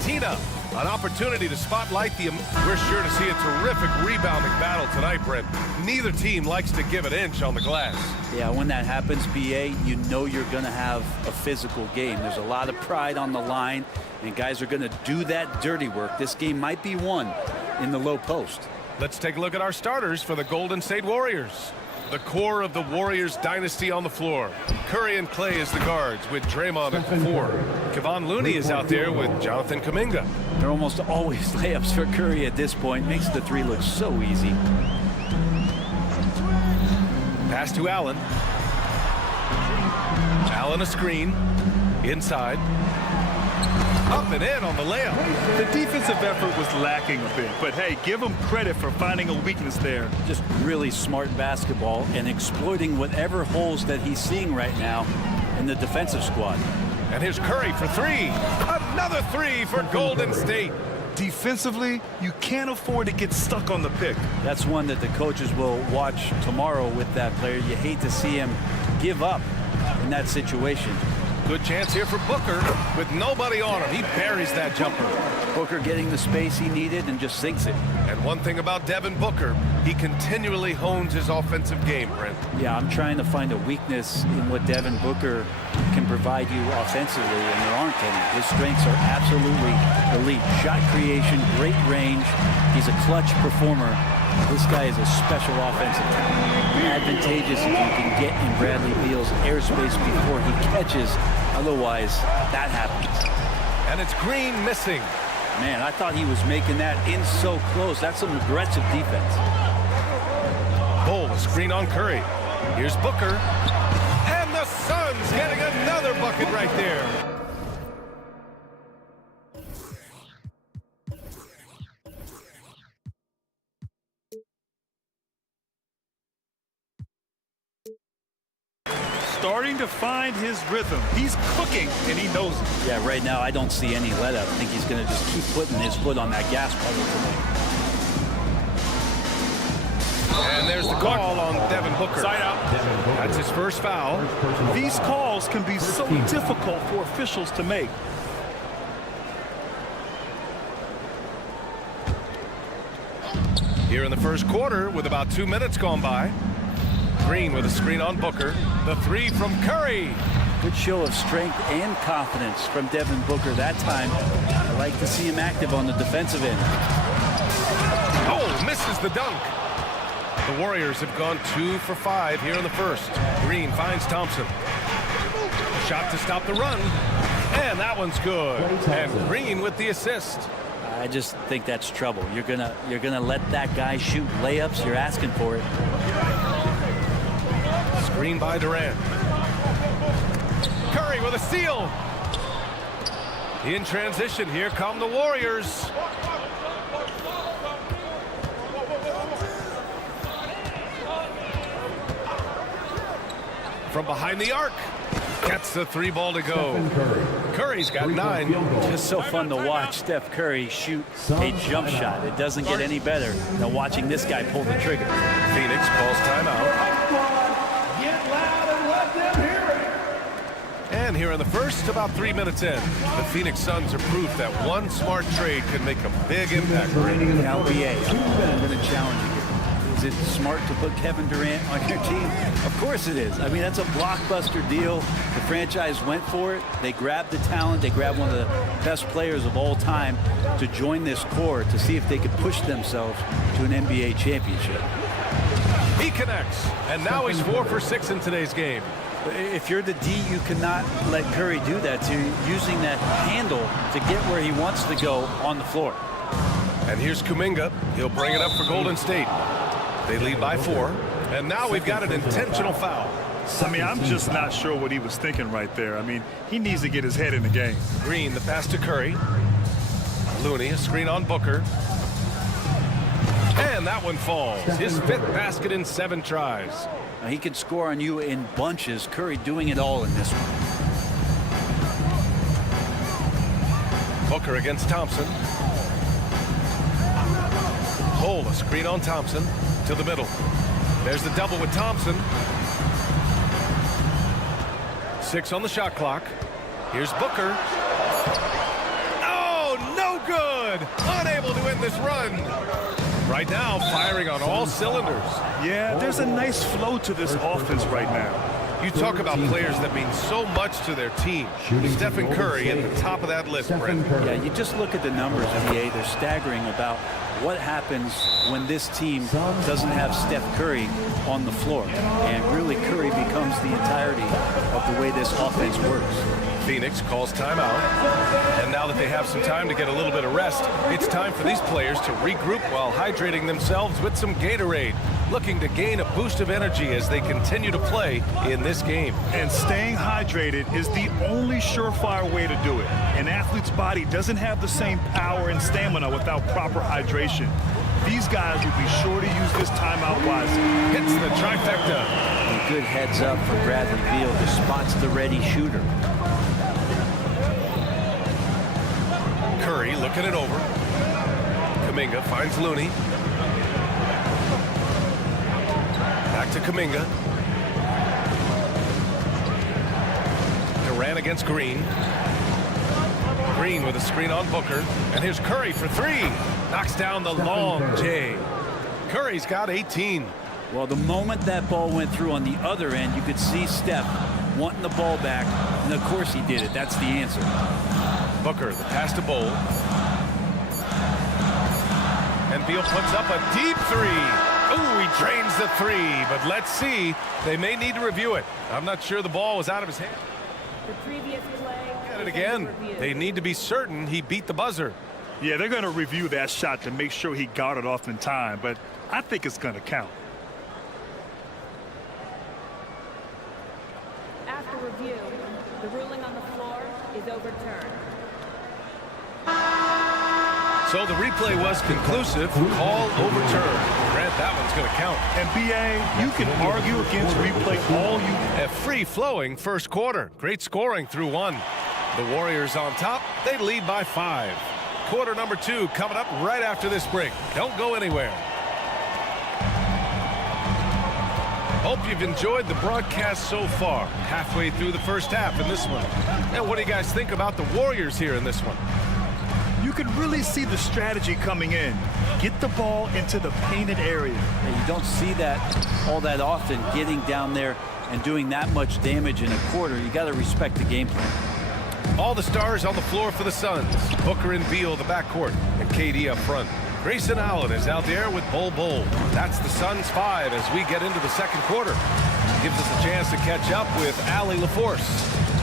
Tina, an opportunity to spotlight the... We're sure to see a terrific rebounding battle tonight, Brent. Neither team likes to give an inch on the glass. Yeah, when that happens, BA, you know you're going to have a physical game. There's a lot of pride on the line, and guys are going to do that dirty work. This game might be won in the low post. Let's take a look at our starters for the Golden State Warriors. The core of the Warriors dynasty on the floor. Curry and Clay as the guards with Draymond at the 4. Kevon Looney is out there with Jonathan Kuminga. They're almost always layups for Curry at this point. Makes the 3 look so easy. Pass to Allen. Allen a screen. Inside. Up and in on the layup. The defensive effort was lacking a bit, but hey, give him credit for finding a weakness there. Just really smart basketball and exploiting whatever holes that he's seeing right now in the defensive squad. And here's Curry for 3. Another 3 for Golden State. Defensively, you can't afford to get stuck on the pick. That's one that the coaches will watch tomorrow with that player. You hate to see him give up in that situation. Good chance here for Booker with nobody on him. He buries that jumper. Booker getting the space he needed and just sinks it. And one thing about Devin Booker, he continually hones his offensive game, Brent. Yeah, I'm trying to find a weakness in what Devin Booker can provide you offensively, and there aren't any. His strengths are absolutely elite. Shot creation, great range. He's a clutch performer. This guy is a special offensive talent. Advantageous if you can get in Bradley Beal's airspace before he catches. Otherwise, that happens. And it's Green missing. Man, I thought he was making that in so close. That's some aggressive defense. Bull, a screen on Curry. Here's Booker. And the Suns getting another bucket right there. Starting to find his rhythm. He's cooking, and he knows it. Yeah, right now I don't see any let up. I think he's going to just keep putting his foot on that gas pedal tonight. And there's the call on Devin Booker. Side out. That's his first foul. These calls can be so difficult for officials to make. Here in the first quarter with about 2 minutes gone by. Green with a screen on Booker. The 3 from Curry. Good show of strength and confidence from Devin Booker that time. I like to see him active on the defensive end. Oh, misses the dunk. The Warriors have gone 2 for 5 here in the first. Green finds Thompson. Shot to stop the run. And that one's good. And Green with the assist. I just think that's trouble. You're gonna let that guy shoot layups. You're asking for it. Screen by Durant. Curry with a steal. In transition, here come the Warriors. From behind the arc. Gets the 3 ball to go. Curry's got 9. Just so fun to watch Steph Curry shoot a jump shot. It doesn't get any better than watching this guy pull the trigger. Phoenix calls timeout. And here in the first, about 3 minutes in, the Phoenix Suns are proof that one smart trade can make a big impact. Now, BA, I'm going to challenge you. Is it smart to put Kevin Durant on your team? Of course it is. I mean, that's a blockbuster deal. The franchise went for it. They grabbed the talent. They grabbed one of the best players of all time to join this core to see if they could push themselves to an NBA championship. He connects, and now he's 4 for 6 in today's game. If you're the D, you cannot let Curry do that to using that handle to get where he wants to go on the floor. And here's Kuminga. He'll bring it up for Golden State. They lead by 4, and now we've got an intentional foul. I mean, I'm just not sure what he was thinking right there. I mean, he needs to get his head in the game. Green, the pass to Curry. Looney, a screen on Booker. And that one falls. His 5th basket in 7 tries. Now, he can score on you in bunches. Curry doing it all in this one. Booker against Thompson. Hole, a screen on Thompson. To the middle. There's the double with Thompson. 6 on the shot clock. Here's Booker. Oh, no good! Unable to end this run. Right now, firing on all cylinders. Yeah, there's a nice flow to this offense right now. You talk about players that mean so much to their team. Stephen Curry at the top of that list, Brent. Yeah, you just look at the numbers, NBA. They're staggering about what happens when this team doesn't have Steph Curry on the floor. And really, Curry becomes the entirety of the way this offense works. Phoenix calls timeout. And now that they have some time to get a little bit of rest, it's time for these players to regroup while hydrating themselves with some Gatorade, looking to gain a boost of energy as they continue to play in this game. And staying hydrated is the only surefire way to do it. An athlete's body doesn't have the same power and stamina without proper hydration. These guys will be sure to use this timeout wisely. Hits the trifecta. A good heads up for Bradley Beal, who spots the ready shooter. Curry looking it over. Kuminga finds Looney. Back to Kuminga. Durant against Green. Green with a screen on Booker. And here's Curry for 3. Knocks down the long J. Curry's got 18. Well, the moment that ball went through on the other end, you could see Steph wanting the ball back. And of course he did it. That's the answer. Booker, the pass to Bowl. And Beal puts up a deep 3. Ooh, he drains the 3, but let's see. They may need to review it. I'm not sure the ball was out of his hand. The previous play. Get it again. They need to be certain he beat the buzzer. Yeah, they're going to review that shot to make sure he got it off in time, but I think it's going to count. After review, the ruling on the floor is overturned. So the replay was conclusive. Call overturned. Grant, that one's going to count. And BA, you can argue against replay all you want. A free-flowing first quarter. Great scoring through 1. The Warriors on top. They lead by 5. Quarter number 2 coming up right after this break. Don't go anywhere. Hope you've enjoyed the broadcast so far. Halfway through the first half in this one. And what do you guys think about the Warriors here in this one? You can really see the strategy coming in. Get the ball into the painted area. And you don't see that all that often, getting down there and doing that much damage in a quarter. You got to respect the game plan. All the stars on the floor for the Suns. Booker and Beal, the backcourt, and KD up front. Grayson Allen is out there with Bol Bol. That's the Suns 5 as we get into the second quarter. Gives us a chance to catch up with Allie LaForce.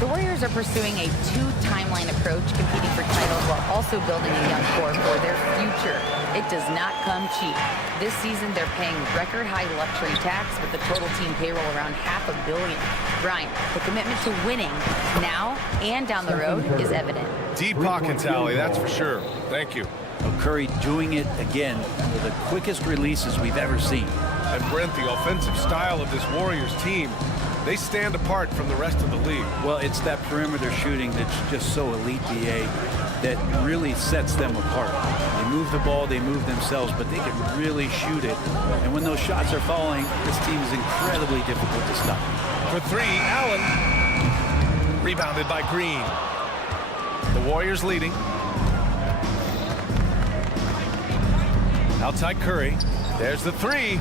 The Warriors are pursuing a two-timeline approach, competing for titles while also building a young core for their future. It does not come cheap. This season, they're paying record-high luxury tax with the total team payroll around $500 million. Brian, the commitment to winning now and down the road is evident. Deep pocket tally, that's for sure. Thank you. Curry doing it again with the quickest releases we've ever seen. And Brent, the offensive style of this Warriors team, they stand apart from the rest of the league. Well, it's that perimeter shooting that's just so elite, BA, that really sets them apart. They move the ball, they move themselves, but they can really shoot it. And when those shots are falling, this team is incredibly difficult to stop. For three, Allen. Rebounded by Green. The Warriors leading. Outside Curry. There's the three.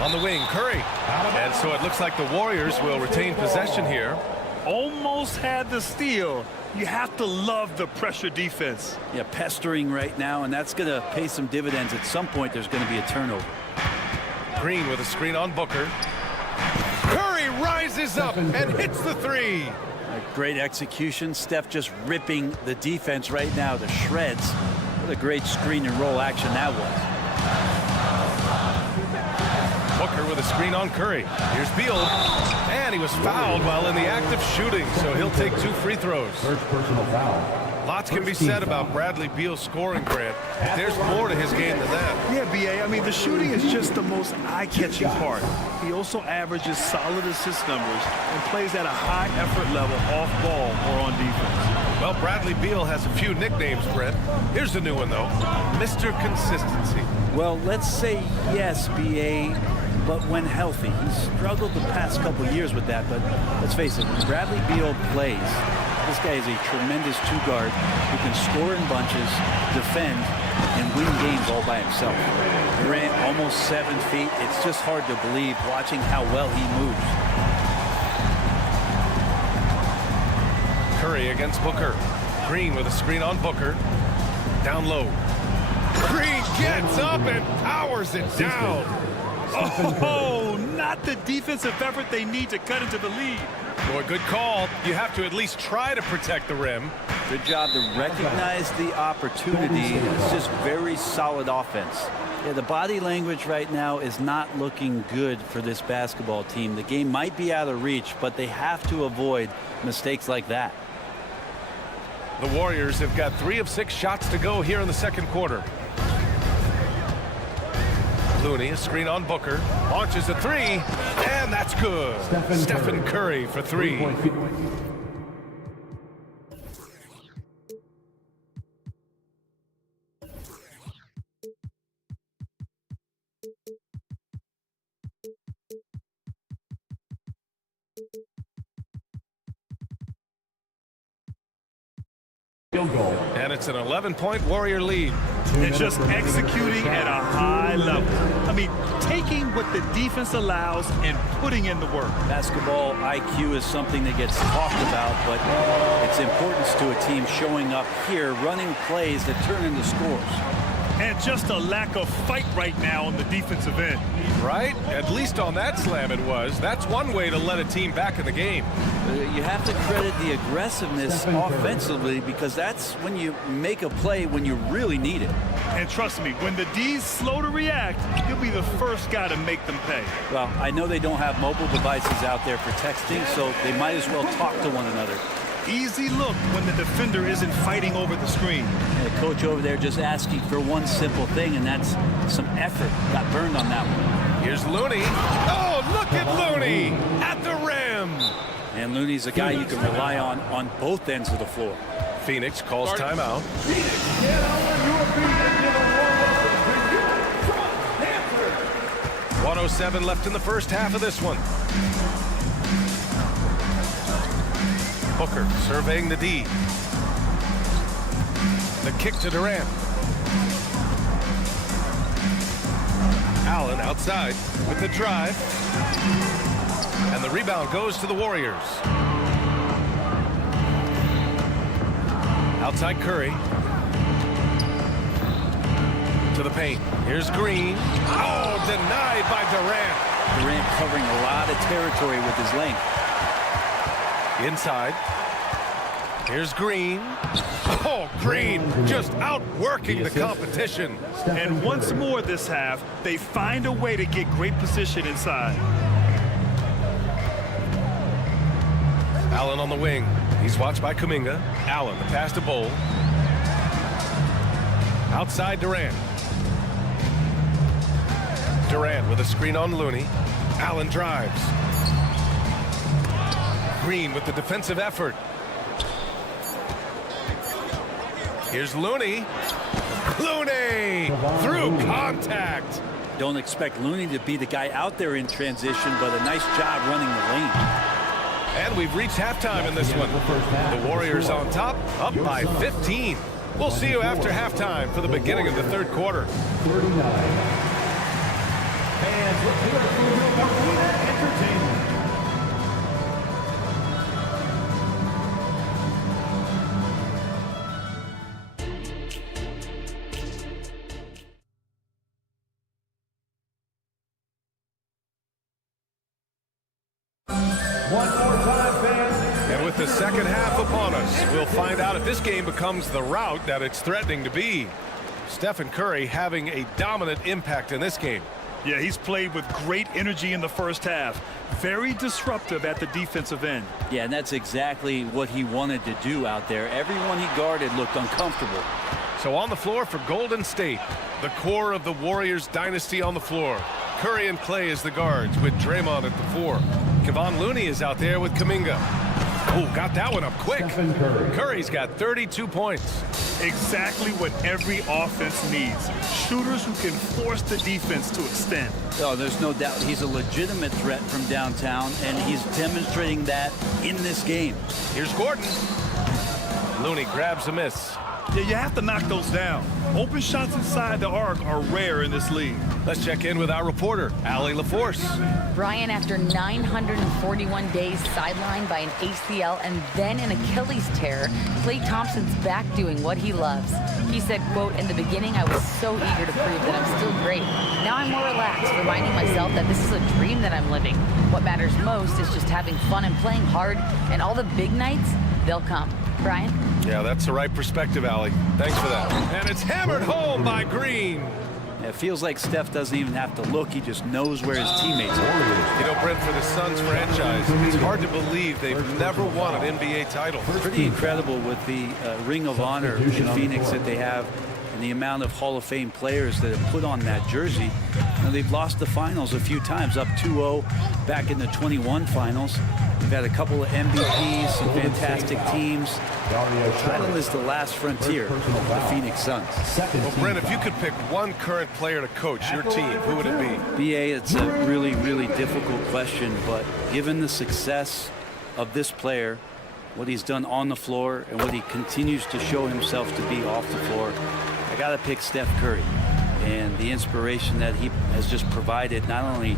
On the wing, Curry. And so it looks like the Warriors will retain possession here. Almost had the steal. You have to love the pressure defense. Yeah, pestering right now, and that's going to pay some dividends. At some point, there's going to be a turnover. Green with a screen on Booker. Curry rises up and hits the three. Great execution. Steph just ripping the defense right now to shreds. What a great screen and roll action that was. Booker with a screen on Curry. Here's Beal. And he was fouled while in the act of shooting, so he'll take 2 free throws. First personal foul. Lots can be said about Bradley Beal's scoring, Grant. There's more to his game than that. Yeah, BA, I mean, the shooting is just the most eye-catching part. He also averages solid assist numbers and plays at a high effort level off ball or on defense. Well, Bradley Beal has a few nicknames, Brent. Here's a new one, though. Mr. Consistency. Well, let's say yes, BA, but when healthy. He's struggled the past couple years with that, but let's face it, when Bradley Beal plays, this guy is a tremendous two-guard who can score in bunches, defend, and win games all by himself. Durant, almost 7 feet. It's just hard to believe watching how well he moves. Curry against Booker. Green with a screen on Booker. Down low. Green gets up and powers it down. Oh, not the defensive effort they need to cut into the lead. Boy, good call. You have to at least try to protect the rim. Good job to recognize the opportunity. It's just very solid offense. Yeah, the body language right now is not looking good for this basketball team. The game might be out of reach, but they have to avoid mistakes like that. The Warriors have got 3 of 6 shots to go here in the second quarter. Looney, a screen on Booker, launches a 3, and that's good. Stephen Curry for 3. Field goal. And it's an 11-point Warrior lead. And just executing at a high level. I mean, taking what the defense allows and putting in the work. Basketball IQ is something that gets talked about, but its importance to a team showing up here, running plays that turn into scores. And just a lack of fight right now on the defensive end. Right? At least on that slam it was. That's one way to let a team back in the game. You have to credit the aggressiveness offensively, because that's when you make a play when you really need it. And trust me, when the D's slow to react, you'll be the first guy to make them pay. Well, I know they don't have mobile devices out there for texting, so they might as well talk to one another. Easy look when the defender isn't fighting over the screen. And the coach over there just asking for one simple thing, and that's some effort. Got burned on that one. Here's Looney. Oh, look at Looney at the rim. And Looney's a guy you can rely on both ends of the floor. Phoenix calls timeout. 1:07 left in the first half of this one. Booker surveying the D. The kick to Durant. Allen outside with the drive. And the rebound goes to the Warriors. Outside Curry. To the paint. Here's Green. Oh, denied by Durant. Durant covering a lot of territory with his length. Inside. Here's Green. Oh, Green just outworking the competition. And once more this half, they find a way to get great position inside. Allen on the wing. He's watched by Kuminga. Allen, the pass to Bowl. Outside Durant. Durant with a screen on Looney. Allen drives. Green with the defensive effort. Here's Looney. Looney through contact. Don't expect Looney to be the guy out there in transition, but a nice job running the lane. And we've reached halftime in this one. The Warriors on top, up by 15. We'll see you after halftime for the beginning of the third quarter. 39. Fans, let's hear it for Arena Entertainment. One more time, fans. And with the second half upon us, we'll find out if this game becomes the rout that it's threatening to be. Stephen Curry having a dominant impact in this game. Yeah, he's played with great energy in the first half. Very disruptive at the defensive end. Yeah, and that's exactly what he wanted to do out there. Everyone he guarded looked uncomfortable. So on the floor for Golden State, the core of the Warriors dynasty on the floor. Curry and Clay as the guards with Draymond at the 4. Kevon Looney is out there with Kuminga. Oh, got that one up quick. Curry's got 32 points. Exactly what every offense needs. Shooters who can force the defense to extend. Oh, there's no doubt he's a legitimate threat from downtown, and he's demonstrating that in this game. Here's Gordon. Looney grabs a miss. Yeah, you have to knock those down. Open shots inside the arc are rare in this league. Let's check in with our reporter, Allie LaForce. Brian, after 941 days sidelined by an ACL and then an Achilles tear, Klay Thompson's back doing what he loves. He said, quote, "In the beginning, I was so eager to prove that I'm still great. Now I'm more relaxed, reminding myself that this is a dream that I'm living. What matters most is just having fun and playing hard, and all the big nights, they'll come." Brian? Yeah, that's the right perspective, Allie. Thanks for that. And it's hammered home by Green. Yeah, it feels like Steph doesn't even have to look. He just knows where his teammates are. You know, Brent, for the Suns franchise, it's hard to believe they've never won an NBA title. Pretty incredible with the Ring of Honor in Phoenix that they have and the amount of Hall of Fame players that have put on that jersey. You know, they've lost the finals a few times, up 2-0 back in the 21 finals. They've had a couple of MVPs, some fantastic teams. The title is the last frontier for the Phoenix Suns. Well, Brent, if you could pick one current player to coach your team, who would it be? BA, it's a really, really difficult question, but given the success of this player, what he's done on the floor and what he continues to show himself to be off the floor, I got to pick Steph Curry. And the inspiration that he has just provided, not only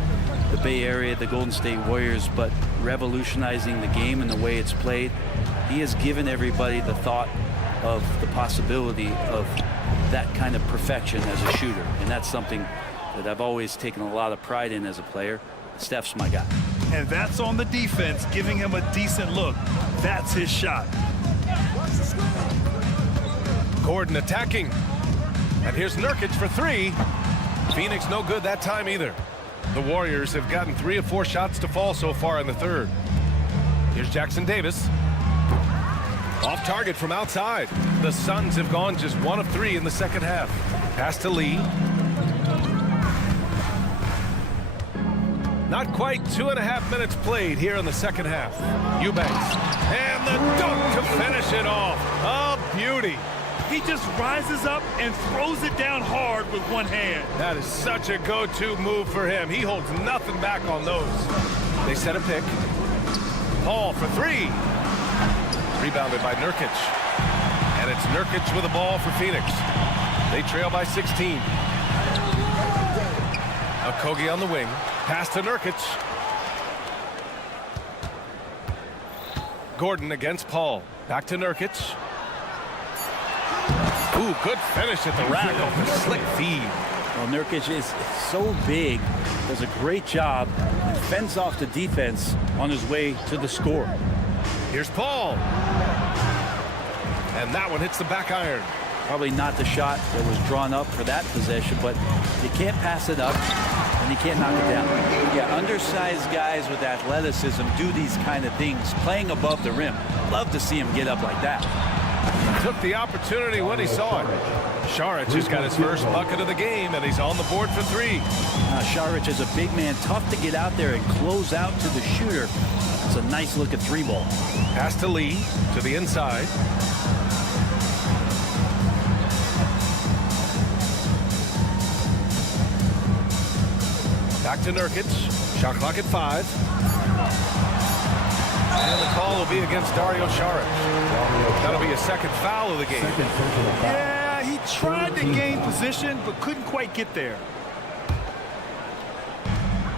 the Bay Area, the Golden State Warriors, but revolutionizing the game and the way it's played. He has given everybody the thought of the possibility of that kind of perfection as a shooter. And that's something that I've always taken a lot of pride in as a player. Steph's my guy. And that's on the defense, giving him a decent look. That's his shot. Gordon attacking. And here's Nurkic for 3. Phoenix no good that time either. The Warriors have gotten 3 of 4 shots to fall so far in the third. Here's Jackson Davis. Off target from outside. The Suns have gone just 1 of 3 in the second half. Pass to Lee. Not quite 2.5 minutes played here in the second half. Eubanks. And the dunk to finish it off. A beauty. He just rises up and throws it down hard with one hand. That is such a go-to move for him. He holds nothing back on those. They set a pick. Paul for 3. Rebounded by Nurkic. And it's Nurkic with the ball for Phoenix. They trail by 16. Okogie on the wing. Pass to Nurkic. Gordon against Paul. Back to Nurkic. Ooh, good finish at the rack off the slick feed. Well, Nurkic is so big does a great job and fends off the defense on his way to the score. Here's Paul. And that one hits the back iron. Probably not the shot that was drawn up for that possession, but you can't pass it up and you can't knock it down. Yeah, undersized guys with athleticism do these kind of things, playing above the rim. Love to see him get up like that. Took the opportunity when he saw it. Šarić has got his first bucket of the game, and he's on the board for three. Šarić is a big man, tough to get out there and close out to the shooter. It's a nice look at three ball. Pass to Lee, to the inside. Back to Nurkic. Shot clock at 5. And the call will be against Dario Šarić. That'll be a second foul of the game. Yeah, he tried to gain position, but couldn't quite get there.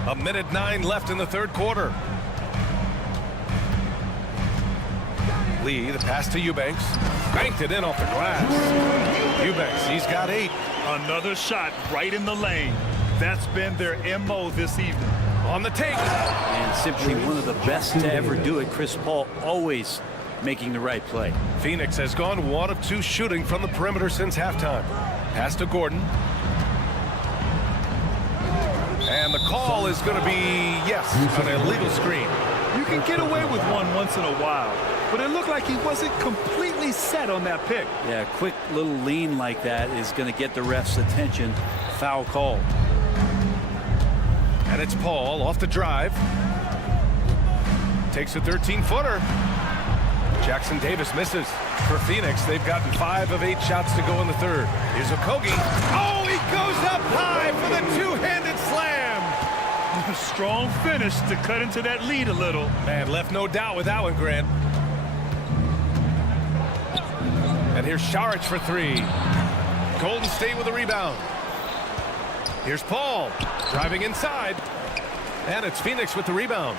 1:09 left in the third quarter. Lee, the pass to Eubanks. Banked it in off the glass. Eubanks, he's got 8. Another shot right in the lane. That's been their MO this evening. On the take. And simply one of the best to ever do it. Chris Paul always making the right play. Phoenix has gone 1 of 2 shooting from the perimeter since halftime. Pass to Gordon. And the call is going to be, yes, an illegal screen. You can get away with one once in a while, but it looked like he wasn't completely set on that pick. Yeah, a quick little lean like that is going to get the ref's attention. Foul call. And it's Paul off the drive. Takes a 13-footer. Jackson Davis misses. For Phoenix, they've gotten 5 of 8 shots to go in the third. Here's Okogie. Oh, he goes up high for the two-handed slam. A strong finish to cut into that lead a little. Man, left no doubt with that one, Grant. And here's Šarić for 3. Golden State with a rebound. Here's Paul driving inside. And it's Phoenix with the rebound.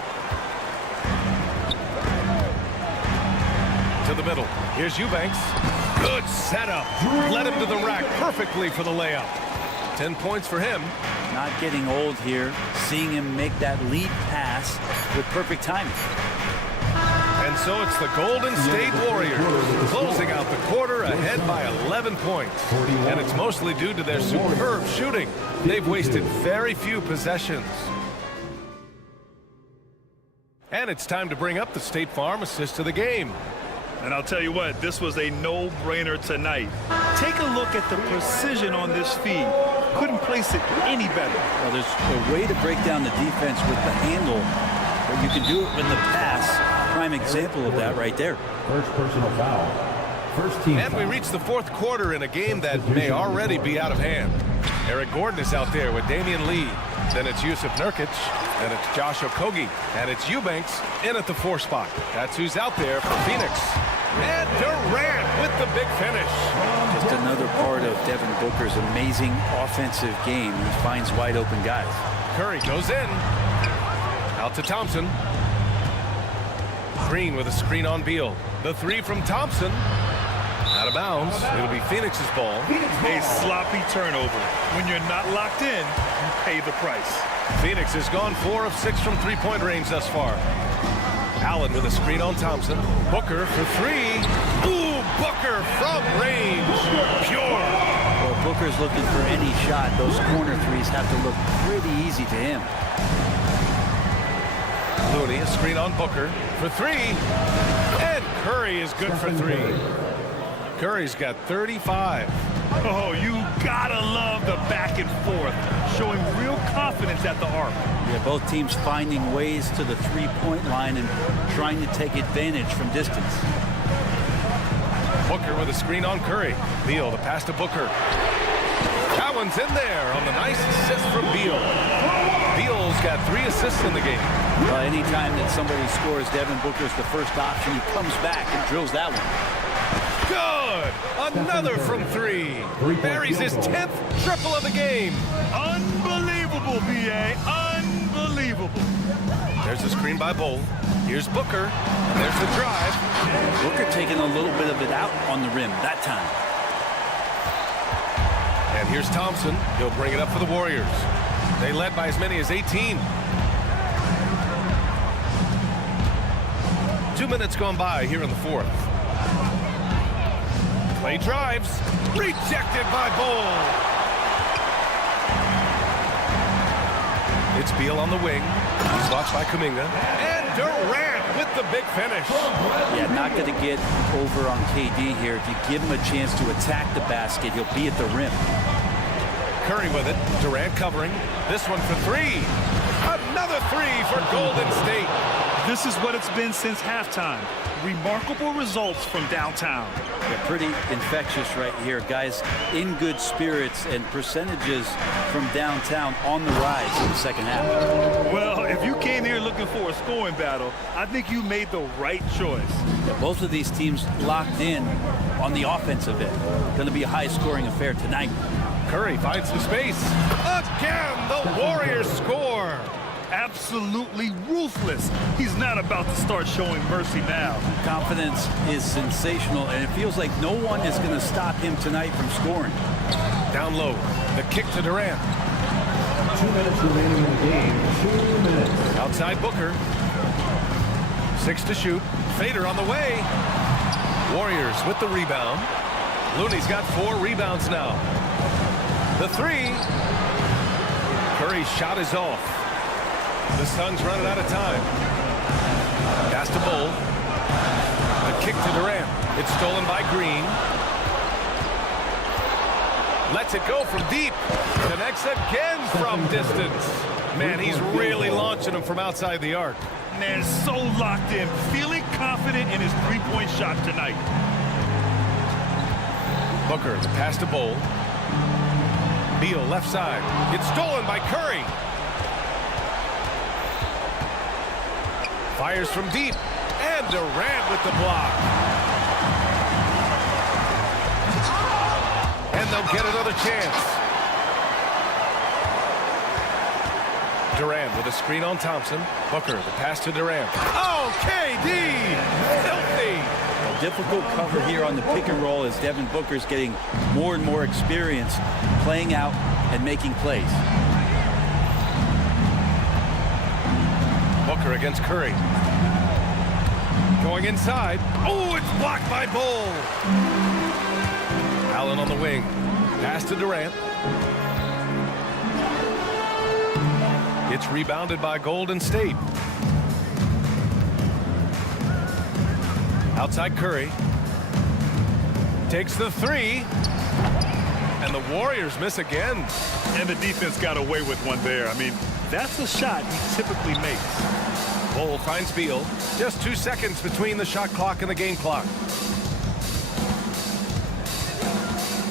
To the middle. Here's Eubanks. Good setup. Led him to the rack perfectly for the layup. 10 points for him. Not getting old here. Seeing him make that lead pass with perfect timing. And so it's the Golden State Warriors closing out the quarter ahead by 11 points. And it's mostly due to their superb shooting. They've wasted very few possessions. And it's time to bring up the State Farm assist of the game. And I'll tell you what, this was a no-brainer tonight. Take a look at the precision on this feed. Couldn't place it any better. Well, there's a way to break down the defense with the handle, but you can do it with the pass. Prime example of that right there. First personal foul. First team And we reach the fourth quarter in a game that may already be out of hand. Eric Gordon is out there with Damian Lee. Then it's Jusuf Nurkic. And it's Josh Okogie. And it's Eubanks in at the 4 spot. That's who's out there for Phoenix. And Durant with the big finish. Just another part of Devin Booker's amazing offensive game. He finds wide open guys. Curry goes in. Out to Thompson. Green with a screen on Beal. The 3 from Thompson. Out of bounds. It'll be Phoenix's ball. A sloppy turnover. When you're not locked in, you pay the price. Phoenix has gone 4 of 6 from three-point range thus far. Allen with a screen on Thompson. Booker for 3. Ooh, Booker from range. Pure. Well, Booker's looking for any shot. Those corner threes have to look pretty easy to him. Looney, a screen on Booker for 3. And Curry is good for 3. Curry's got 35. Oh, you gotta love the back and forth, showing real confidence at the arc. Yeah, both teams finding ways to the three-point line and trying to take advantage from distance. Booker with a screen on Curry. Beal, the pass to Booker. That one's in there on the nice assist from Beal. Beal's got 3 assists in the game. Well, anytime that somebody scores, Devin Booker's the first option. He comes back and drills that one. Good! Another from 3. Buries his 10th triple of the game. Unbelievable, B.A. Unbelievable. There's a screen by Bull. Here's Booker. And there's the drive. Booker taking a little bit of it out on the rim that time. And here's Thompson. He'll bring it up for the Warriors. They led by as many as 18. 2 minutes gone by here in the fourth. Clay drives. Rejected by Bull. It's Beal on the wing. He's watched by Kuminga. And Durant with the big finish. Yeah, not going to get over on KD here. If you give him a chance to attack the basket, he'll be at the rim. Curry with it. Durant covering. This one for three. Another three for Golden State. This is what it's been since halftime. Remarkable results from downtown. Yeah, pretty infectious right here. Guys in good spirits, and percentages from downtown on the rise in the second half. Well, if you came here looking for a scoring battle, I think you made the right choice. Yeah, both of these teams locked in on the offensive end. Going to be a high-scoring affair tonight. Curry finds some space. Again, the Warriors score. Absolutely ruthless. He's not about to start showing mercy now. Confidence is sensational, and it feels like no one is going to stop him tonight from scoring. Down low, the kick to Durant. 2 minutes remaining in the game. 2 minutes. Outside Booker. 6 to shoot. Fader on the way. Warriors with the rebound. Looney's got 4 rebounds now. The three. Curry's shot is off. The Suns running out of time. Pass to Bull. The kick to Durant. It's stolen by Green. Lets it go from deep. Connects again from distance. Man, he's really launching him from outside the arc. Man, so locked in, feeling confident in his three-point shot tonight. Booker, the pass to Bull. Beal, left side. It's stolen by Curry. Fires from deep. And Durant with the block. And they'll get another chance. Durant with a screen on Thompson. Booker, the pass to Durant. Oh, KD! Filthy! A difficult cover here on the pick and roll as Devin Booker's getting more and more experience playing out and making plays. Booker against Curry. Going inside. Oh, it's blocked by Bull. Allen on the wing. Pass to Durant. It's rebounded by Golden State. Outside Curry. Takes the three. And the Warriors miss again. And the defense got away with one there. I mean, that's a shot he typically makes. Bull finds Beal. Just 2 seconds between the shot clock and the game clock.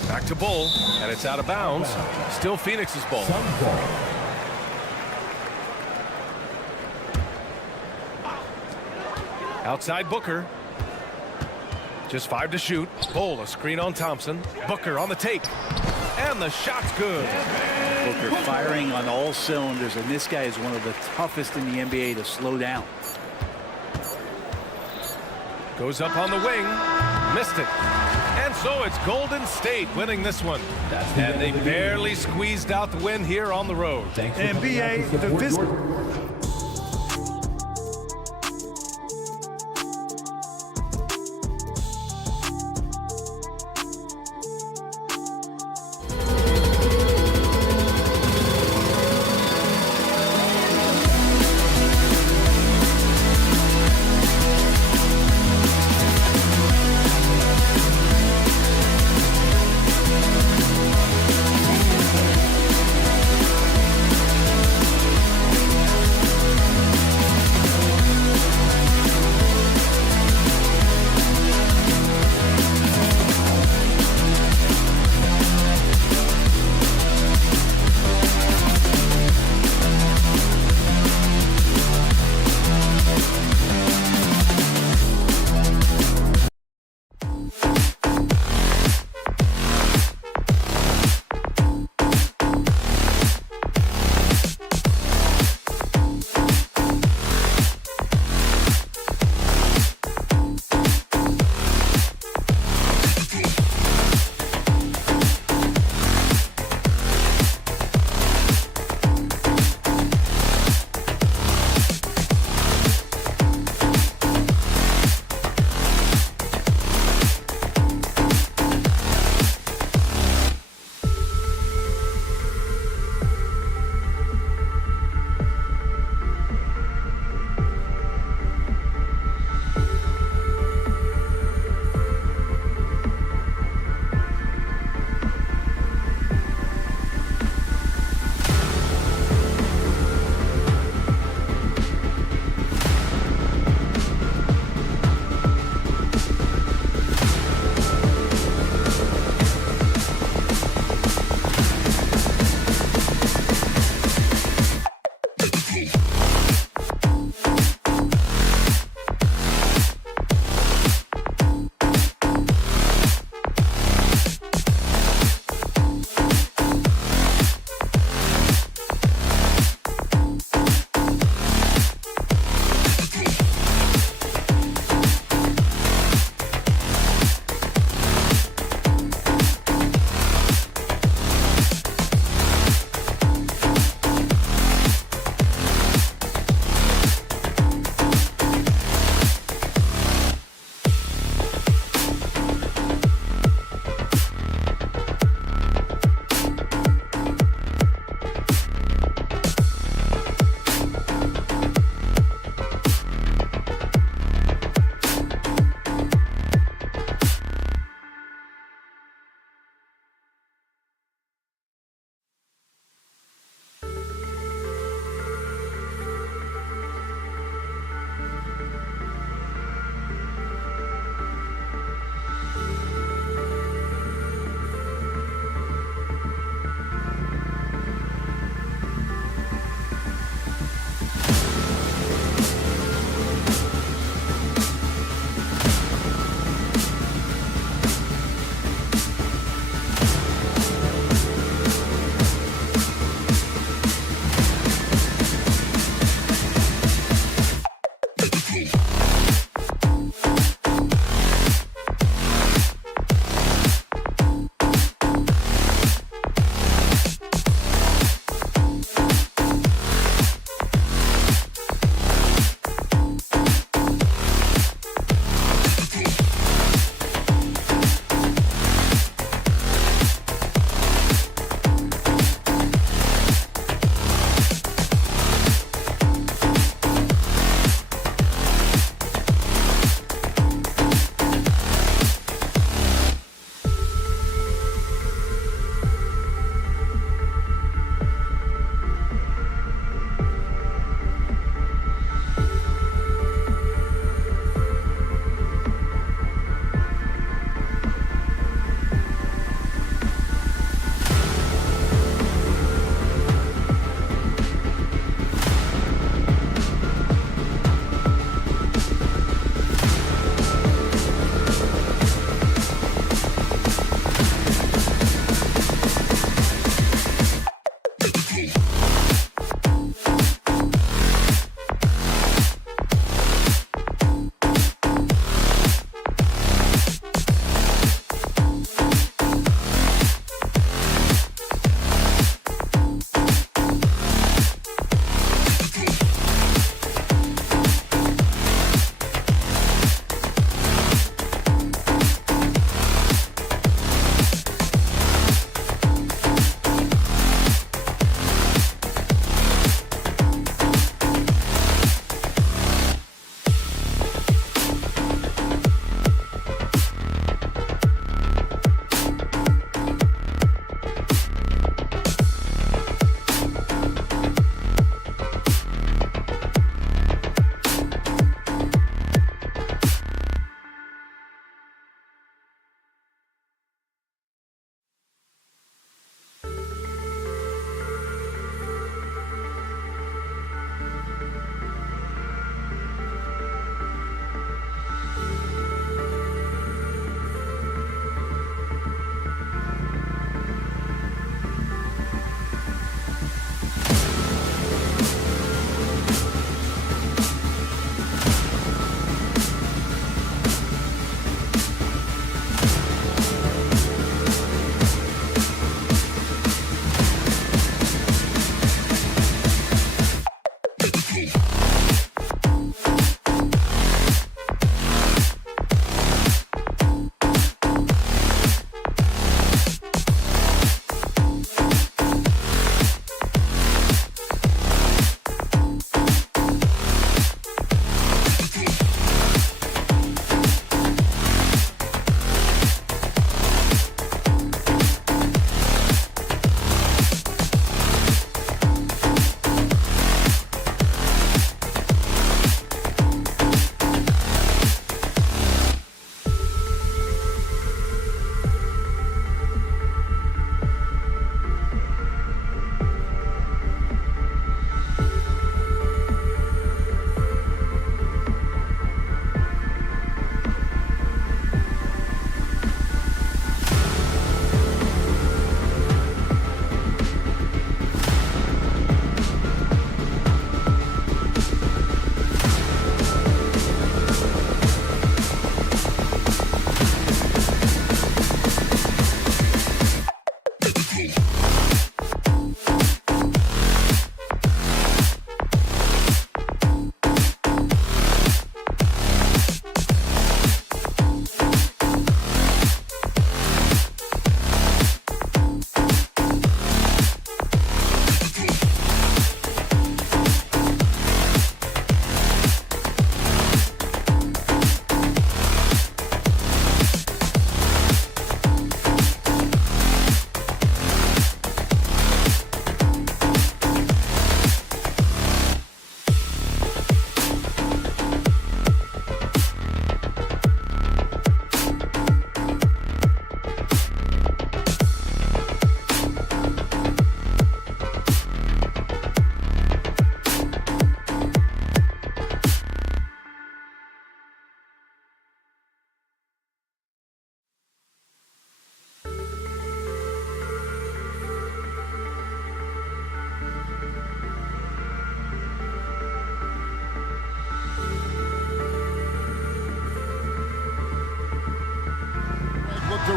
Back to Bull, and it's out of bounds. Still Phoenix's ball. Outside Booker. Just 5 to shoot. Bull, a screen on Thompson. Booker on the take. And the shot's good. Booker firing on all cylinders, and this guy is one of the toughest in the NBA to slow down. Goes up on the wing. Missed it. And so it's Golden State winning this one. And they barely squeezed out the win here on the road. And BA, the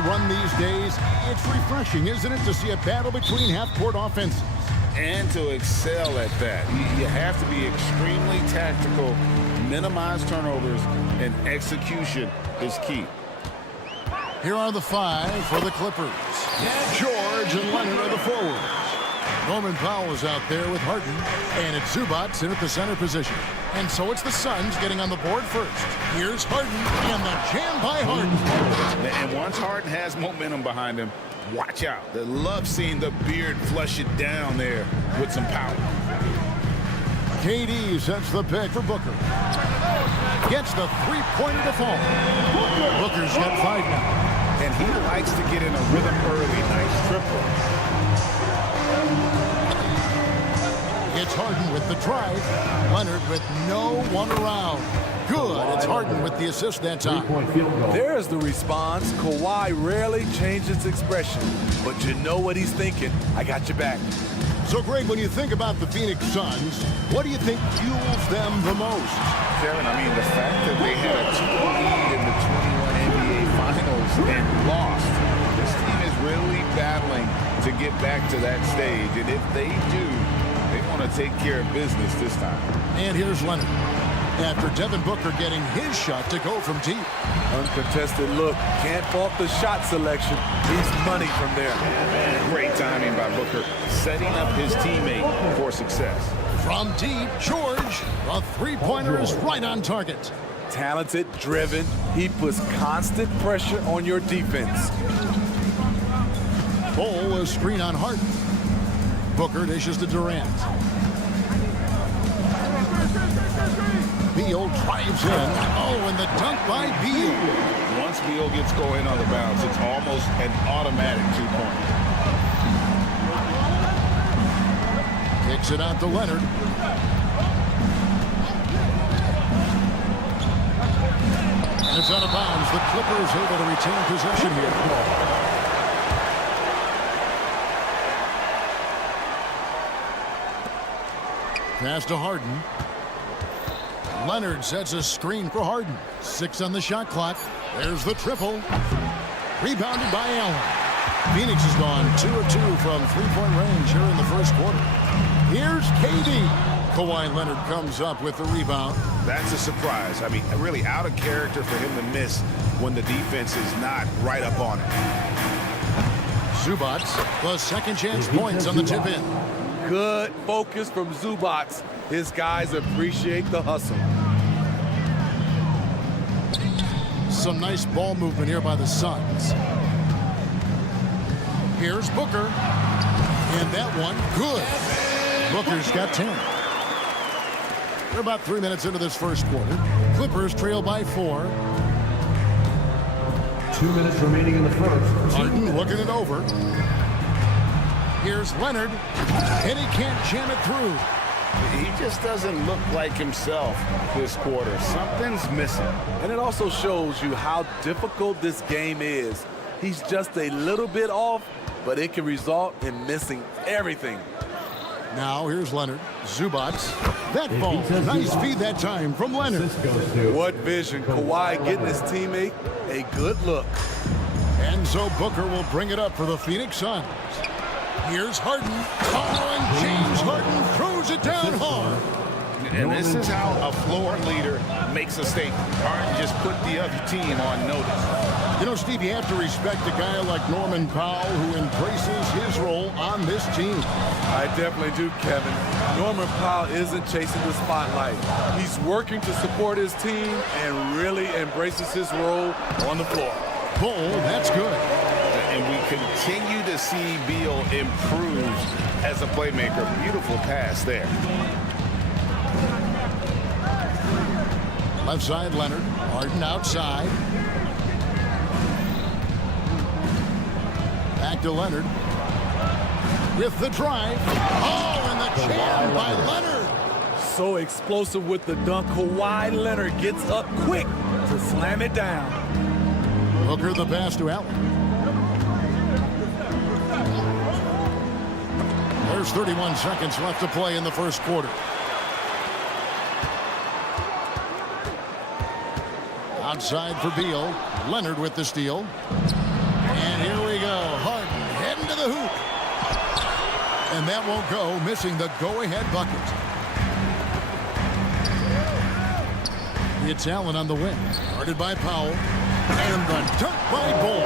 run these days, it's refreshing, isn't it, to see a battle between half-court offenses? And to excel at that. You have to be extremely tactical, minimize turnovers, and execution is key. Here are the 5 for the Clippers. George and Leonard are the forwards. Norman Powell is out there with Harden, and it's Zubac in at the center position. And so it's the Suns getting on the board first. Here's Harden, and the jam by Harden. And once Harden has momentum behind him, watch out. They love seeing the beard flush it down there with some power. KD sets the pick for Booker. Gets the three-pointer to fall. Booker's got 5 now. And he likes to get in a rhythm early. Nice triple. It's Harden with the drive. Leonard with no one around. Good. It's Harden with the assist that time. There's the response. Kawhi rarely changes expression, but you know what he's thinking. I got your back. So, Greg, when you think about the Phoenix Suns, what do you think fuels them the most? Kevin, I mean, the fact that they had a 2-lead in the 21 NBA Finals and lost. This team is really battling to get back to that stage. And if they do, they want to take care of business this time. And here's Leonard. After Devin Booker getting his shot to go from deep. Uncontested look. Can't fault the shot selection. He's money from there. Great timing by Booker, setting up his teammate for success. From deep, George. The three-pointer is right on target. Talented, driven. He puts constant pressure on your defense. Bol a screen on Harden. Booker dishes to Durant. Beal drives in. Oh, and the dunk by Beal. Once Beal gets going on the bounce, it's almost an automatic 2-point. Kicks it out to Leonard. And it's out of bounds. The Clippers able to retain possession here. Pass to Harden. Leonard sets a screen for Harden. 6 on the shot clock. There's the triple. Rebounded by Allen. Phoenix has gone 2 of 2 from three-point range here in the first quarter. Here's KD. Kawhi Leonard comes up with the rebound. That's a surprise. I mean, really out of character for him to miss when the defense is not right up on it. Zubac, the second chance points on the tip-in. Good focus from Zubac. His guys appreciate the hustle. Some nice ball movement here by the Suns. Here's Booker. And that one, good. Booker's got 10. We're about 3 minutes into this first quarter. Clippers trail by 4. 2 minutes remaining in the first. Harden looking it over. Here's Leonard. And he can't jam it through. He just doesn't look like himself this quarter. Something's missing. And it also shows you how difficult this game is. He's just a little bit off, but it can result in missing everything. Now here's Leonard. Zubac. That ball. Nice feed that time from Leonard. What vision. Kawhi getting his teammate a good look. And so Booker will bring it up for the Phoenix Suns. Here's Harden. Oh, and James Harden throws it down hard. And this is how a floor leader makes a statement. Harden just put the other team on notice. You know, Steve, you have to respect a guy like Norman Powell who embraces his role on this team. I definitely do, Kevin. Norman Powell isn't chasing the spotlight. He's working to support his team and really embraces his role on the floor. Bol, that's good. And we continue to see Beal improve as a playmaker. Beautiful pass there. Left side, Leonard. Harden outside. Back to Leonard. With the drive. Oh, and the jam by Leonard. So explosive with the dunk. Kawhi Leonard gets up quick to slam it down. Hooker the pass to Allen. There's 31 seconds left to play in the first quarter. Outside for Beal. Leonard with the steal. And here we go. Harden heading to the hoop. And that won't go, missing the go-ahead bucket. It's Allen on the wing. Guarded by Powell. And the dunk by Bull.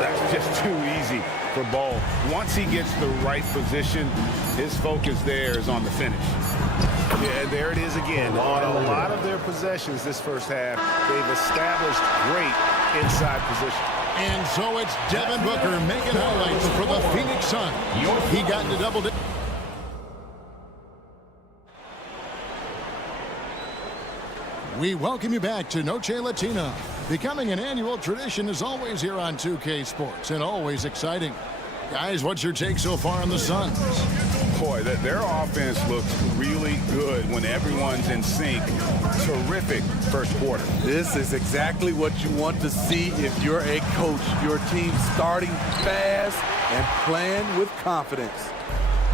That's just too easy for Ball. Once he gets the right position, his focus there is on the finish. Yeah, there it is again. On a lot of their possessions this first half, they've established great inside position. And so it's Devin Booker making highlights for the Phoenix Suns. He got into double digits. We welcome you back to Noche Latina. Becoming an annual tradition is always here on 2K Sports and always exciting. Guys, what's your take so far on the Suns? Boy, their offense looks really good when everyone's in sync. Terrific first quarter. This is exactly what you want to see if you're a coach. Your team starting fast and playing with confidence.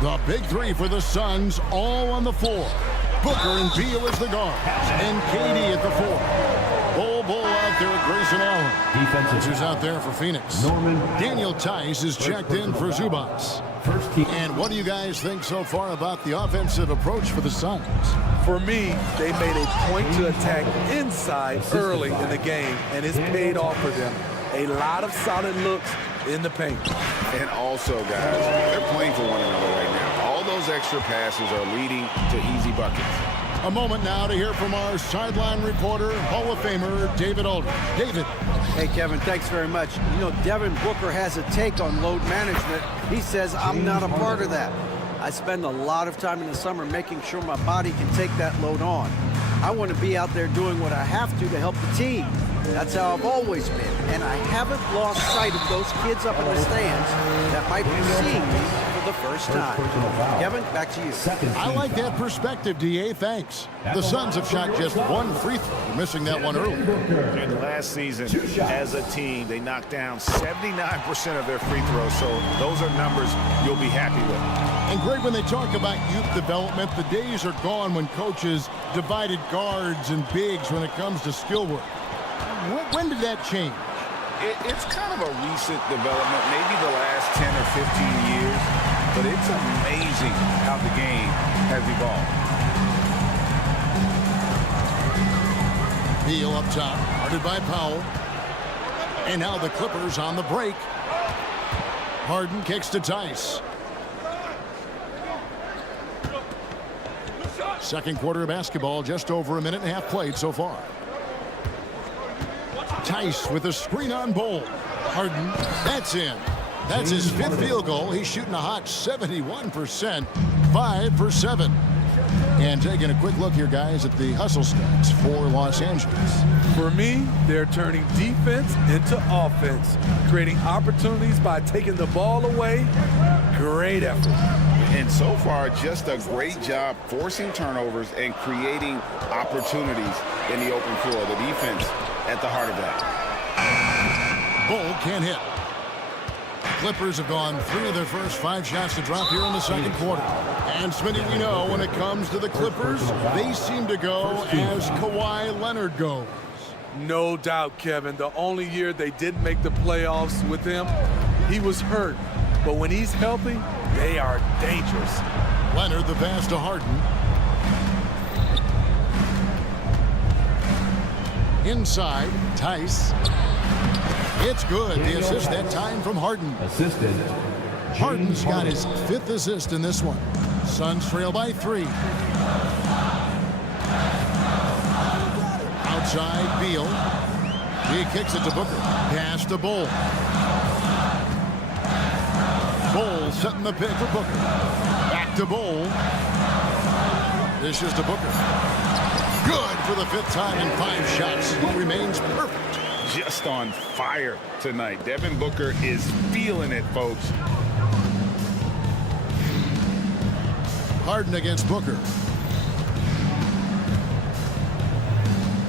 The big three for the Suns all on the floor. Booker and Beal as the guards, and KD at the four. Bull out there with Grayson Allen. Defensive. Who's out there for Phoenix? Daniel Tice is checked in for Zubats. And what do you guys think so far about the offensive approach for the Suns? For me, they made a point to attack inside early in the game, and it's paid off for them. A lot of solid looks in the paint. And also, guys, they're playing for one another right now. All those extra passes are leading to easy buckets. A moment now to hear from our sideline reporter, Hall of Famer David Aldridge. David. Hey, Kevin, thanks very much. You know, Devin Booker has a take on load management. He says, I'm not a part of that. I spend a lot of time in the summer making sure my body can take that load on. I want to be out there doing what I have to help the team. That's how I've always been, and I haven't lost sight of those kids up in the stands that might be seeing me for the first time. Kevin, back to you. I like that perspective, DA. Thanks. The Suns have shot just one free throw, missing that one early. And last season, as a team, they knocked down 79% of their free throws, so those are numbers you'll be happy with. And Greg, when they talk about youth development, the days are gone when coaches divided guards and bigs when it comes to skill work. When did that change? It's kind of a recent development, maybe the last 10 or 15 years, but it's amazing how the game has evolved. Beal up top, guarded by Powell. And now the Clippers on the break. Harden kicks to Tice. Second quarter of basketball, just over a minute and a half played so far. Tice with a screen on Bull. Harden, that's in. That's his fifth field goal. He's shooting a hot 71%, 5 for 7. And taking a quick look here, guys, at the hustle stats for Los Angeles. For me, they're turning defense into offense, creating opportunities by taking the ball away. Great effort. And so far, just a great job forcing turnovers and creating opportunities in the open floor. The defense at the heart of that. Bull can't hit. Clippers have gone 3 of their first 5 shots to drop here in the second quarter. And Smitty, we know when it comes to the Clippers, they seem to go as Kawhi Leonard goes. No doubt, Kevin. The only year they didn't make the playoffs with him, he was hurt. But when he's healthy, they are dangerous. Leonard, the pass to Harden. Inside, Tice. It's good. The assist that time from Harden. Assisted. Harden's got his 5th assist in this one. Suns trail by 3. Outside, Beal. He kicks it to Booker. Pass to Bull. Bull setting the pick for Booker. Back to Bull. Dishes to Booker. Good for the 5th time in 5 shots. He remains perfect. Just on fire tonight. Devin Booker is feeling it, folks. Harden against Booker.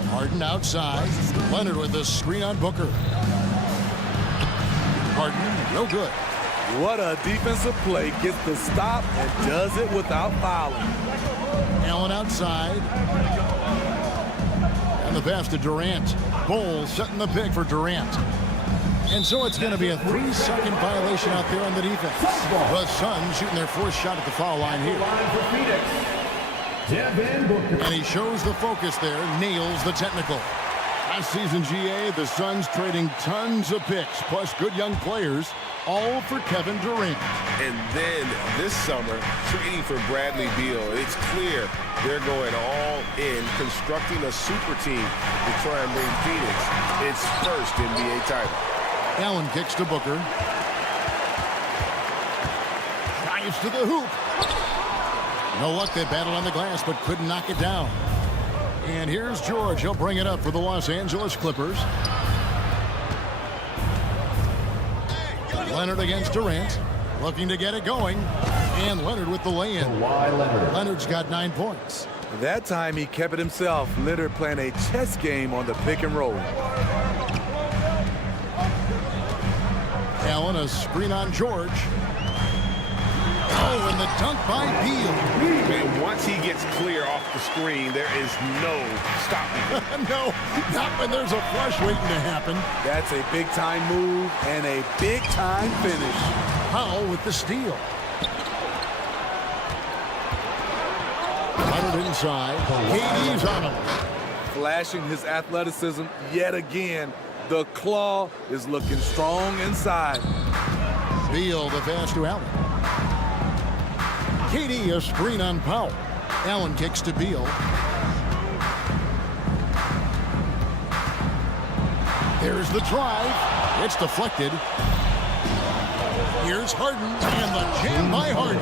Harden outside. Leonard with the screen on Booker. Harden, no good. What a defensive play. Gets the stop and does it without fouling. Allen outside. And the pass to Durant. Bull setting the pick for Durant. And so it's going to be a 3-second violation out there on the defense. The Suns shooting their 4th shot at the foul line here. And he shows the focus there, nails the technical. Last season, GA, the Suns trading tons of picks, plus good young players, all for Kevin Durant. And then this summer, trading for Bradley Beal. It's clear they're going all in, constructing a super team to try and bring Phoenix its first NBA title. Allen kicks to Booker. Drives to the hoop. No luck, they battled on the glass, but couldn't knock it down. And here's George. He'll bring it up for the Los Angeles Clippers. Leonard against Durant. Looking to get it going. And Leonard with the lay-in. Leonard's got 9 points. That time he kept it himself. Leonard playing a chess game on the pick and roll. Allen, a screen on George. Oh, and the dunk by Beal. And once he gets clear off the screen, there is no stopping him. No, not when there's a flush waiting to happen. That's a big-time move and a big-time finish. Powell with the steal. Leonard inside. KD's on him. Flashing his athleticism yet again. The claw is looking strong inside. Beal the pass to Allen. KD a screen on Powell. Allen kicks to Beal. There's the drive. It's deflected. Here's Harden and the jam by Harden.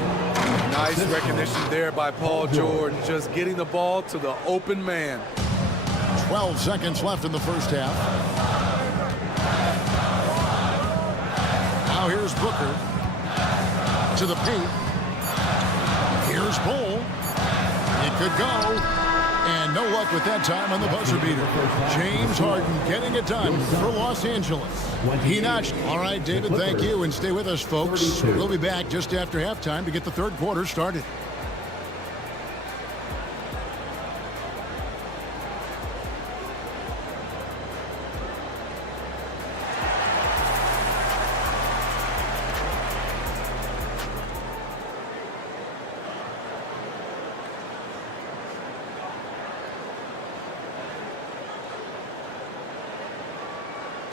Nice recognition there by Paul George, just getting the ball to the open man. 12 seconds left in the first half. Now here's Booker to the paint. Here's Bull. It could go. And no luck with that time on the buzzer beater. James Harden getting it done for Los Angeles. He notched. All right, David, thank you. And stay with us, folks. We'll be back just after halftime to get the third quarter started.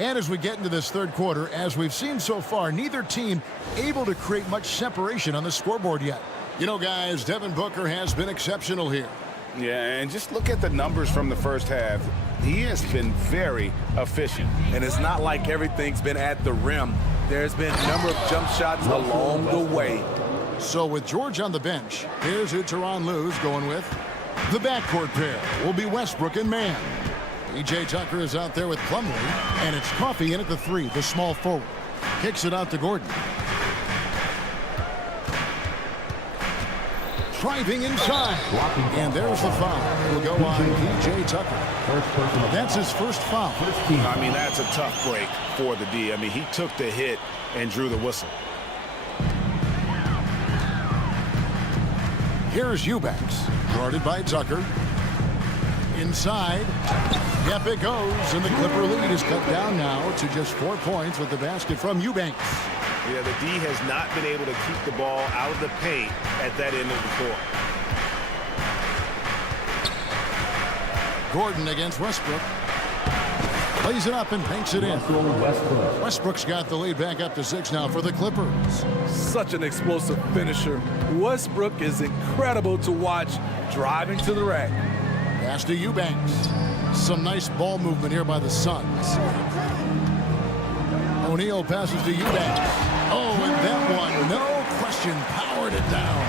And as we get into this third quarter, as we've seen so far, neither team able to create much separation on the scoreboard yet. You know, guys, Devin Booker has been exceptional here. Yeah, and just look at the numbers from the first half. He has been very efficient. And it's not like everything's been at the rim. There's been a number of jump shots along the way. So with George on the bench, here's who Tyronn Lue's going with. The backcourt pair will be Westbrook and Mann. E.J. Tucker is out there with Plumlee, and it's Coffey in at the 3, the small forward. Kicks it out to Gordon. Driving inside. And there's the foul. Will go on E.J. Tucker. That's his first foul. I mean, that's a tough break for the D. I mean, he took the hit and drew the whistle. Here's Eubanks, guarded by Tucker. Inside. Yep, it goes, and the Clipper lead is cut down now to just 4 points with the basket from Eubanks. Yeah, the D has not been able to keep the ball out of the paint at that end of the court. Gordon against Westbrook. Plays it up and banks it in. Westbrook's got the lead back up to 6 now for the Clippers. Such an explosive finisher. Westbrook is incredible to watch driving to the rack. Pass to Eubanks. Some nice ball movement here by the Suns. O'Neal passes to Eubanks. Oh, and that one, no question, powered it down.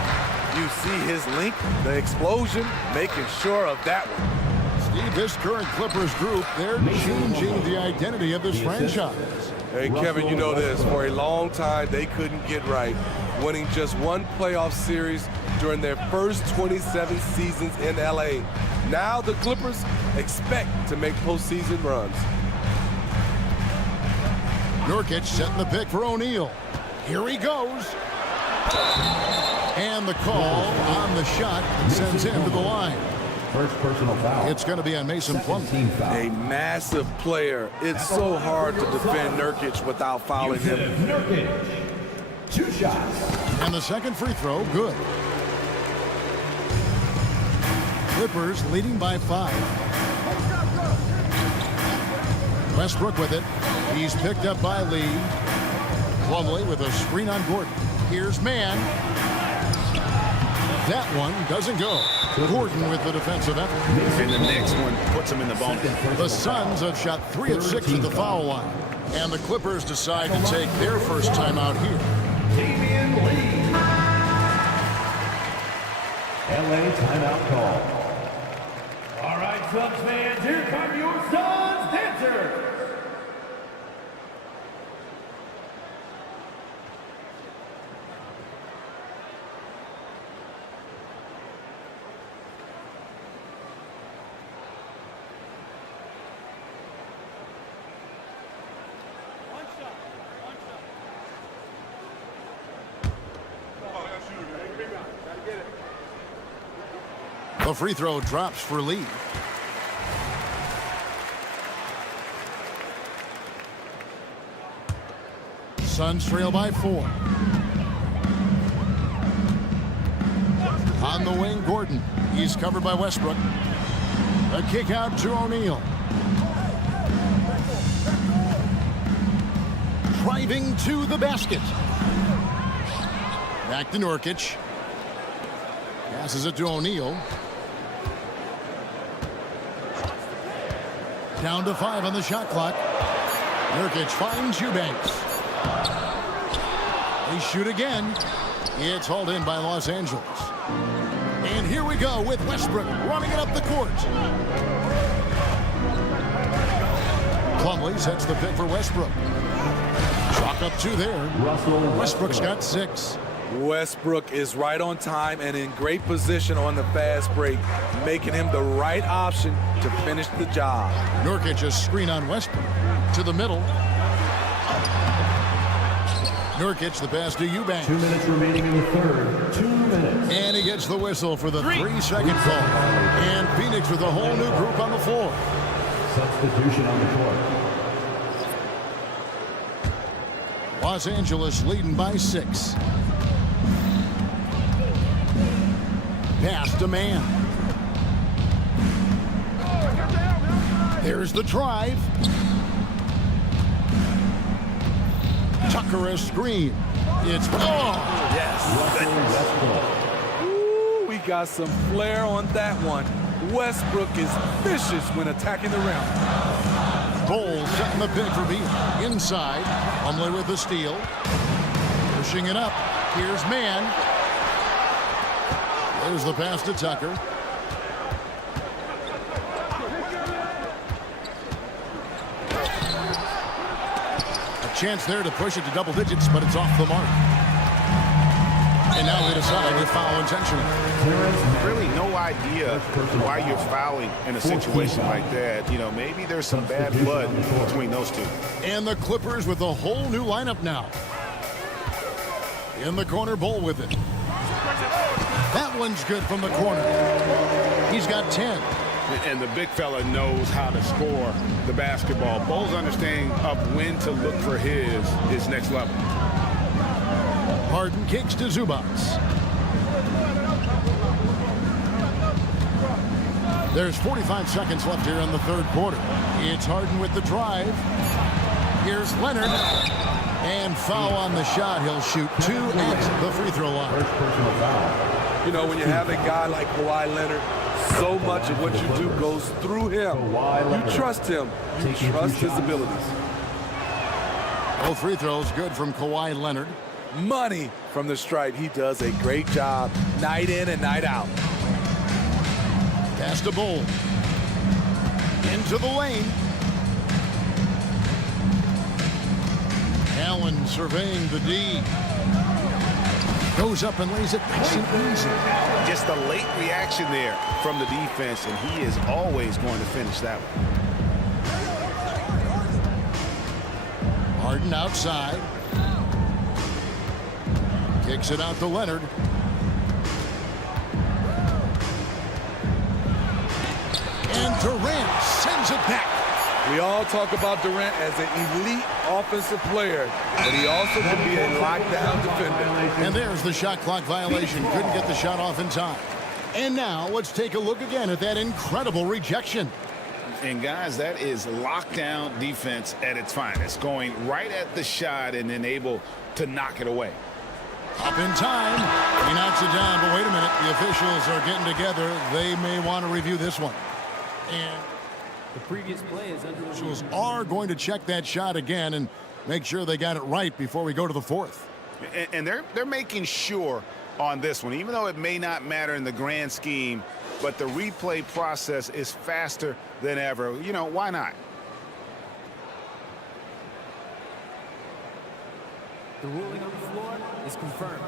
You see his length, the explosion, making sure of that one. Steve, this current Clippers group, they're changing the identity of this franchise. Hey, Kevin, you know this. For a long time, they couldn't get right, winning just one playoff series during their first 27 seasons in L.A. Now the Clippers expect to make postseason runs. Nurkic setting the pick for O'Neal. Here he goes. And the call on the shot sends him to the line. First personal foul. It's going to be on Mason Plumlee. A massive player. It's so hard to defend Nurkic without fouling him. Nurkic. 2 shots. And the second free throw, good. Clippers leading by 5. Westbrook with it. He's picked up by Lee. Plumlee with a screen on Gordon. Here's man. That one doesn't go. Gordon with the defensive effort. And the next one puts him in the bonus. The Suns have shot 3 of 6 at the foul line. And the Clippers decide to take their first timeout here. Damian Lee. LA timeout call. All right, Suns fans, here come your Suns dancers. The free throw drops for Lee. Suns trail by 4. On the wing, Gordon. He's covered by Westbrook. A kick out to O'Neal. Driving to the basket. Back to Nurkic. Passes it to O'Neal. Down to 5 on the shot clock. Nurkic finds Eubanks. They shoot again. It's hauled in by Los Angeles. And here we go with Westbrook running it up the court. Plumlee sets the pick for Westbrook. Chalk up 2 there. Westbrook's got 6. Westbrook is right on time and in great position on the fast break, making him the right option to finish the job. Nurkic a screen on Westbrook. To the middle. Nurkic the pass to Eubanks. 2 minutes remaining in the third. 2 minutes. And he gets the whistle for the 3-second call. And Phoenix with a whole new group on the floor. Substitution on the court. Los Angeles leading by 6. Pass to man. There's the drive. Tucker a screen. It's Yes. Ooh, we got some flair on that one. Westbrook is vicious when attacking the rim. Bowles setting the pick for Beal. Inside. Plumlee with the steal. Pushing it up. Here's man. There's the pass to Tucker. A chance there to push it to double digits, but it's off the mark. And now they decide to foul intentionally. Really no idea why you're fouling in a situation like that. You know, maybe there's some bad blood between those two. And the Clippers with a whole new lineup now. In the corner, Bull with it. That one's good from the corner. He's got 10. And the big fella knows how to score the basketball. Bull's understanding of when to look for his next level. Harden kicks to Zubac. There's 45 seconds left here in the third quarter. It's Harden with the drive. Here's Leonard. And foul on the shot. He'll shoot 2 at the free throw line. First personal foul. You know, when you have a guy like Kawhi Leonard, so much of what you do goes through him. You trust him. You trust his abilities. Both free throws good from Kawhi Leonard. Money from the stripe. He does a great job night in and night out. Pass to Bull. Into the lane. Allen surveying the D. Goes up and lays it nice and easy. Just a late reaction there from the defense, and he is always going to finish that one. Harden outside. Kicks it out to Leonard. And Durant sends it back. We all talk about Durant as an elite offensive player, but he also can be a lockdown defender. And there's the shot clock violation. Couldn't get the shot off in time. And now let's take a look again at that incredible rejection. And guys, that is lockdown defense at its finest, going right at the shot and then able to knock it away. Up in time. He knocks it down, but wait a minute. The officials are getting together. They may want to review this one. And the previous play is under officials are going to check that shot again and make sure they got it right before we go to the fourth. And they're making sure on this one, even though it may not matter in the grand scheme, but the replay process is faster than ever. You know, why not? The ruling on the floor is confirmed.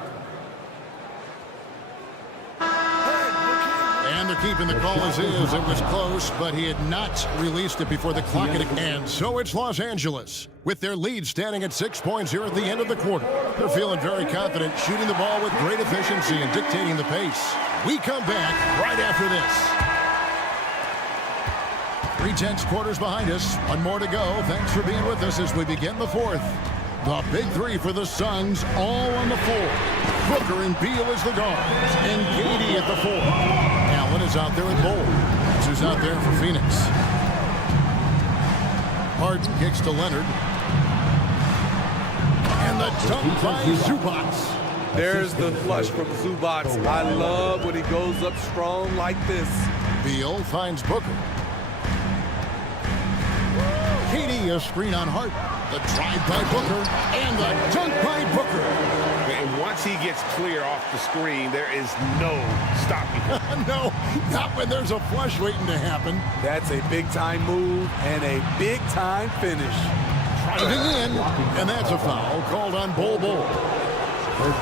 And they're keeping the call as is. It was close, but he had not released it before the clock had. And so it's Los Angeles with their lead standing at 6 points here at the end of the quarter. They're feeling very confident, shooting the ball with great efficiency and dictating the pace. We come back right after this. 3/10 quarters behind us. One more to go. Thanks for being with us as we begin the fourth. The big three for the Suns, all on the floor. Booker and Beal as the guards, and KD at the 4. Allen is out there at Bull. That's who's out there for Phoenix. Harden kicks to Leonard. And the dunk by Zubac. There's the flush from Zubac. I love when he goes up strong like this. Beal finds Booker. KD a screen on Harden. The drive by Booker and the dunk by Booker. And once he gets clear off the screen, there is no stopping him. No, not when there's a flush waiting to happen. That's a big-time move and a big-time finish. Driving in, and that's a foul called on Bol.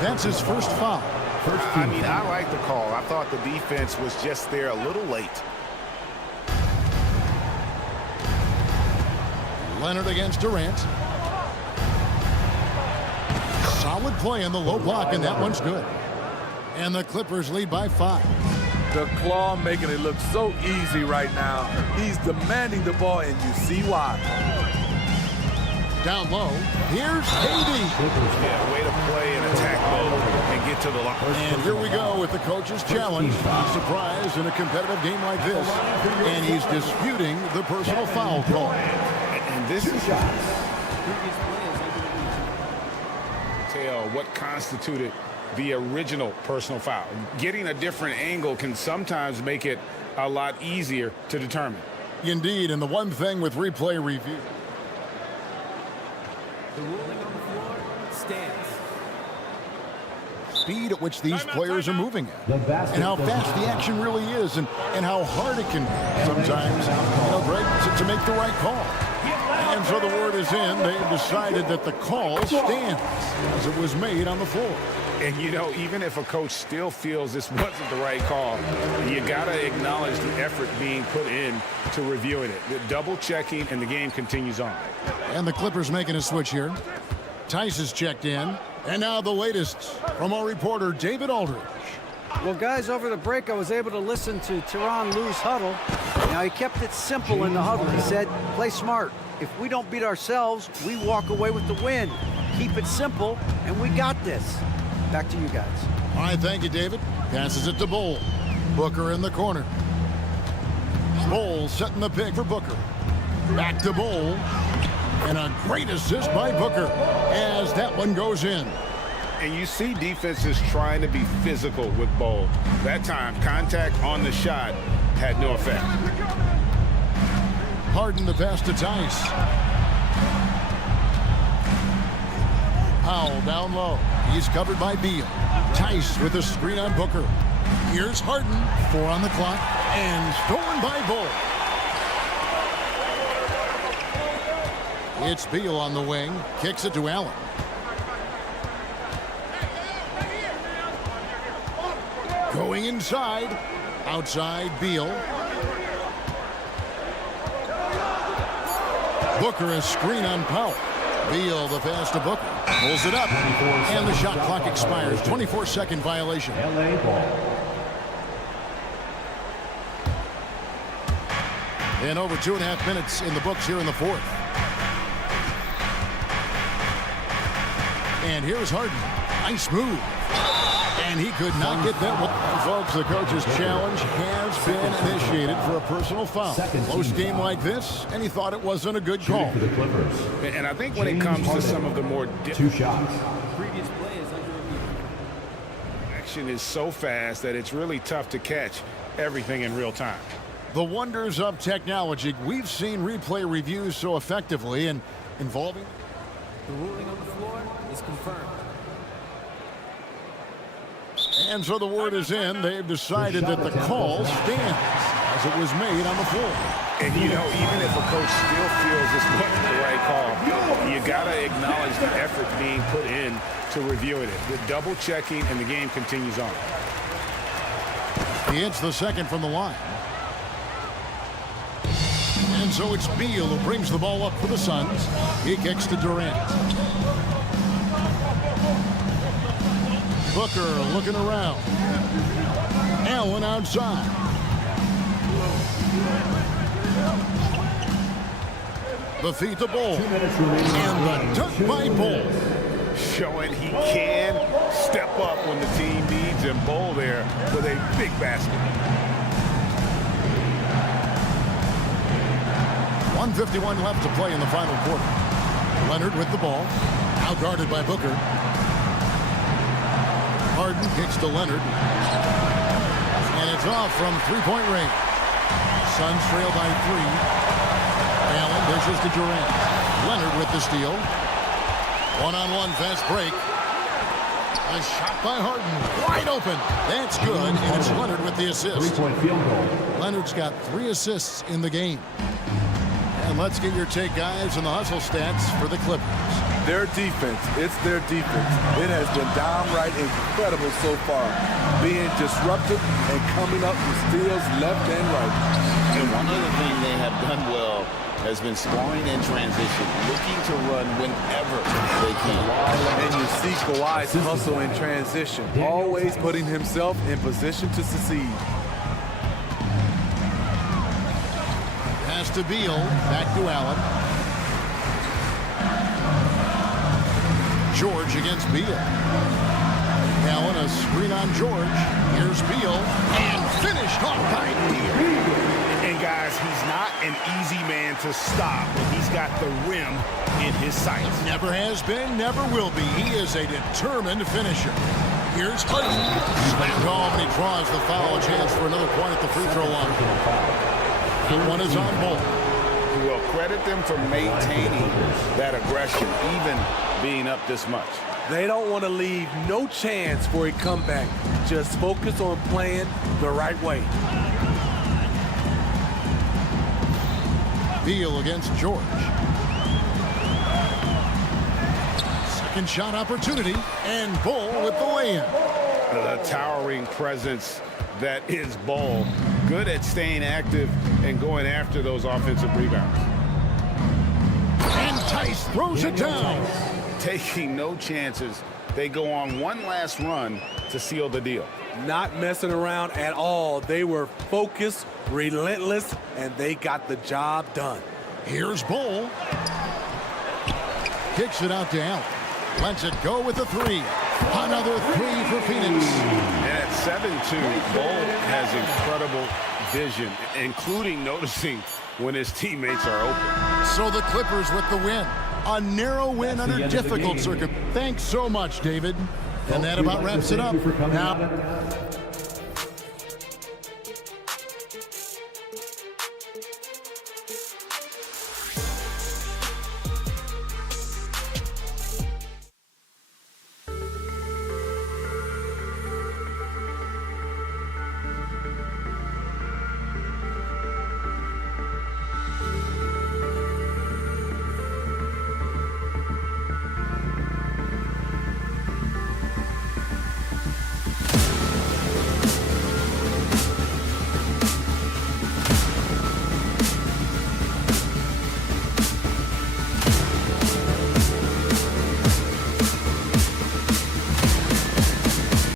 That's his first foul. I mean, I like the call. I thought the defense was just there a little late. Leonard against Durant. Solid play in the low block, and that one's good. And the Clippers lead by 5. The claw making it look so easy right now. He's demanding the ball, and you see why. Down low, here's KD. Yeah, way to play and attack mode and get to the line. And here we go with the coach's challenge. Surprise in a competitive game like this. And he's disputing the personal foul call. And this is tell what constituted the original personal foul. Getting a different angle can sometimes make it a lot easier to determine. Indeed, and the one thing with replay review. The ruling on the floor stands. Speed at which these players are moving at, and how fast the action really is, and how hard it can be sometimes, Greg, to make the right call. And so the word is in. They've decided that the call stands as it was made on the floor. And, even if a coach still feels this wasn't the right call, you got to acknowledge the effort being put in to reviewing it. The double checking, and the game continues on. And the Clippers making a switch here. Tice is checked in. And now the latest from our reporter, David Aldridge. Well, guys, over the break, I was able to listen to Tyronn Lue's huddle. Now, he kept it simple in the huddle. He said, play smart. If we don't beat ourselves, we walk away with the win. Keep it simple, and we got this. Back to you guys. All right, thank you, David. Passes it to Bull. Booker in the corner. Bull setting the pick for Booker. Back to Bull. And a great assist by Booker as that one goes in. And you see defenses trying to be physical with Bol. That time, contact on the shot had no effect. Harden the pass to Tice. Powell down low. He's covered by Beal. Tice with a screen on Booker. Here's Harden. 4 on the clock. And stolen by Bull. It's Beal on the wing. Kicks it to Allen. Going inside. Outside Beal. Booker a screen on Powell. Beal the pass to Booker. Pulls it up. And the shot clock expires. 24-second violation. And over 2.5 minutes in the books here in the fourth. And here's Harden. Nice move. And he could not get that one. Folks, the coach's challenge has been initiated for a personal foul. Close game like this, and he thought it wasn't a good call. And I think when it comes to some of the more... 2 shots. Previous play is under review. Action is so fast that it's really tough to catch everything in real time. The wonders of technology. We've seen replay reviews so effectively and involving... The ruling on the floor is confirmed. And so the word is in. They've decided that the call stands as it was made on the floor. And, you know, even if a coach still feels this wasn't the right call, you got to acknowledge the effort being put in to reviewing it. The double checking, and the game continues on. He hits the second from the line. And so it's Beal who brings the ball up for the Suns. He kicks to Durant. Booker looking around. Allen outside. The feed to Ball. And the dunk by Ball. Showing he can step up when the team needs him. Ball there with a big basket. 1:51 left to play in the final quarter. Leonard with the ball. Out guarded by Booker. Harden kicks to Leonard. And it's off from three-point range. Suns trail by 3. Allen dishes to Durant. Leonard with the steal. One-on-one fast break. A shot by Harden. Wide open. That's good. And it's Leonard with the assist. 3-point field goal. Leonard's got 3 assists in the game. And let's get your take, guys, on the hustle stats for the Clippers. Their defense, it's their defense. It has been downright incredible so far, being disruptive and coming up with steals left and right. And one other thing they have done well has been scoring in transition, looking to run whenever they can. And you see Kawhi's hustle in transition, always putting himself in position to succeed. Pass to Beal, back to Allen. George against Beal. Allen, a screen on George. Here's Beal, and finished off by Beal. And guys, he's not an easy man to stop when he's got the rim in his sights. Never has been, never will be. He is a determined finisher. Here's Harden. Slammed home, and he draws the foul. A chance for another point at the free throw line. That one is on Ball. Well, credit them for maintaining that aggression, even being up this much. They don't want to leave no chance for a comeback. Just focus on playing the right way. Beal against George. Second shot opportunity, and Ball with the lay-in. The towering presence that is Ball. Good at staying active and going after those offensive rebounds. And Tice throws it down. Taking no chances. They go on one last run to seal the deal. Not messing around at all. They were focused, relentless, and they got the job done. Here's Ball. Kicks it out to Allen. Lets it go with the 3. Another 3 for Phoenix. And at 7-2, Ball has incredible vision, including noticing when his teammates are open. So the Clippers with the win. A narrow win under difficult circumstances. Thanks so much, David. And that about wraps it up. Now.